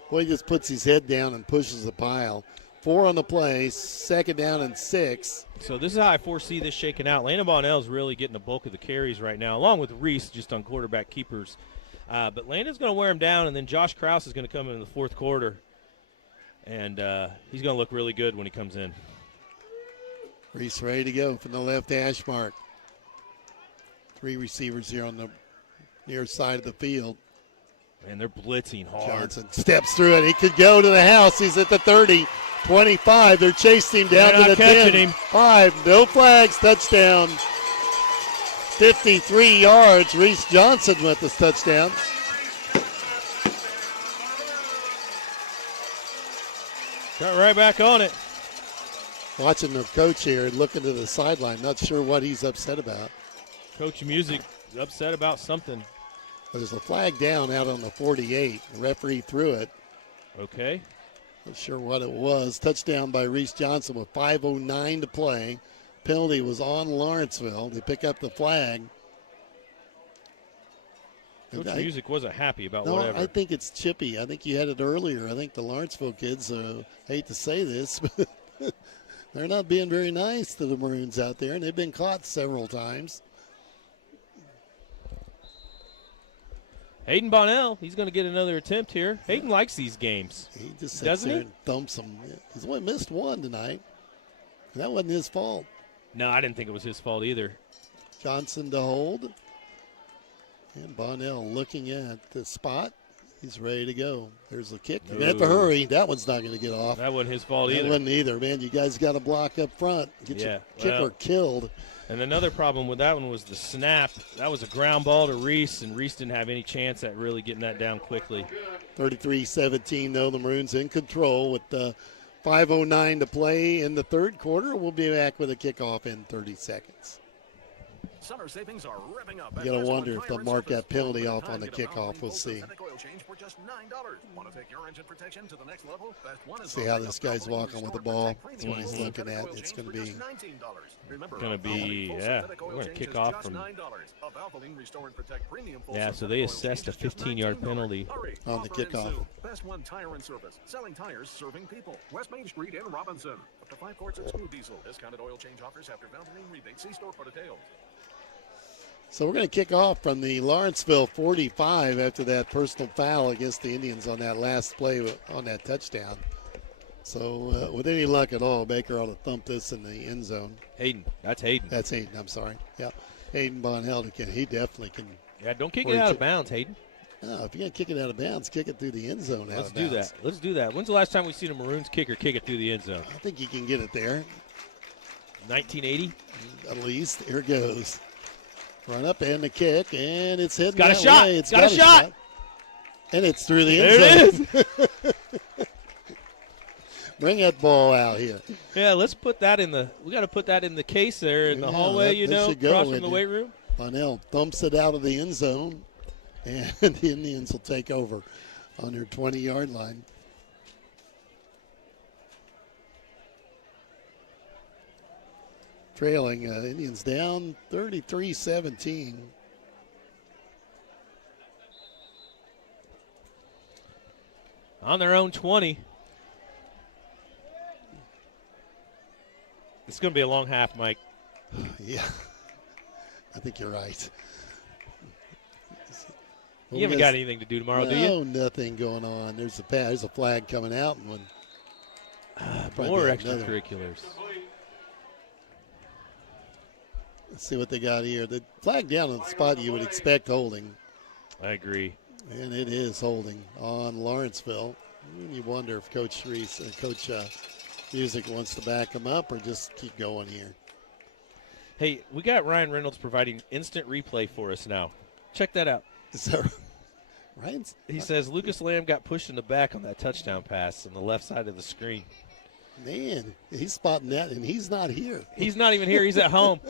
Boy, he just puts his head down and pushes the pile. 4 on the play, 2nd down and 6. So this is how I foresee this shaking out. Landon Bonnell's really getting the bulk of the carries right now, along with Reese just on quarterback keepers. But Landon's going to wear him down, and then Josh Krause is going to come in the 4th quarter. And he's going to look really good when he comes in. Reese ready to go from the left hash mark. 3 receivers here on the near side of the field. And they're blitzing hard. Johnson steps through it. He could go to the house. He's at the 30, 25. They're chasing him down to the 10. 5, no flags, touchdown. 53 yards. Reese Johnson with this touchdown. Got right back on it. Watching the coach here looking to the sideline. Not sure what he's upset about. Coach Music is upset about something. There's a flag down out on the 48. The referee threw it. Okay. Not sure what it was. Touchdown by Reese Johnson with 5:09 to play. Penalty was on Lawrenceville. They pick up the flag. Coach Music wasn't happy about No, whatever. I think it's chippy. I think you had it earlier. I think the Lawrenceville kids, hate to say this, but they're not being very nice to the Maroons out there, and they've been caught several times. Hayden Bonnell, he's going to get another attempt here. Hayden likes these games. He just sits doesn't there he? and thumps them. He's only missed one tonight, and that wasn't his fault. No, I didn't think it was his fault either. Johnson to hold. And Bonnell looking at the spot. He's ready to go. There's the kick. You have to hurry. That one's not going to get off. That wasn't his fault either. That wasn't either, man. You guys got to block up front. Get your kicker killed. And another problem with that one was the snap. That was a ground ball to Reese, and Reese didn't have any chance at really getting that down quickly. 33-17, though. The Maroons in control with 5:09 to play in the third quarter. We'll be back with a kickoff in 30 seconds. Summer savings are revving up. You got to wonder if they'll mark that penalty off on the kickoff. We'll see. Oil change for just $9. Want to take your engine protection to the next level? See how this guy's walking with the ball. That's what he's looking at. It's going to be. We're going to kick off from. Yeah, so they assessed a 15-yard penalty on the kickoff. Best One Tire and Service, selling tires, serving people. West Main Street in Robinson. Up to 5 quarts exclude diesel. Discounted oil change offers after Valvoline rebate. See store for details. So we're going to kick off from the Lawrenceville 45 after that personal foul against the Indians on that last play on that touchdown. So with any luck at all, Baker ought to thump this in the end zone. Hayden. That's Hayden. That's Hayden. I'm sorry. Yeah. Hayden Bonnell, he definitely can. Yeah, don't kick it out of bounds, Hayden. No, if you're going to kick it out of bounds, kick it through the end zone. Let's do that. Let's do that. When's the last time we seen a Maroons kicker kick it through the end zone? I think you can get it there. 1980? At least. Here it goes. Run up and the kick, and it's heading got that a shot. way. It's got a shot. And it's through the end zone. There it is. Bring that ball out here. Yeah, let's put that in the. We got to put that in the case there in the hallway. Across from the weight room. Bonnell thumps it out of the end zone, and the Indians will take over on their 20-yard line. Trailing Indians down 33-17. On their own 20. It's going to be a long half, Mike. Yeah, I think you're right. You haven't got anything to do tomorrow, do you? No, nothing going on. There's a flag coming out. And more extracurriculars. Let's see what they got here. The flag down on the spot you would expect holding. I agree. And it is holding on Lawrenceville. You wonder if Coach Music wants to back him up or just keep going here. Hey, we got Ryan Reynolds providing instant replay for us now. Check that out. Is that right? He says Lucas Lamb got pushed in the back on that touchdown pass on the left side of the screen. Man, he's spotting that, and he's not here. He's not even here. He's at home.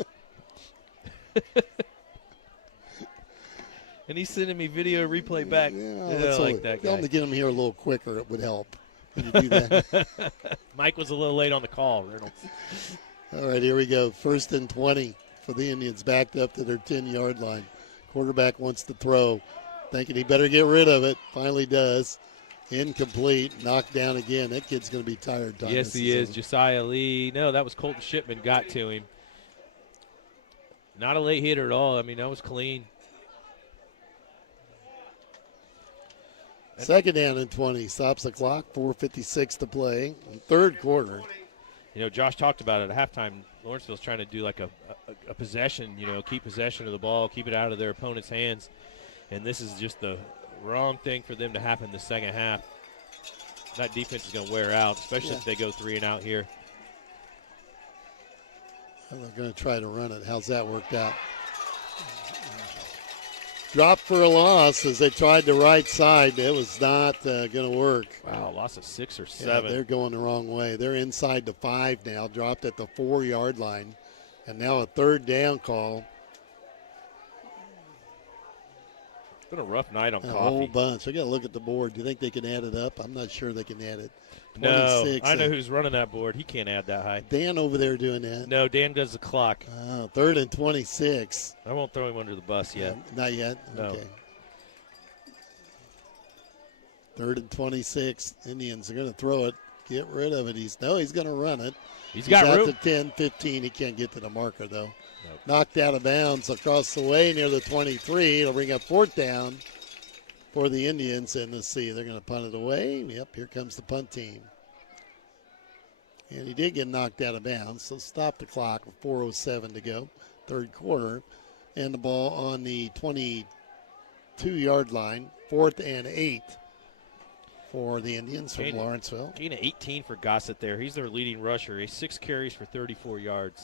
And he's sending me video replay back. Yeah, like that guy. Tell him to get him here a little quicker. It would help when you do that. Mike was a little late on the call, Reynolds. All right, here we go. 1st and 20 for the Indians, backed up to their 10-yard line. Quarterback wants to throw, thinking he better get rid of it. Finally does. Incomplete. Knocked down again. That kid's going to be tired. Yes, he is. Josiah Lee. No, that was Colton Shipman got to him. Not a late hitter at all. I mean, that was clean. 2nd down and 20. Stops the clock. 4:56 to play. Third quarter. You know, Josh talked about it at halftime. Lawrenceville's trying to do like a possession, keep possession of the ball, keep it out of their opponent's hands. And this is just the wrong thing for them to happen the second half. That defense is going to wear out, especially if they go 3 and out here. Well, they're going to try to run it. How's that worked out? Dropped for a loss as they tried the right side. It was not going to work. Wow, loss of 6 or 7. Yeah, they're going the wrong way. They're inside the 5 now, dropped at the 4-yard line. And now a 3rd down call. been a rough night on A Coffee. whole bunch. I got to look at the board. Do you think they can add it up? I'm not sure they can add it. No, I know who's running that board. He can't add that high. Dan over there doing that. No, Dan does the clock. 3rd and 26. I won't throw him under the bus yet. Not yet? No. Okay. 3rd and 26. Indians are going to throw it. Get rid of it. He's going to run it. He's got out room. to 10, 15. He can't get to the marker, though. Nope. Knocked out of bounds across the way near the 23. It'll bring up 4th down for the Indians. And let's see, they're going to punt it away. Yep, here comes the punt team. And he did get knocked out of bounds, so stop the clock with 4:07 to go, 3rd quarter. And the ball on the 22-yard line, 4th and 8 for the Indians from Lawrenceville. Gain of 18 for Gossett there. He's their leading rusher. He's 6 carries for 34 yards.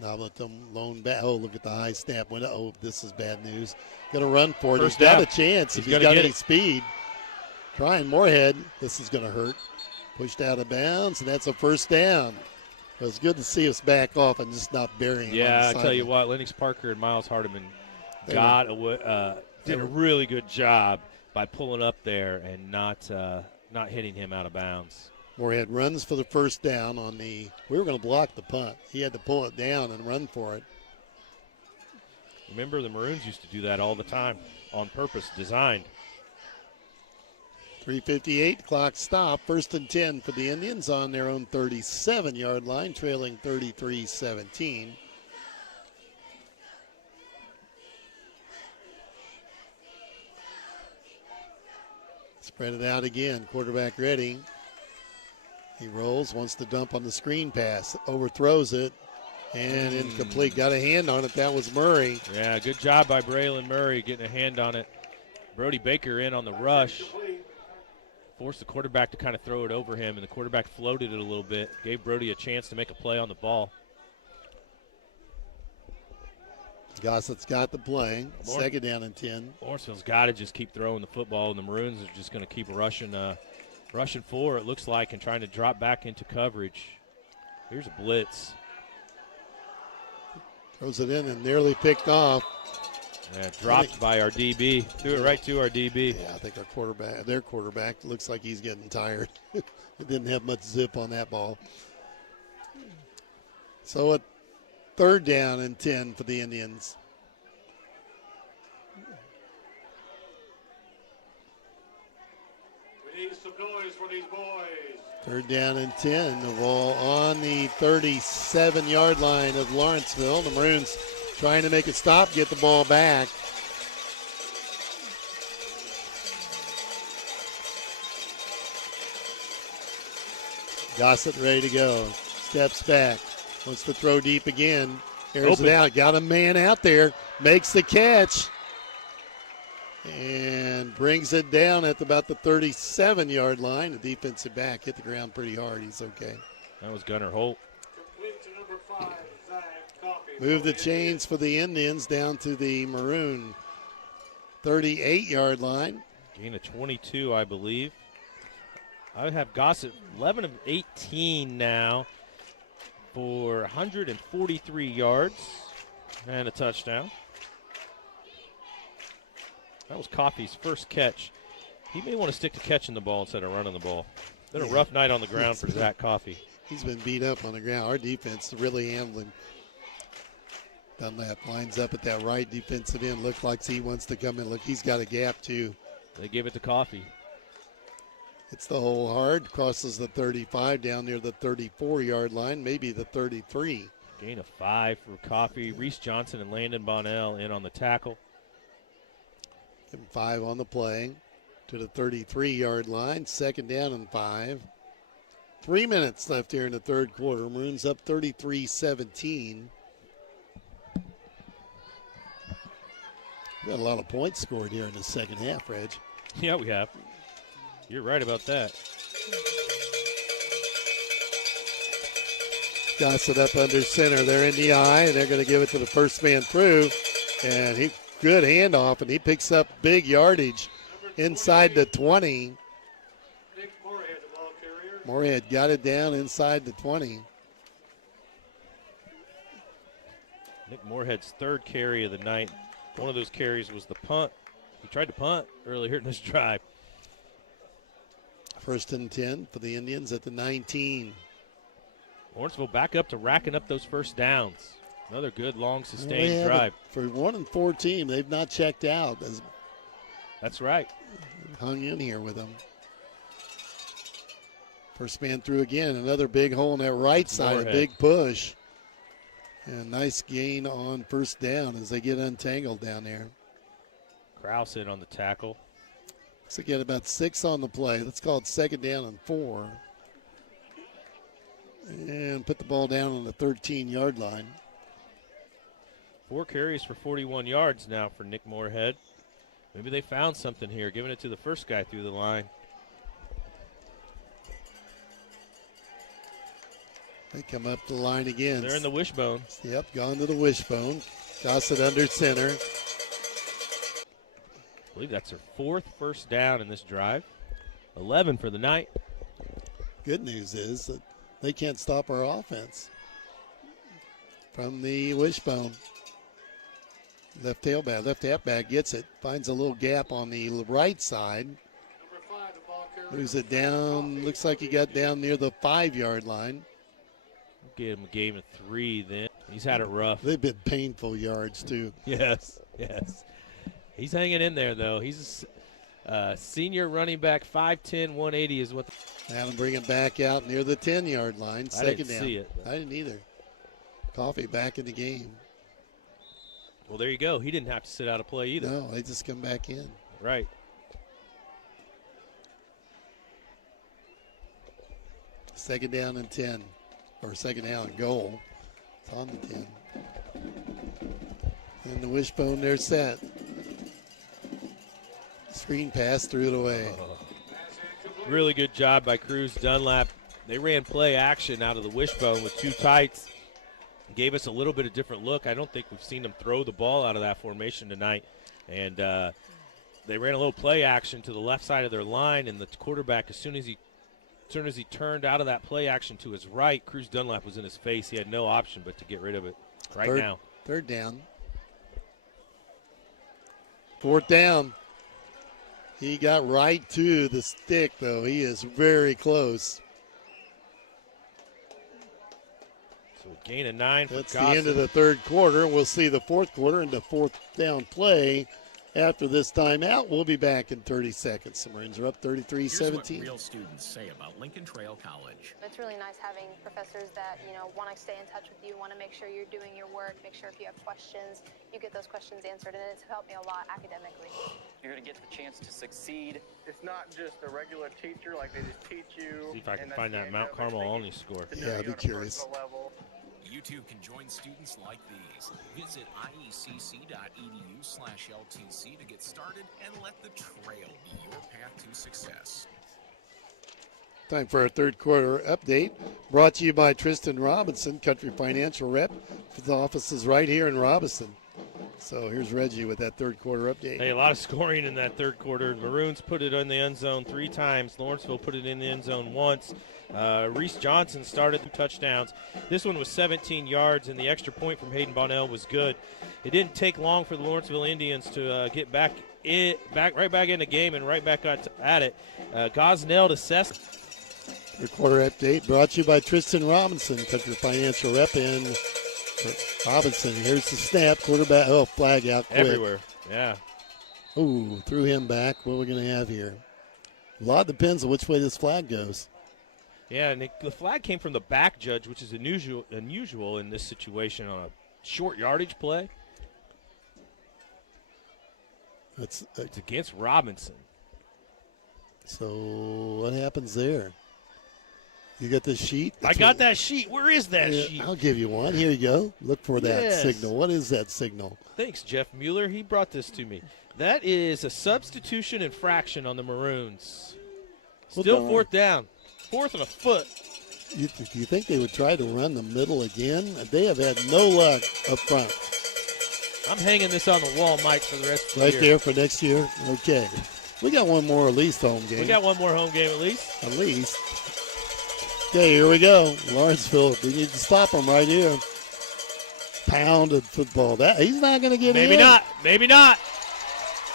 Now let them loan back. Oh, look at the high snap window. Oh, this is bad news. Going to run for it. First He's got down. a chance if he's He's got gonna any get it. speed. Trying Moorhead. This is going to hurt. Pushed out of bounds, and that's a 1st down. It was good to see us back off and just not burying him. Yeah, on the I tell you sideline. what, Lennox Parker and Miles Hardiman did They a were- really good job by pulling up there and not hitting him out of bounds. Moorhead runs for the 1st down on the – we were going to block the punt. He had to pull it down and run for it. Remember, the Maroons used to do that all the time on purpose, designed. 3:58, clock stop. 1st and 10 for the Indians on their own 37-yard line, trailing 33-17. Spread it out again. Quarterback ready. He rolls, wants to dump on the screen pass, overthrows it, and incomplete. Got a hand on it. That was Murray. Yeah, good job by Braylon Murray getting a hand on it. Brody Baker in on the rush. Forced the quarterback to kind of throw it over him, and the quarterback floated it a little bit. Gave Brody a chance to make a play on the ball. Gossett's got the play. 2nd down and 10. Lawrenceville's got to just keep throwing the football, and the Maroons are just going to keep rushing for, it looks like, and trying to drop back into coverage. Here's a blitz. Throws it in and nearly picked off. Yeah, dropped by our DB. Threw it right to our DB. Yeah, I think their quarterback, looks like he's getting tired. It didn't have much zip on that ball. So a 3rd down and 10 for the Indians. We need some noise for these boys. 3rd down and 10. The ball on the 37-yard line of Lawrenceville. The Maroons trying to make it stop, get the ball back. Gossett ready to go. Steps back. Wants to throw deep again. Airs it out. Got a man out there. Makes the catch. And brings it down at about the 37-yard line. The defensive back hit the ground pretty hard. He's okay. That was Gunnar Holt. Complete to number 5, Zach Coffey. Move the chains for the Indians down to the Maroon 38-yard line. Gain of 22, I believe. I have Gossett 11 of 18 now for 143 yards and a touchdown. That was Coffey's first catch. He may want to stick to catching the ball instead of running the ball. Been a rough night on the ground for Zach Coffey. He's been beat up on the ground. Our defense really handling. Dunlap lines up at that right defensive end. Looks like he wants to come in. Look, he's got a gap too. They give it to Coffey. It's the hole hard. Crosses the 35 down near the 34-yard line, maybe the 33. Gain of 5 for Coffey. Reese Johnson and Landon Bonnell in on the tackle. Give him 5 on the play to the 33-yard line. 2nd down and 5. 3 minutes left here in the 3rd quarter. Maroons up 33-17. We got a lot of points scored here in the second half, Reg. Yeah, we have. You're right about that. Gossett up under center. They're in the eye, and they're going to give it to the first man through. And good handoff, and he picks up big yardage inside the 20. Nick Moorhead, the ball carrier. Moorhead got it down inside the 20. Nick Moorhead's 3rd carry of the night. One of those carries was the punt He tried to punt earlier in this drive. 1st and 10 for the Indians at the 19. Lawrenceville back up to racking up those first downs. Another good, long, sustained drive. For 1-4 team, they've not checked out. That's right. Hung in here with them. First man through again. Another big hole in that right side. A big push. And nice gain on 1st down as they get untangled down there. Krause in on the tackle. So get about 6 on the play. Let's call it 2nd down and 4. And put the ball down on the 13-yard line. 4 carries for 41 yards now for Nick Moorhead. Maybe they found something here, giving it to the first guy through the line. They come up the line again. They're in the wishbone. Yep, gone to the wishbone. Toss it under center. I believe that's their 4th first down in this drive. 11 for the night. Good news is that they can't stop our offense. From the wishbone. Left halfback gets it. Finds a little gap on the right side. Moves it down. Looks like he got down near the 5-yard line. Give him a game of 3 then. He's had it rough. They've been painful yards, too. Yes. He's hanging in there, though. He's a senior running back, 5'10", 180 is what. Now bring it back out near the 10-yard line. I didn't see it. I didn't either. Coffee back in the game. Well, there you go. He didn't have to sit out a play either. No, they just come back in. Right. Second down and 10. Or 2nd down and goal. It's on the 10. And the wishbone, they're set. Screen pass, threw it away. Really good job by Cruz Dunlap. They ran play action out of the wishbone with 2 tights. Gave us a little bit of different look. I don't think we've seen them throw the ball out of that formation tonight. And they ran a little play action to the left side of their line, and the quarterback, as soon as he turned out of that play action to his right, Cruz Dunlap was in his face. He had no option but to get rid of it now. 3rd down. 4th down. He got right to the stick, though. He is very close. So a gain of 9 for That's Gossett. the end of the 3rd quarter. We'll see the 4th quarter and the 4th down play. After this timeout, we'll be back in 30 seconds. The Maroons are up 33-17. Here's what real students say about Lincoln Trail College. It's really nice having professors that, want to stay in touch with you, want to make sure you're doing your work, make sure if you have questions, you get those questions answered, and it's helped me a lot academically. You're going to get the chance to succeed. It's not just a regular teacher, like they just teach you. See if I can find that Mount Carmel only score. Yeah, I'd be curious. You too can join students like these. Visit iecc.edu/LTC to get started and let the trail be your path to success. Time for our 3rd quarter update. Brought to you by Tristan Robinson, Country Financial Rep. His office is right here in Robinson. So here's Reggie with that 3rd quarter update. Hey, a lot of scoring in that 3rd quarter. Maroons put it in the end zone 3 times. Lawrenceville put it in the end zone once. Reese Johnson started 2 touchdowns. This one was 17 yards, and the extra point from Hayden Bonnell was good. It didn't take long for the Lawrenceville Indians to get right back in the game and right back at it. Gosnell to Cesc. 3rd quarter update brought to you by Tristan Robinson, Country Financial Rep in Robinson. Here's the snap. Quarterback. Oh, flag out quick. Everywhere. Yeah. Ooh, threw him back. What are we going to have here? A lot depends on which way this flag goes. Yeah, and the flag came from the back judge, which is unusual in this situation on a short yardage play. It's against Robinson. So what happens there? You got the sheet? I got that sheet. Where is that sheet? I'll give you one. Here you go. Look for that Yes. signal. What is that signal? Thanks, Jeff Mueller. He brought this to me. That is a substitution infraction on the Maroons. Still 4th down. 4th and a foot. You think they would try to run the middle again? They have had no luck up front. I'm hanging this on the wall, Mike, for the rest of the Right year. there for next year? Okay. We got one more at least home game. We got one more home game at least. At least. Okay, here we go. Lawrenceville, we need to stop them right here. Pounded football. He's not going to get in. Maybe not. Maybe not.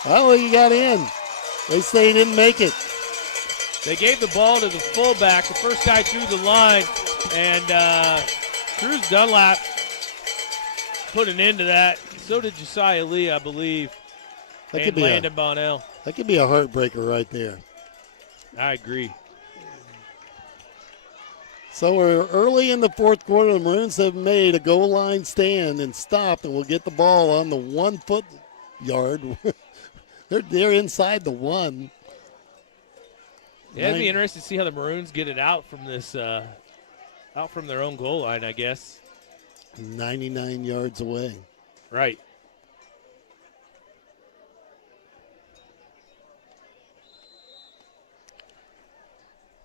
Oh, he got in. They say he didn't make it. They gave the ball to the fullback, the first guy through the line, and Cruz Dunlap put an end to that. So did Josiah Lee, I believe, and Landon Bonnell. That could be a heartbreaker right there. I agree. So we're early in the fourth quarter. The Maroons have made a goal line stand and stopped, and we'll get the ball on the 1 foot yard. they're inside the 1. Yeah, it'd be interesting to see how the Maroons get it out from this, out from their own goal line, I guess. 99 yards away. Right.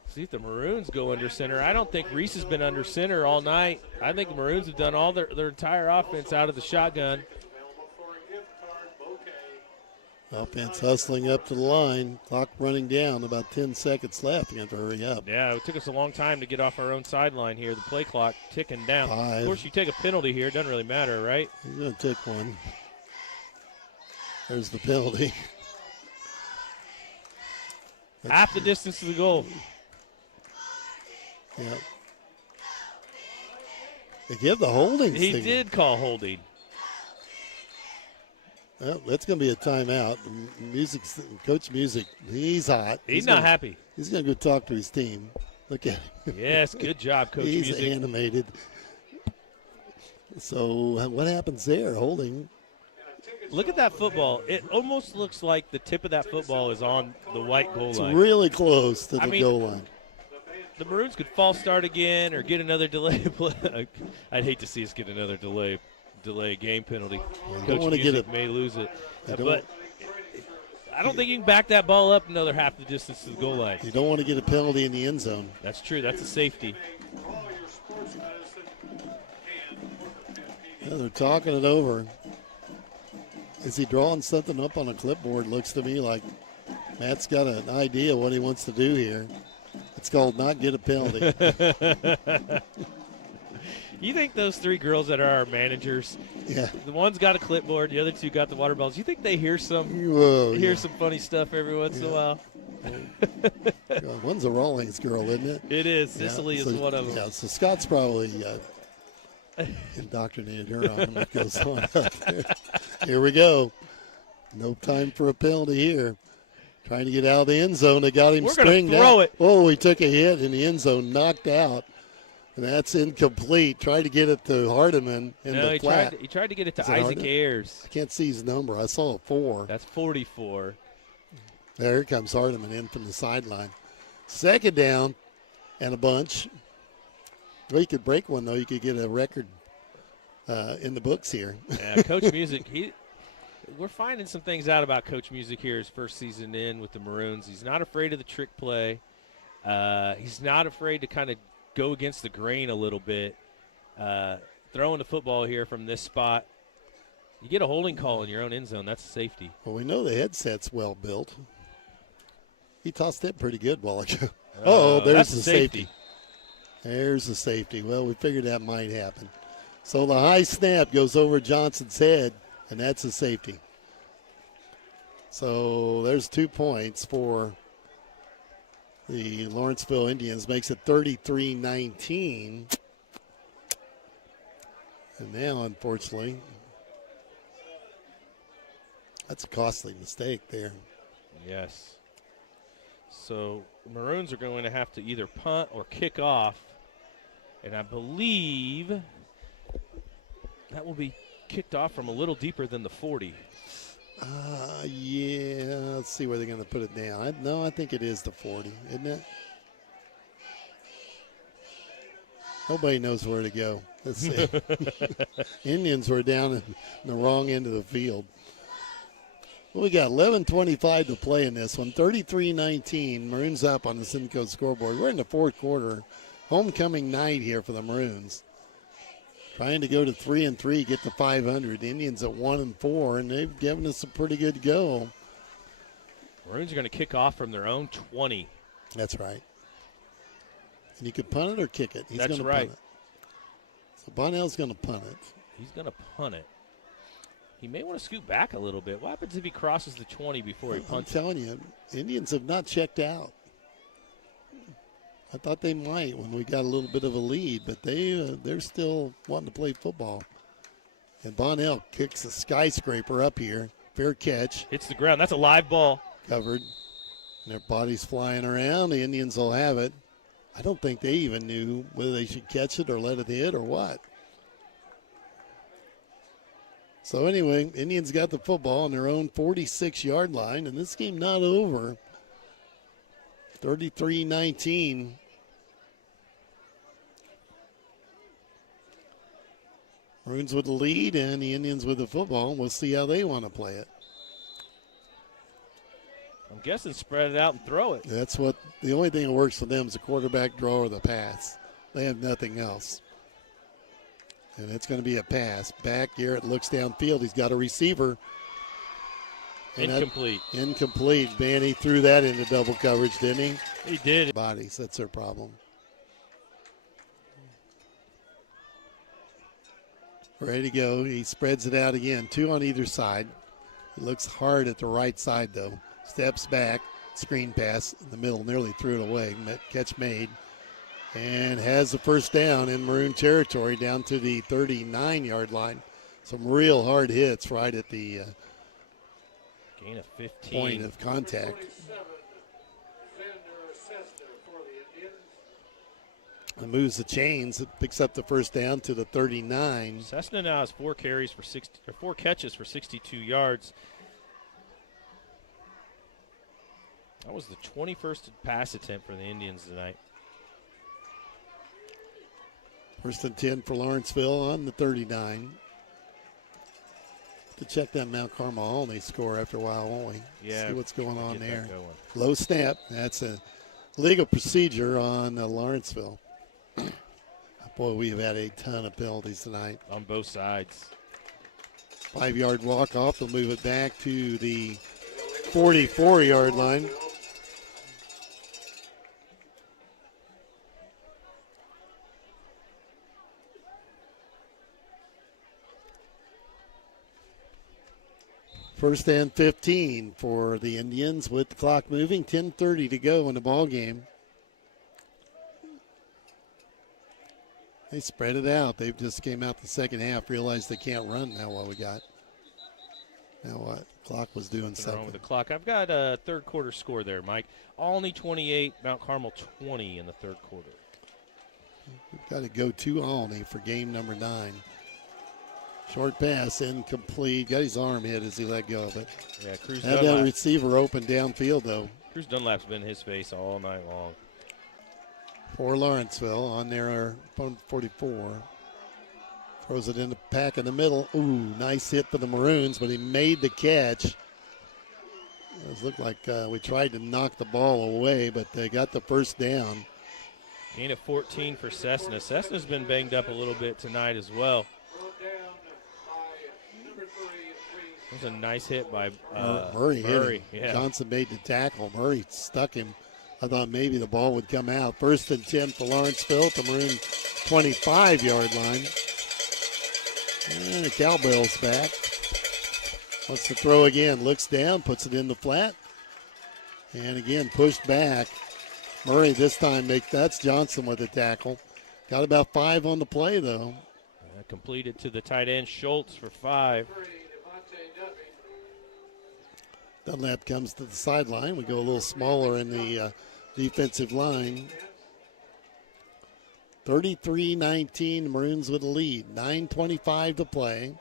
See if the Maroons go under center. I don't think Reese has been under center all night. I think the Maroons have done all their entire offense out of the shotgun. Offense hustling up to the line. Clock running down. About 10 seconds left. You have to hurry up. Yeah, it took us a long time to get off our own sideline here. The play clock ticking down. 5. Of course, you take a penalty here. It doesn't really matter, right? He's going to take one. There's the penalty. Half the distance to the goal. Yep. They give the holding He signal. did call holding. Well, that's going to be a timeout. Coach Music, he's hot. He's not happy. He's going to go talk to his team. Look at him. Yes, good job, Coach He's Music. animated. So what happens there? Holding. Look at that football. It almost looks like the tip of that football is on the white goal line. It's really close to the goal line. The Maroons could false start again or get another delay. I'd hate to see us get another delay game penalty. Coach Music may lose it. But I don't think you can back that ball up another half the distance to the goal line. You don't want to get a penalty in the end zone. That's true. That's a safety. Yeah, they're talking it over. Is he drawing something up on a clipboard? Looks to me like Matt's got an idea what he wants to do here. It's called not get a penalty. You think those 3 girls that are our managers, yeah, the one's got a clipboard, the other 2 got the water bottles. You think they hear some some funny stuff every once in a while? One's a Rawlings girl, isn't it? It is. Cicely is one of them. Yeah, so Scott's probably indoctrinated her on what goes on out there. Here we go. No time for a penalty here. Trying to get out of the end zone. They got him stringed out. Throw it. Oh, he took a hit in the end zone, knocked out. And that's incomplete. Tried to get it to Hardiman in the flat. He tried to get it to Isaac Ayers. I can't see his number. I saw a 4. That's 44. There comes Hardiman in from the sideline. Second down and a bunch. Well, you could break one, though. You could get a record in the books here. Yeah, Coach Music, we're finding some things out about Coach Music here his first season in with the Maroons. He's not afraid of the trick play. He's not afraid to kind of go against the grain a little bit. Throwing the football here from this spot. You get a holding call in your own end zone, that's a safety. Well, we know the headset's well built. He tossed it pretty good while ago. There's the safety. There's the safety. Well, we figured that might happen. So the high snap goes over Johnson's head, and that's a safety. So there's 2 points for the Lawrenceville Indians. Makes it 33-19. And now, unfortunately, that's a costly mistake there. Yes. So Maroons are going to have to either punt or kick off. And I believe that will be kicked off from a little deeper than the 40. Yeah, let's see where they're going to put it down. I think it is the 40, isn't it? Nobody knows where to go. Let's see. Indians were down in the wrong end of the field. Well, we got 11:25 to play in this one. 33-19. Maroons up on the Simcoe scoreboard. We're in the fourth quarter. Homecoming night here for the Maroons. Trying to go to 3-3, get to 500. Indians at 1-4, and they've given us a pretty good go. Maroons are going to kick off from their own 20. That's right. And you can punt it or kick it. That's right. Punt it. So Bonnell's going to punt it. He's going to punt it. He may want to scoot back a little bit. What happens if he crosses the 20 before he punts? I'm telling you, Indians have not checked out. I thought they might when we got a little bit of a lead, but they're still wanting to play football. And Bonnell kicks a skyscraper up here. Fair catch. Hits the ground. That's a live ball. Covered. And their bodies flying around. The Indians will have it. I don't think they even knew whether they should catch it or let it hit or what. So anyway, Indians got the football on their own 46-yard line, and this game not over. 33-19. Maroons with the lead and the Indians with the football. We'll see how they want to play it. I'm guessing spread it out and throw it. That's what the only thing that works for them is the quarterback draw or the pass. They have nothing else. And it's going to be a pass. Back, Garrett looks downfield. He's got a receiver. And incomplete. Incomplete. Banny threw that into double coverage, didn't he? He did. Bodies, that's their problem. Ready to go. He spreads it out again. 2 on either side. He looks hard at the right side, though. Steps back. Screen pass in the middle. Nearly threw it away. Catch made. And has the first down in Maroon territory down to the 39-yard line. Some real hard hits right at the gain of 15. Point of contact. It moves the chains. It picks up the first down to the 39. Cessna now has 4 catches for 62 yards. That was the 21st pass attempt for the Indians tonight. First and 10 for Lawrenceville on the 39. To check that Mount Carmel only score after a while, won't we? Yeah. See what's going on there. Going. Low snap. That's a legal procedure on Lawrenceville. Boy, we have had a ton of penalties tonight. On both sides. 5-yard walk off. They'll move it back to the 44-yard line. First and 15 for the Indians with the clock moving. 10:30 to go in the ball game. They spread it out. They just came out the second half, realized they can't run now what we got. Now what? Clock was doing something. Wrong with the clock. I've got a third quarter score there, Mike. Alney 28, Mount Carmel 20 in the third quarter. We've got to go to Alney for game number 9. Short pass, incomplete. Got his arm hit as he let go of it. Yeah, Cruz had Dunlap. that receiver open downfield, though. Cruz Dunlap's been in his face all night long. For Lawrenceville on their 44. Throws it in the pack in the middle. Ooh, nice hit for the Maroons, but he made the catch. It looked like we tried to knock the ball away, but they got the first down. Gain of 14 for Cessna. Cessna's been banged up a little bit tonight as well. That was a nice hit by Murray. Murray. Hit him. Yeah. Johnson made the tackle. Murray stuck him. I thought maybe the ball would come out. First and 10 for Lawrenceville at the Maroon 25-yard line. And the Cowbell's back. Wants to throw again. Looks down, puts it in the flat. And again, pushed back. Murray this time that's Johnson with the tackle. Got about 5 on the play, though. Completed to the tight end, Schultz for 5. Dunlap comes to the sideline. We go a little smaller in the defensive line. 33-19, Maroons with a lead. 9:25 to play.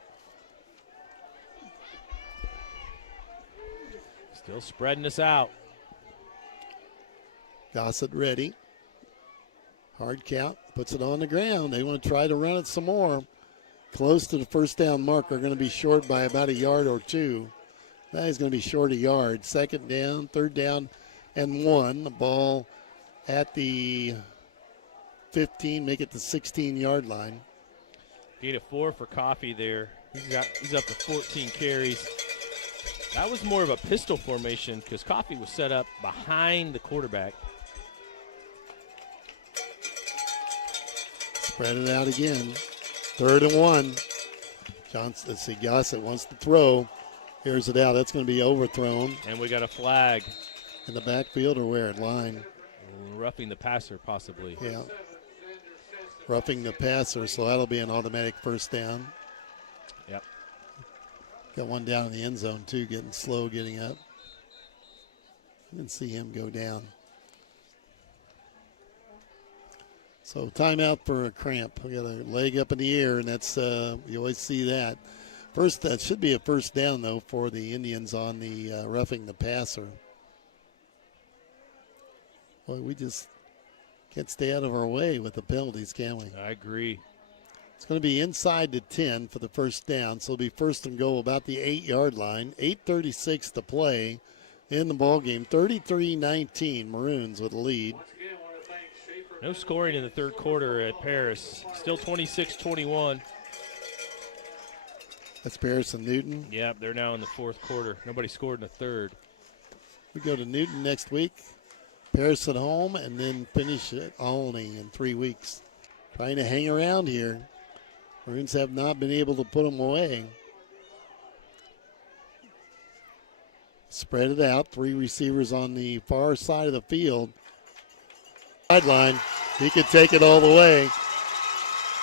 Still spreading us out. Gossett ready. Hard count, puts it on the ground. They want to try to run it some more. Close to the first down mark. Are going to be short by about a yard or 2. That is going to be short a yard. Second down, third down, and 1. The ball at the 15, make it the 16-yard line. Gain of 4 for Coffee there. He's up to 14 carries. That was more of a pistol formation because Coffee was set up behind the quarterback. Spread it out again. 3rd and 1. Johnson, let's see, Gossett wants to throw. Here's it out. That's going to be overthrown. And we got a flag. In the backfield or where? At line? Roughing the passer, possibly. Yeah. Roughing the passer, so that'll be an automatic first down. Yep. Got one down in the end zone, too, getting slow, getting up. I didn't see him go down. So timeout for a cramp. We got a leg up in the air, and that's you always see that. First, that should be a first down, though, for the Indians on the roughing the passer. Boy, we just can't stay out of our way with the penalties, can we? I agree. It's going to be inside the 10 for the first down, so it'll be first and goal about the 8-yard line. 8:36 to play in the ballgame. 33-19, Maroons with the lead. No scoring in the third quarter at Paris. Still 26-21. That's Paris and Newton. Yep, they're now in the fourth quarter. Nobody scored in the third. We go to Newton next week. Paris at home, and then finish it Olney in 3 weeks. Trying to hang around here. Maroons have not been able to put them away. Spread it out. 3 receivers on the far side of the field. Sideline. He could take it all the way.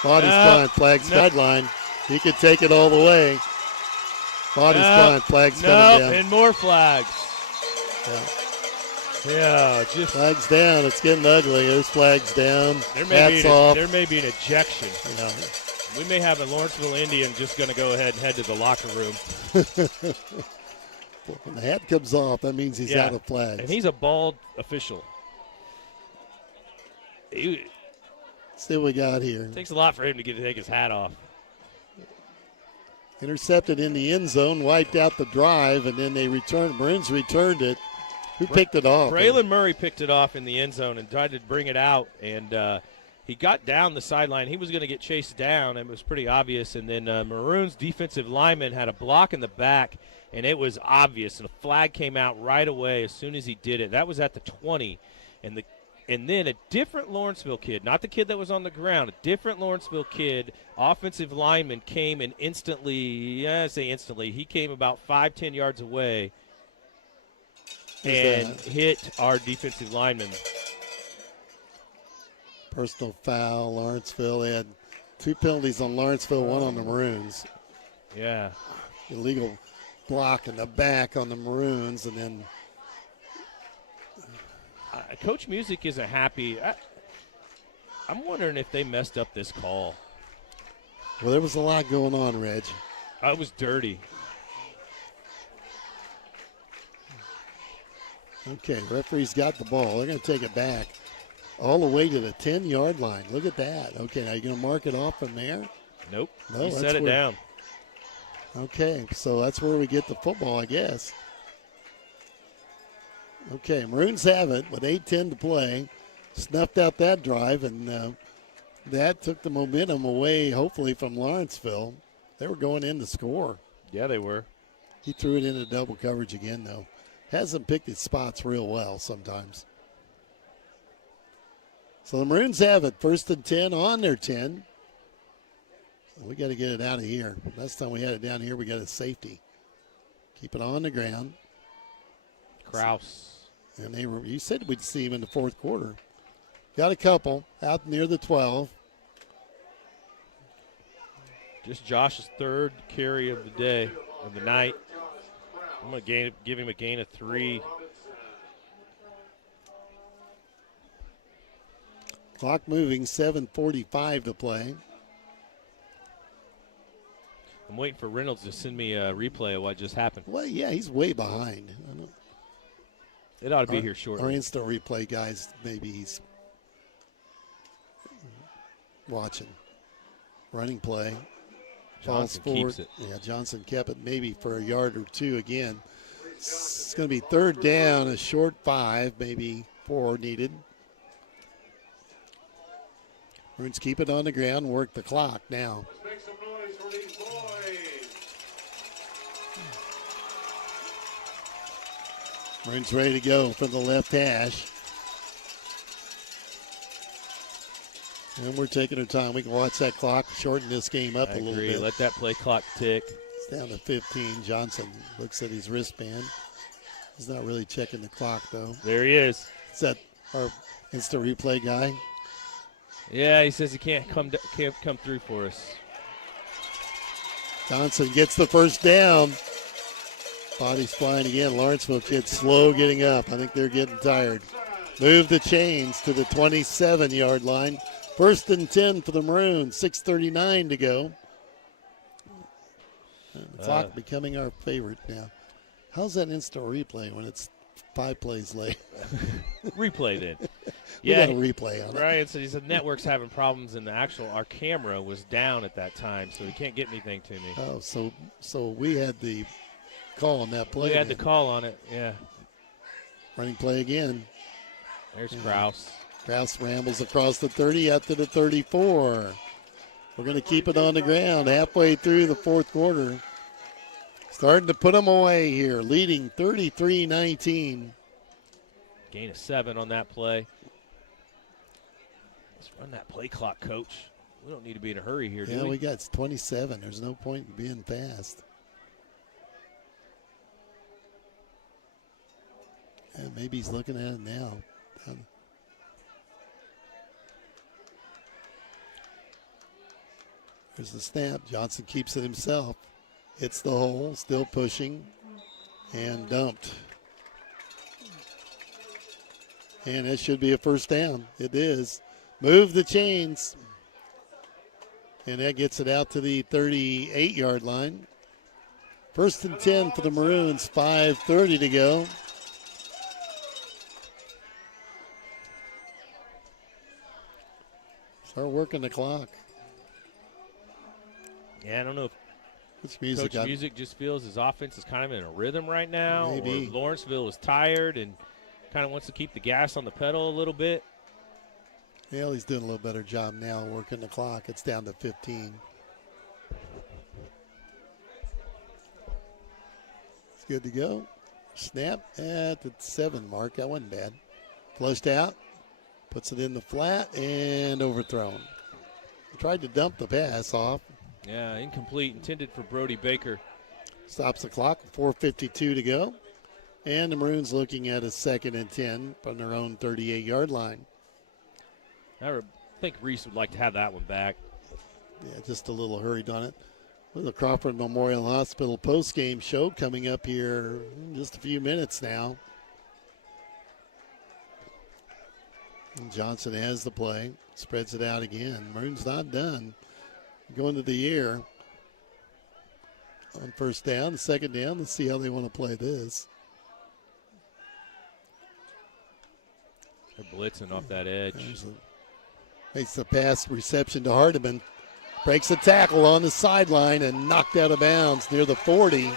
Body's gone. Flag sideline. He could take it all the way. Body's gone. Flag's coming down. And more flags. Yeah, just flags down. It's getting ugly. There's flags down. There Hats off. There may be an ejection. Yeah. We may have a Lawrenceville Indian just going to go ahead and head to the locker room. When the hat comes off, that means he's out of flags. And he's a bald official. See what we got here. It takes a lot for him to take his hat off. Intercepted in the end zone, wiped out the drive, and then they returned. Maroons returned it. Who picked it off? Braylon Murray picked it off in the end zone and tried to bring it out, and he got down the sideline. He was going to get chased down, and it was pretty obvious. And then Maroons' defensive lineman had a block in the back, and it was obvious. And a flag came out right away as soon as he did it. That was at the 20. And then a different Lawrenceville kid, not the kid that was on the ground, a different Lawrenceville kid, offensive lineman, came and instantly, he came about 5-10 yards away and hit our defensive lineman. Personal foul, Lawrenceville. They had 2 penalties on Lawrenceville, 1 on the Maroons. Yeah. Illegal block in the back on the Maroons, and then Coach Music isn't happy. I'm wondering if they messed up this call. Well, there was a lot going on, Reg. It was dirty. Okay, referee's got the ball. They're going to take it back all the way to the 10-yard line. Look at that. Okay, now you're going to mark it off from there? Nope. No, he set it down. Okay, so that's where we get the football, I guess. Okay, Maroons have it with 8:10 to play. Snuffed out that drive, and that took the momentum away, hopefully, from Lawrenceville. They were going in to score. Yeah, they were. He threw it into double coverage again, though. Hasn't picked his spots real well sometimes. So the Maroons have it. 1st and 10 on their 10. We got to get it out of here. Last time we had it down here, we got a safety. Keep it on the ground. Kraus. And you said we'd see him in the fourth quarter. Got a couple out near the 12. Just Josh's 3rd carry of the day, of the night. I'm going to give him a gain of 3. Clock moving, 7:45 to play. I'm waiting for Reynolds to send me a replay of what just happened. Well, yeah, he's way behind. It ought to be here shortly. Our instant replay guys, maybe he's watching. Running play. Falls forward. Keeps it. Yeah, Johnson kept it maybe for a yard or 2 again. It's going to be 3rd down, a short 5, maybe 4 needed. Maroons keep it on the ground, work the clock now. Make some noise for these boys. Maroons ready to go from the left hash. And we're taking our time. We can watch that clock, shorten this game up I a little agree. bit. Let that play clock tick. It's down to 15. Johnson looks at his wristband. He's not really checking the clock, though. There he is. Is that our instant replay guy? Yeah, he says he can't come through for us. Johnson gets the first down. Body's flying again. Lawrenceville kids slow getting up. I think they're getting tired. Move the chains to the 27-yard line. 1st and 10 for the Maroons. 6:39 to go. And the clock becoming our favorite now. How's that instant replay when it's 5 plays late? Replay then. We got a replay on it. Ryan said he said network's having problems, and our camera was down at that time, so he can't get anything to me. Oh, so we had the call on that play. We had the call on it, yeah. Running play again. There's Kraus. Kraus rambles across the 30 out to the 34. We're going to keep it on the ground halfway through the fourth quarter. Starting to put them away here, leading 33-19. Gain of 7 on that play. Let's run that play clock, Coach. We don't need to be in a hurry here, do we? Yeah, we got 27. There's no point in being fast. And maybe he's looking at it now. There's the snap. Johnson keeps it himself. Hits the hole, still pushing, and dumped. And it should be a first down. It is. Move the chains. And that gets it out to the 38-yard line. 1st and 10 for the Maroons. 5:30 to go. Start working the clock. Yeah, I don't know if Music Coach Music just feels his offense is kind of in a rhythm right now. Maybe. Or Lawrenceville is tired and kind of wants to keep the gas on the pedal a little bit. Well, he's doing a little better job now working the clock. It's down to 15. It's good to go. Snap at the 7 mark. That wasn't bad. Flushed out. Puts it in the flat and overthrown. Tried to dump the pass off. Yeah, incomplete. Intended for Brody Baker. Stops the clock. 4:52 to go. And the Maroons looking at a 2nd and 10 from their own 38-yard line. I think Reese would like to have that one back. Yeah, just a little hurried on it. With the Crawford Memorial Hospital post-game show coming up here in just a few minutes now. And Johnson has the play. Spreads it out again. Maroon's not done. Going to the air on 1st down, 2nd down. Let's see how they want to play this. They're blitzing off that edge. Makes the pass reception to Hardiman. Breaks a tackle on the sideline and knocked out of bounds near the 40.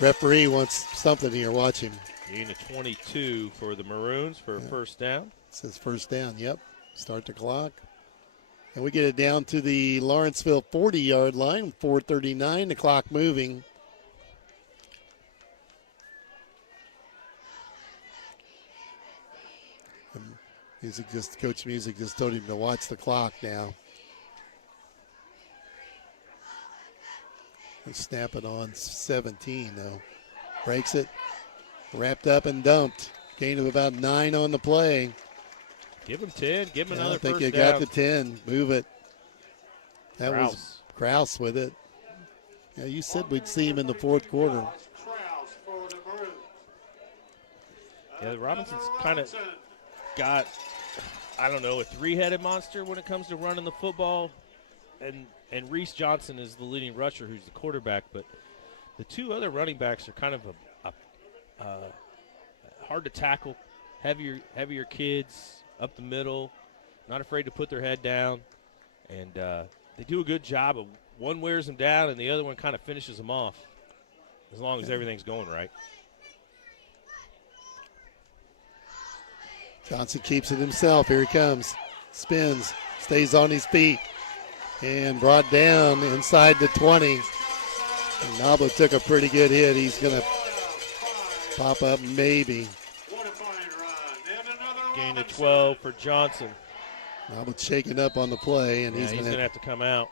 Referee wants something here. Watch him. Gain of 22 for the Maroons for a first down. It says first down, yep. Start the clock. And we get it down to the Lawrenceville 40-yard line, 4:39, the clock moving. Coach Music just told him to watch the clock now. And snap it on 17, though. Breaks it. Wrapped up and dumped. Gain of about 9 on the play. Give him 10. Give him another I think first you down. got the 10. Move it. That Kraus. was Kraus with it. Yeah, you said we'd see him in the fourth quarter. Yeah, Robinson's kind of got, I don't know, a 3-headed monster when it comes to running the football. And Reese Johnson is the leading rusher who's the quarterback. But the 2 other running backs are kind of hard to tackle, heavier kids up the middle, not afraid to put their head down. And they do a good job of one wears them down and the other one kind of finishes them off as long as everything's going right. Johnson keeps it himself. Here he comes. Spins. Stays on his feet. And brought down inside the 20. And Nabla took a pretty good hit. He's going to pop up maybe. Gain of 12 for Johnson. Noblet's shaking up on the play, and he's going to have to come out.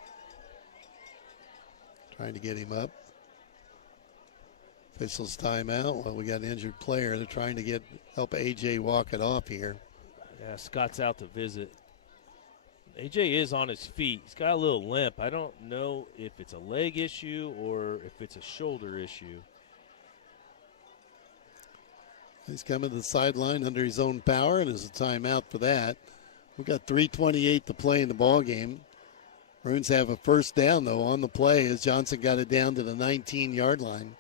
Trying to get him up. Officials timeout. Well, we got an injured player. They're trying to help AJ walk it off here. Yeah, Scott's out to visit. AJ is on his feet. He's got a little limp. I don't know if it's a leg issue or if it's a shoulder issue. He's coming to the sideline under his own power, and there's a timeout for that. We've got 3:28 to play in the ball game. Maroons have a first down, though, on the play as Johnson got it down to the 19-yard line.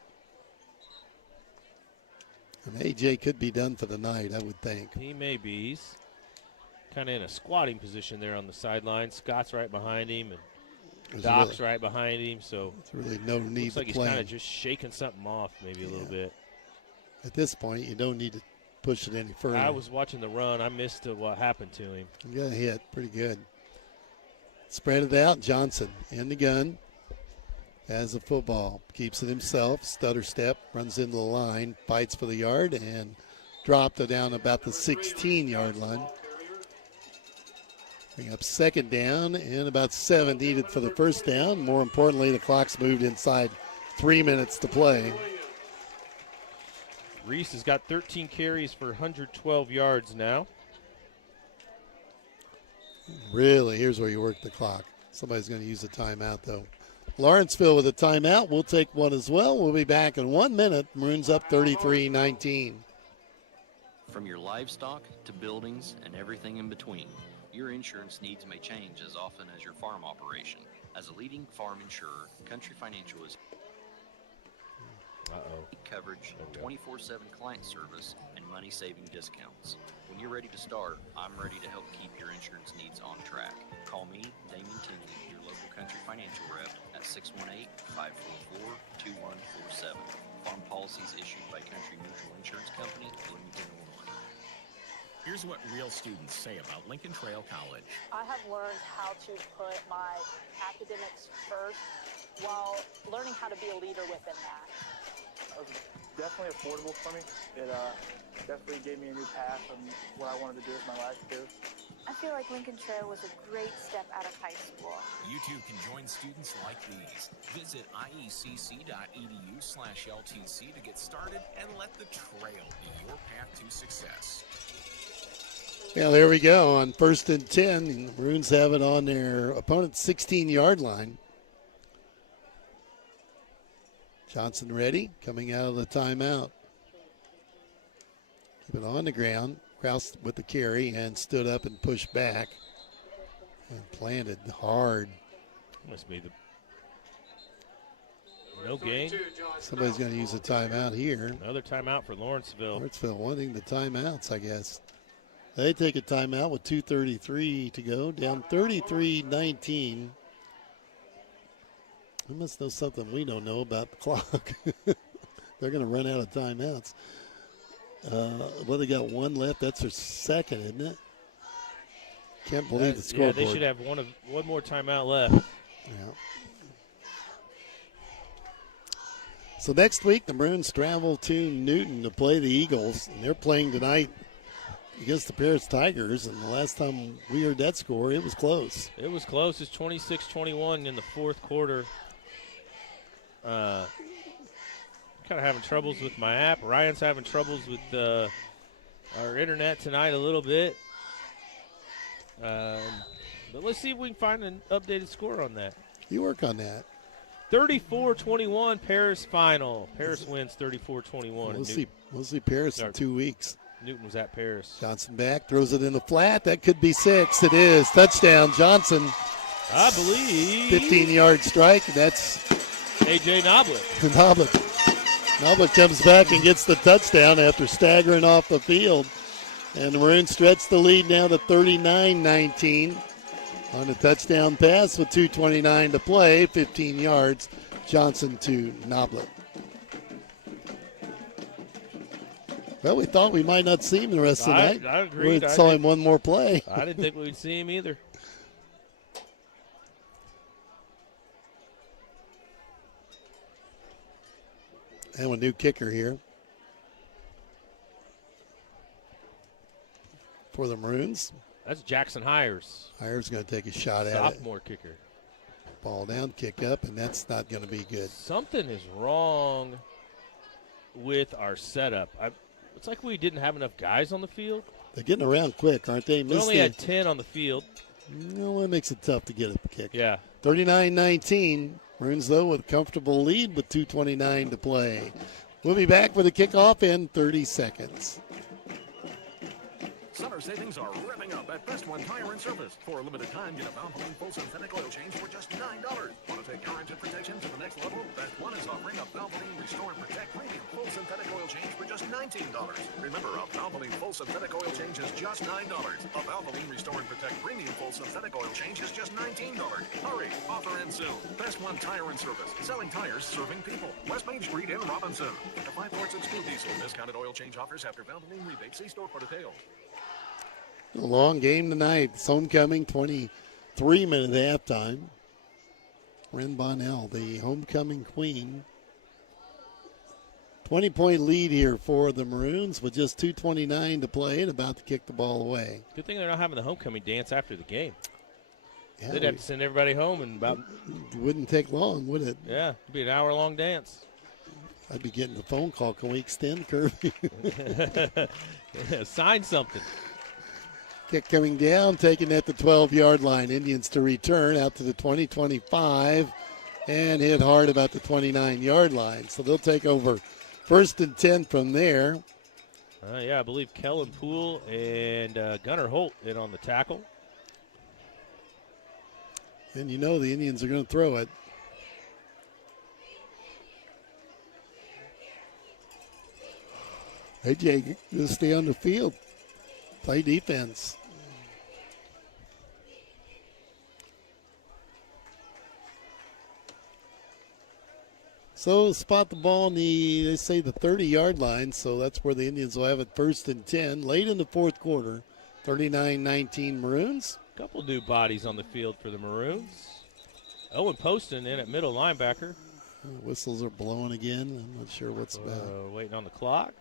And AJ could be done for the night, I would think. He may be. He's kind of in a squatting position there on the sideline. Scott's right behind him, and Doc's right behind him. So there's really no need looks like to he's play. kind of just shaking something off maybe a little bit. At this point, you don't need to push it any further. I was watching the run. I missed what happened to him. He got hit pretty good. Spread it out. Johnson in the gun. Has the football. Keeps it himself. Stutter step. Runs into the line. Fights for the yard. And dropped it down about the 16-yard line. Bring up second down. And about 7 needed for the first down. More importantly, the clock's moved inside 3 minutes to play. Reese has got 13 carries for 112 yards now. Really, here's where you work the clock. Somebody's going to use a timeout, though. Lawrenceville with a timeout. We'll take one as well. We'll be back in 1 minute. Maroons up 33-19. From your livestock to buildings and everything in between, your insurance needs may change as often as your farm operation. As a leading farm insurer, Country Financial is coverage, 24/7 client service, and money-saving discounts. When you're ready to start, I'm ready to help keep your insurance needs on track. Call me, Damon Tinsley, your local Country Financial rep at 618-544-2147. Farm policies issued by Country Mutual Insurance Company, Bloomington, Illinois. Here's what real students say about Lincoln Trail College. I have learned how to put my academics first while learning how to be a leader within that. It was definitely affordable for me. It definitely gave me a new path on what I wanted to do with my life, too. I feel like Lincoln Trail was a great step out of high school. You too can join students like these. Visit iecc.edu/LTC to get started and let the trail be your path to success. Yeah, there we go. On 1st and 10, the Maroons have it on their opponent's 16-yard line. Johnson ready, coming out of the timeout. Keep it on the ground. Kraus with the carry and stood up and pushed back. And planted hard. Must be no gain. Somebody's going to use a timeout here. Another timeout for Lawrenceville. Lawrenceville wanting the timeouts, I guess. They take a timeout with 2:33 to go. Down 33-19. We must know something we don't know about the clock. They're going to run out of timeouts. Well, they got one left. That's their second, isn't it? Can't believe the scoreboard. Yeah, they should have one more timeout left. Yeah. So next week, the Maroons travel to Newton to play the Eagles, and they're playing tonight against the Paris Tigers. And the last time we heard that score, it was close. It was close. It's 26-21 in the fourth quarter. Kind of having troubles with my app. Ryan's having troubles with our internet tonight a little bit. But let's see if we can find an updated score on that. You work on that. 34-21 Paris final. Paris wins 34-21. We'll see Paris in 2 weeks. Newton was at Paris. Johnson back, throws it in the flat. That could be 6. It is. Touchdown, Johnson. I believe. 15-yard strike. That's A.J. Noblet. Noblet comes back and gets the touchdown after staggering off the field. And the Maroons stretch the lead now to 39-19 on a touchdown pass with 2:29 to play, 15 yards. Johnson to Noblet. Well, we thought we might not see him the rest of the night. I agreed. We saw him one more play. I didn't think we'd see him either. And a new kicker here for the Maroons. That's Jackson Hires. Hires going to take a shot at it. Sophomore kicker. Ball down, kick up, and that's not going to be good. Something is wrong with our setup. It's like we didn't have enough guys on the field. They're getting around quick, aren't they? We only had 10 on the field. No, that makes it tough to get a kick. Yeah. 39-19. Maroons, though, with a comfortable lead with 2:29 to play. We'll be back with a kickoff in 30 seconds. Summer savings are revving up at Best One Tire and Service. For a limited time, get a Valvoline full synthetic oil change for just $9. Want to take your engine protection to the next level? Best One is offering a Valvoline Restore and Protect Premium full synthetic oil change for just $19. Remember, a Valvoline full synthetic oil change is just $9. A Valvoline Restore and Protect Premium full synthetic oil change is just $19. Hurry! Offer ends soon. Best One Tire and Service. Selling tires, serving people. West Main Street in Robinson. Get the 5 quarts of school diesel. Discounted oil change offers after Valvoline rebate. See store for details. A long game tonight. It's homecoming, 23-minute halftime. Ren Bonnell, the homecoming queen. 20-point lead here for the Maroons with just 2:29 to play and about to kick the ball away. Good thing they're not having the homecoming dance after the game. Yeah, They'd have to send everybody home in about. It wouldn't take long, would it? Yeah, it'd be an hour-long dance. I'd be getting the phone call. Can we extend curfew? Yeah, sign something. Kick coming down, taken at the 12-yard line. Indians to return out to the 20-25 and hit hard about the 29-yard line. So they'll take over 1st and 10 from there. Yeah, I believe Kellen Poole and Gunnar Holt in on the tackle. And you know the Indians are going to throw it. Hey, Jay, just stay on the field. Play defense. So spot the ball on they say the 30-yard line, so that's where the Indians will have it 1st and 10. Late in the fourth quarter, 39-19 Maroons. Couple new bodies on the field for the Maroons. Owen Poston in at middle linebacker. Whistles are blowing again. I'm not sure what's about. Waiting on the clock.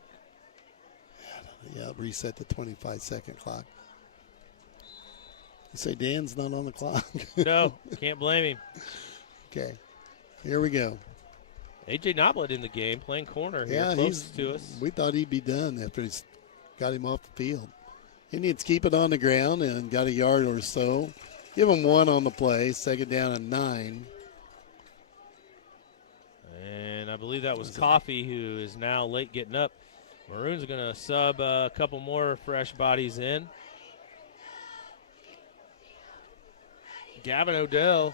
Yeah, reset the 25-second clock. You say Dan's not on the clock? No, can't blame him. Okay, here we go. A.J. Noblet in the game, playing corner here, Yeah, closest to us. We thought he'd be done after he's got him off the field. Indians keep it on the ground and got a yard or so. Give him 1 on the play, 2nd down and 9. And I believe that was Coffey, who is now late getting up. Maroons are going to sub a couple more fresh bodies in. Gavin Odell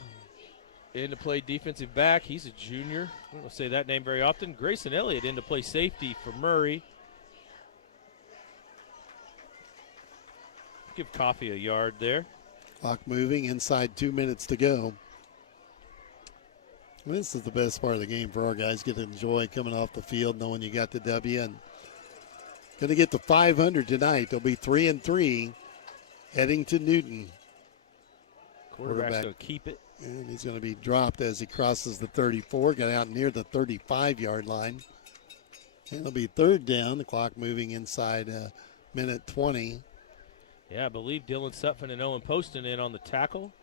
in to play defensive back. He's a junior. We don't say that name very often. Grayson Elliott in to play safety for Murray. Give Coffey a yard there. Clock moving, inside 2 minutes to go. This is the best part of the game for our guys. Get to enjoy coming off the field, knowing you got the W. And going to get to 500 tonight. They'll be 3-3, heading to Newton. Quarterback's going to keep it. And he's going to be dropped as he crosses the 34. Got out near the 35-yard line. And it'll be 3rd down. The clock moving inside minute 20. Yeah, I believe Dylan Sutphin and Owen Poston in on the tackle.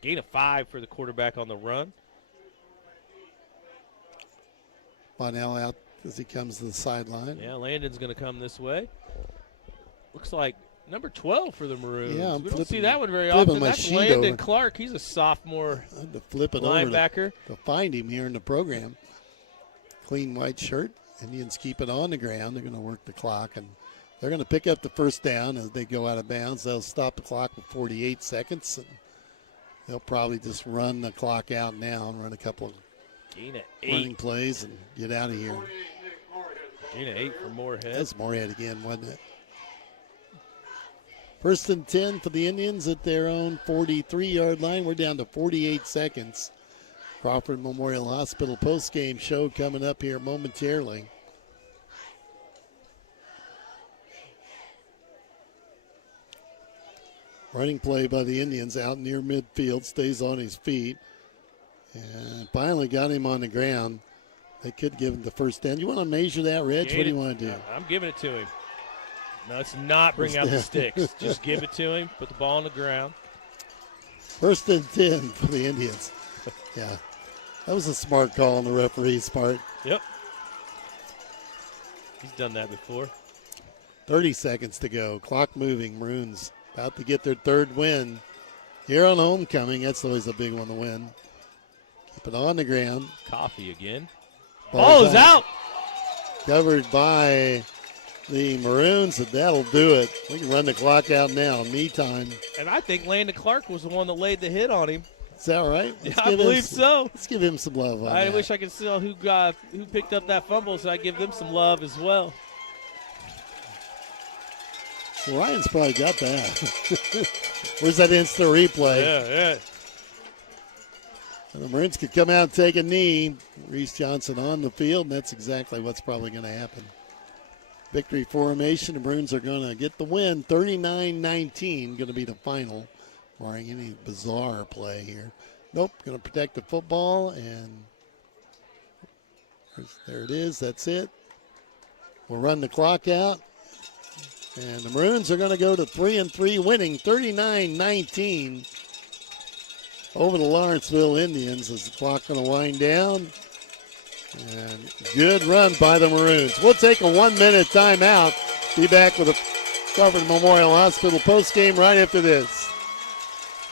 Gain of 5 for the quarterback on the run. Bonnell out as he comes to the sideline. Yeah, Landon's going to come this way. Looks like number 12 for the Maroons. Yeah, we don't see that one very often. That's Landon Clark. He's a sophomore I had to flip it linebacker. Over to find him here in the program. Clean white shirt. Indians keep it on the ground. They're going to work the clock, and they're going to pick up the 1st down as they go out of bounds. They'll stop the clock with 48 seconds, and they'll probably just run the clock out now and run a couple of running plays and get out of here. Gain of 8 for Moorhead. That's Moorhead again, wasn't it? 1st and 10 for the Indians at their own 43-yard line. We're down to 48 seconds. Crawford Memorial Hospital postgame show coming up here momentarily. Running play by the Indians out near midfield, stays on his feet. And finally got him on the ground. They could give him the 1st down. You want to measure that, Reg? What do you want to do? I'm giving it to him. No, it's not bring out the sticks. Just give it to him. Put the ball on the ground. 1st and 10 for the Indians. Yeah, that was a smart call on the referee's part. Yep. He's done that before. 30 seconds to go. Clock moving. Maroons about to get their 3rd win here on homecoming. That's always a big one to win. Keep it on the ground. Coffee again. Ball is out. Covered by the Maroons, and that'll do it. We can run the clock out now. Knee time. And I think Landon Clark was the one that laid the hit on him. Is that right? Yeah, I believe so. Let's give him some love on I that. wish I could see who picked up that fumble, so I give them some love as well. Well, Ryan's probably got that. Where's that instant replay? Yeah. And the Maroons could come out and take a knee. Reese Johnson on the field, and that's exactly what's probably going to happen. Victory formation. The Maroons are going to get the win. 39-19 going to be the final, barring any bizarre play here. Nope, going to protect the football, and there it is. That's it. We'll run the clock out. And the Maroons are going to go to 3-3, winning 39-19 over the Lawrenceville Indians. As the clock going to wind down. And good run by the Maroons. We'll take a 1-minute timeout. Be back with the Crawford Memorial Hospital postgame right after this.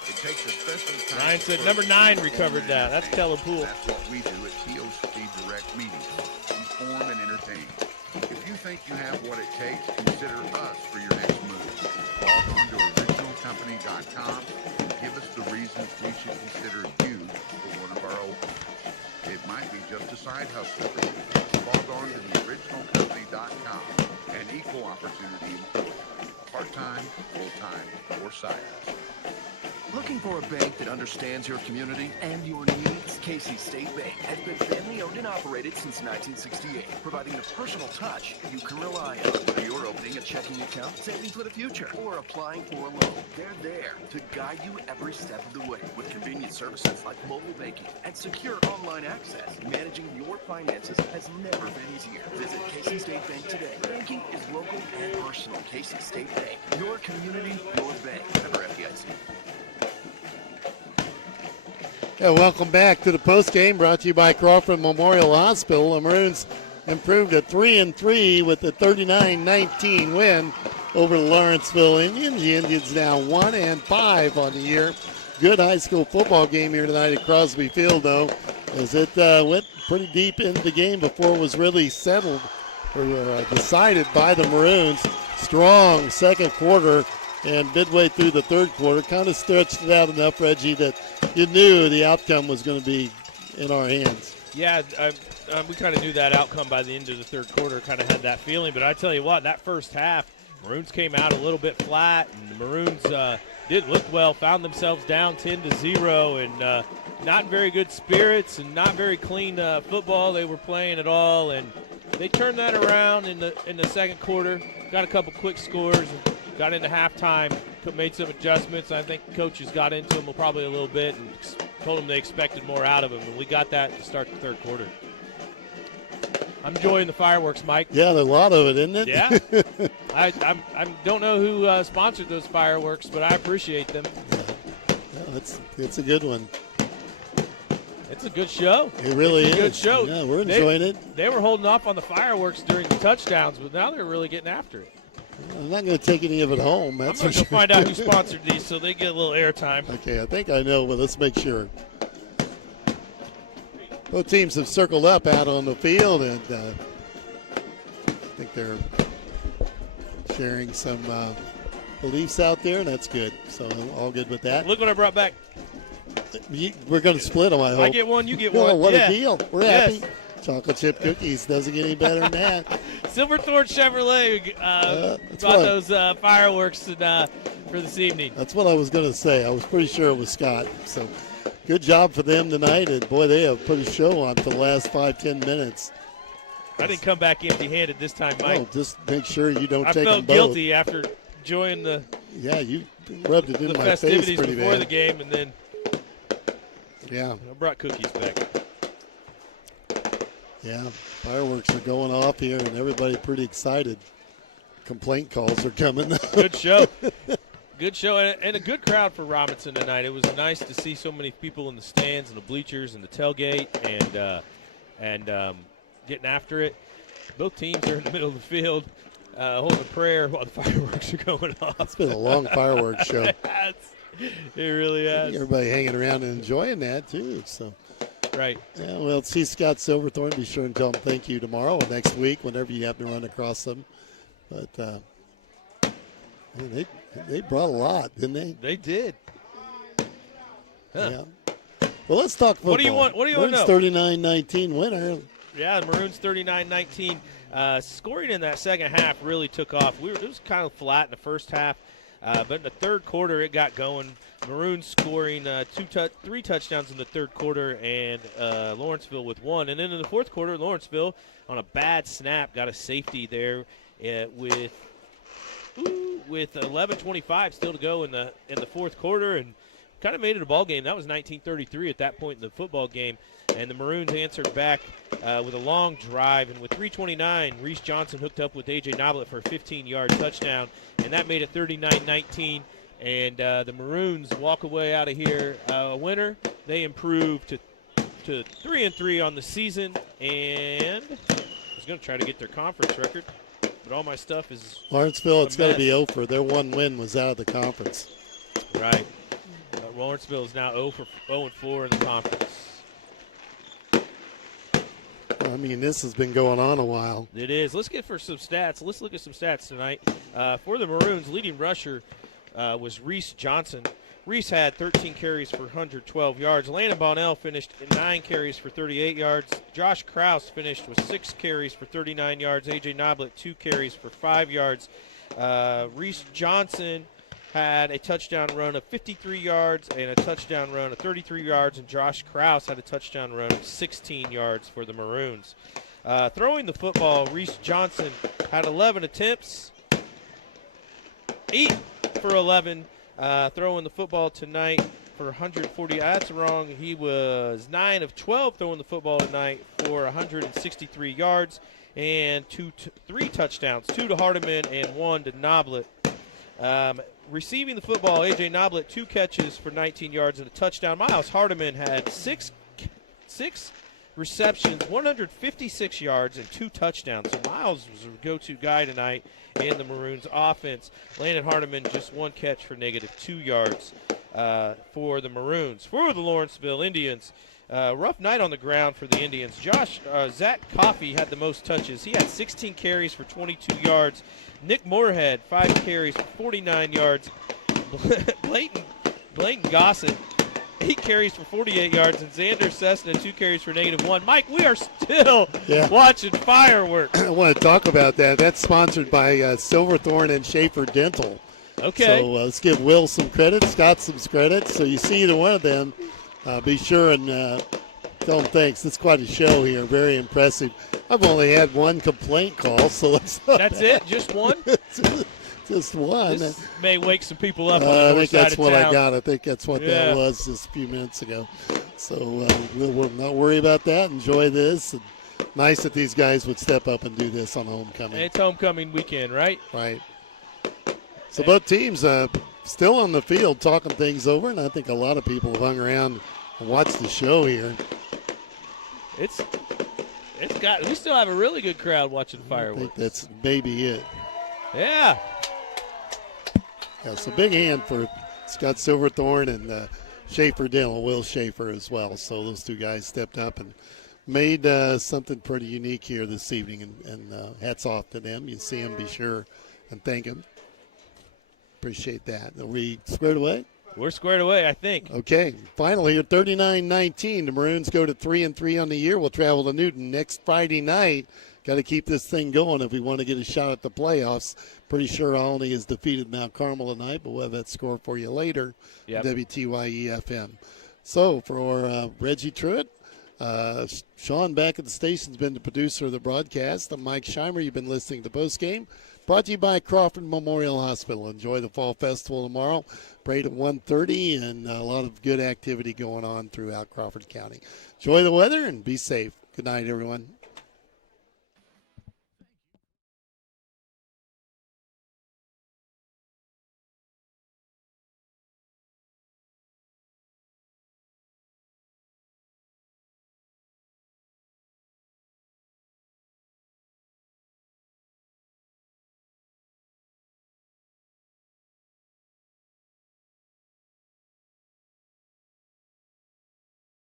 It takes a special time. Ryan said number 9 recovered that. That's Keller Poole. That's what we do at TOC Direct Media. Inform and entertain. If you think you have what it takes, consider us for your next move. Log on to originalcompany.com and give us the reasons we should consider you for one of our openings. It might be just a side hustle for you. Log on to theoriginalcompany.com and equal opportunity employment. Part-time, full-time, or side hustle. Looking for a bank that understands your community and your needs? Casey State Bank has been family owned and operated since 1968, providing the personal touch you can rely on. Whether you're opening a checking account, saving for the future, or applying for a loan, they're there to guide you every step of the way with convenient services like mobile banking and secure online access. Managing your finances has never been easier. Visit Casey State Bank today. Banking is local and personal. Casey State Bank, your community, your bank. Member FDIC. Yeah, welcome back to the postgame brought to you by Crawford Memorial Hospital. The Maroons improved to 3-3 with a 39-19 win over the Lawrenceville Indians. The Indians now 1-5 on the year. Good high school football game here tonight at Crosby Field, though, as it went pretty deep into the game before it was really settled or decided by the Maroons. Strong second quarter. And midway through the third quarter, kind of stretched it out enough, Reggie, that you knew the outcome was going to be in our hands. Yeah, we kind of knew that outcome by the end of the third quarter, kind of had that feeling. But I tell you what, that first half, Maroons came out a little bit flat, and the Maroons did look well, found themselves down 10-0, and not in very good spirits and not very clean football they were playing at all. And they turned that around in the second quarter, got a couple quick scores, and got into halftime, made some adjustments. I think coaches got into them probably a little bit and told them they expected more out of them, and we got that to start the third quarter. I'm enjoying the fireworks, Mike. Yeah, there's a lot of it, isn't it? Yeah. I don't know who sponsored those fireworks, but I appreciate them. Yeah, it's a good one. It's a good show. It really is. A good show. Yeah, we're enjoying it. They were holding off on the fireworks during the touchdowns, but now they're really getting after it. I'm not going to take any of it home. That's I'm going for to sure. find out who sponsored these so they get a little airtime. Okay, I think I know, but let's make sure. Both teams have circled up out on the field, and I think they're sharing some beliefs out there, and that's good. So all good with that. Look what I brought back. We're going to split them, I hope. I get one, you get Oh, one. what Yeah. a deal. We're Yes. happy. Chocolate chip cookies doesn't get any better than that. Silverthorne Chevrolet brought those fireworks for this evening. That's what I was going to say. I was pretty sure it was Scott. So good job for them tonight. And, boy, they have put a show on for the last 5-10 minutes. I didn't come back empty-handed this time, Mike. No, just make sure you don't I take felt them both. guilty after enjoying the you rubbed it in my face festivities pretty before bad. the game, and then Yeah. I brought cookies back. Yeah, fireworks are going off here, and everybody pretty excited. complaint calls are coming. Good show. Good show, and a good crowd for Robinson tonight. It was nice to see so many people in the stands and the bleachers and the tailgate and getting after it. Both teams are in the middle of the field holding a prayer while the fireworks are going off. It's been a long fireworks show. It really has. Everybody hanging around and enjoying that, too. So, right. Yeah, well, see Scott Silverthorne. Be sure and tell them thank you tomorrow or next week whenever you happen to run across them. But they brought a lot, didn't they? They did. Huh. Yeah. Well, let's talk football. What do you want to know? 39-19 winner. Yeah, the Maroons 39-19. Scoring in that second half really took off. It was kind of flat in the first half, but in the third quarter it got going. Maroons scoring 3 touchdowns in the third quarter, and Lawrenceville with 1. And then in the fourth quarter, Lawrenceville on a bad snap got a safety there with 11:25 still to go in the fourth quarter, and kind of made it a ball game. That was 19-33 at that point in the football game, and the Maroons answered back with a long drive, and with 3:29, Reese Johnson hooked up with A.J. Noblet for a 15-yard touchdown, and that made it 39-19, and the Maroons walk away out of here a winner. They improve to 3-3 on the season, and I was going to try to get their conference record, but all my stuff is Lawrenceville, it's got to be over. Their one win was out of the conference. Right. Lawrenceville is now 0-4 in the conference. I mean, this has been going on a while. It is. Let's get for some stats. Let's look at some stats tonight. For the Maroons, leading rusher was Reese Johnson. Reese had 13 carries for 112 yards. Landon Bonnell finished in 9 carries for 38 yards. Josh Krause finished with 6 carries for 39 yards. A.J. Noblet, 2 carries for 5 yards. Reese Johnson had a touchdown run of 53 yards and a touchdown run of 33 yards, and Josh Krause had a touchdown run of 16 yards for the Maroons. Throwing the football, Reese Johnson had 11 attempts, 8 for 11. Throwing the football tonight for 140. That's wrong. He was 9 of 12 throwing the football tonight for 163 yards and 3 touchdowns, 2 to Hardiman and 1 to Noblet. Receiving the football, A.J. Noblet, 2 catches for 19 yards and a touchdown. Miles Hardiman had 6 receptions, 156 yards, and 2 touchdowns. So Miles was a go-to guy tonight in the Maroons offense. Landon Hardiman, just 1 catch for -2 yards for the Maroons. For the Lawrenceville Indians, rough night on the ground for the Indians. Zach Coffey had the most touches. He had 16 carries for 22 yards. Nick Moorhead, 5 carries for 49 yards. Blaine Gossett, 8 carries for 48 yards. And Xander Cessna, 2 carries for -1. Mike, we are still watching fireworks. I want to talk about that. That's sponsored by Silverthorne and Schaefer Dental. Okay. So let's give Will some credit, Scott some credit. So you see either one of them, be sure and tell them thanks. It's quite a show here. Very impressive. I've only had 1 complaint call, so let's. That's it? Just 1? Just 1. This may wake some people up on the I north think side that's of what town. I got. I think that's what that was just a few minutes ago. So we'll not worry about that. Enjoy this. And nice that these guys would step up and do this on homecoming. It's homecoming weekend, right? Right. So both teams still on the field talking things over, and I think a lot of people have hung around and watched the show here. We still have a really good crowd watching fireworks. I think that's maybe it. Yeah. Yeah, so big hand for Scott Silverthorne and Schaefer Dental, Will Schaefer as well. So those 2 guys stepped up and made something pretty unique here this evening, and hats off to them. You see them, be sure and thank them. Appreciate that. Are we squared away? We're squared away, I think. Okay. Finally, at 39-19, the Maroons go to 3-3 on the year. We'll travel to Newton next Friday night. Got to keep this thing going if we want to get a shot at the playoffs. Pretty sure Alney has defeated Mount Carmel tonight, but we'll have that score for you later. Yep. WTYE FM. So for Reggie Truitt, Sean back at the station's been the producer of the broadcast. I'm Mike Scheimer. You've been listening to Postgame. Brought to you by Crawford Memorial Hospital. Enjoy the Fall Festival tomorrow. Parade at 1:30, and a lot of good activity going on throughout Crawford County. Enjoy the weather and be safe. Good night, everyone.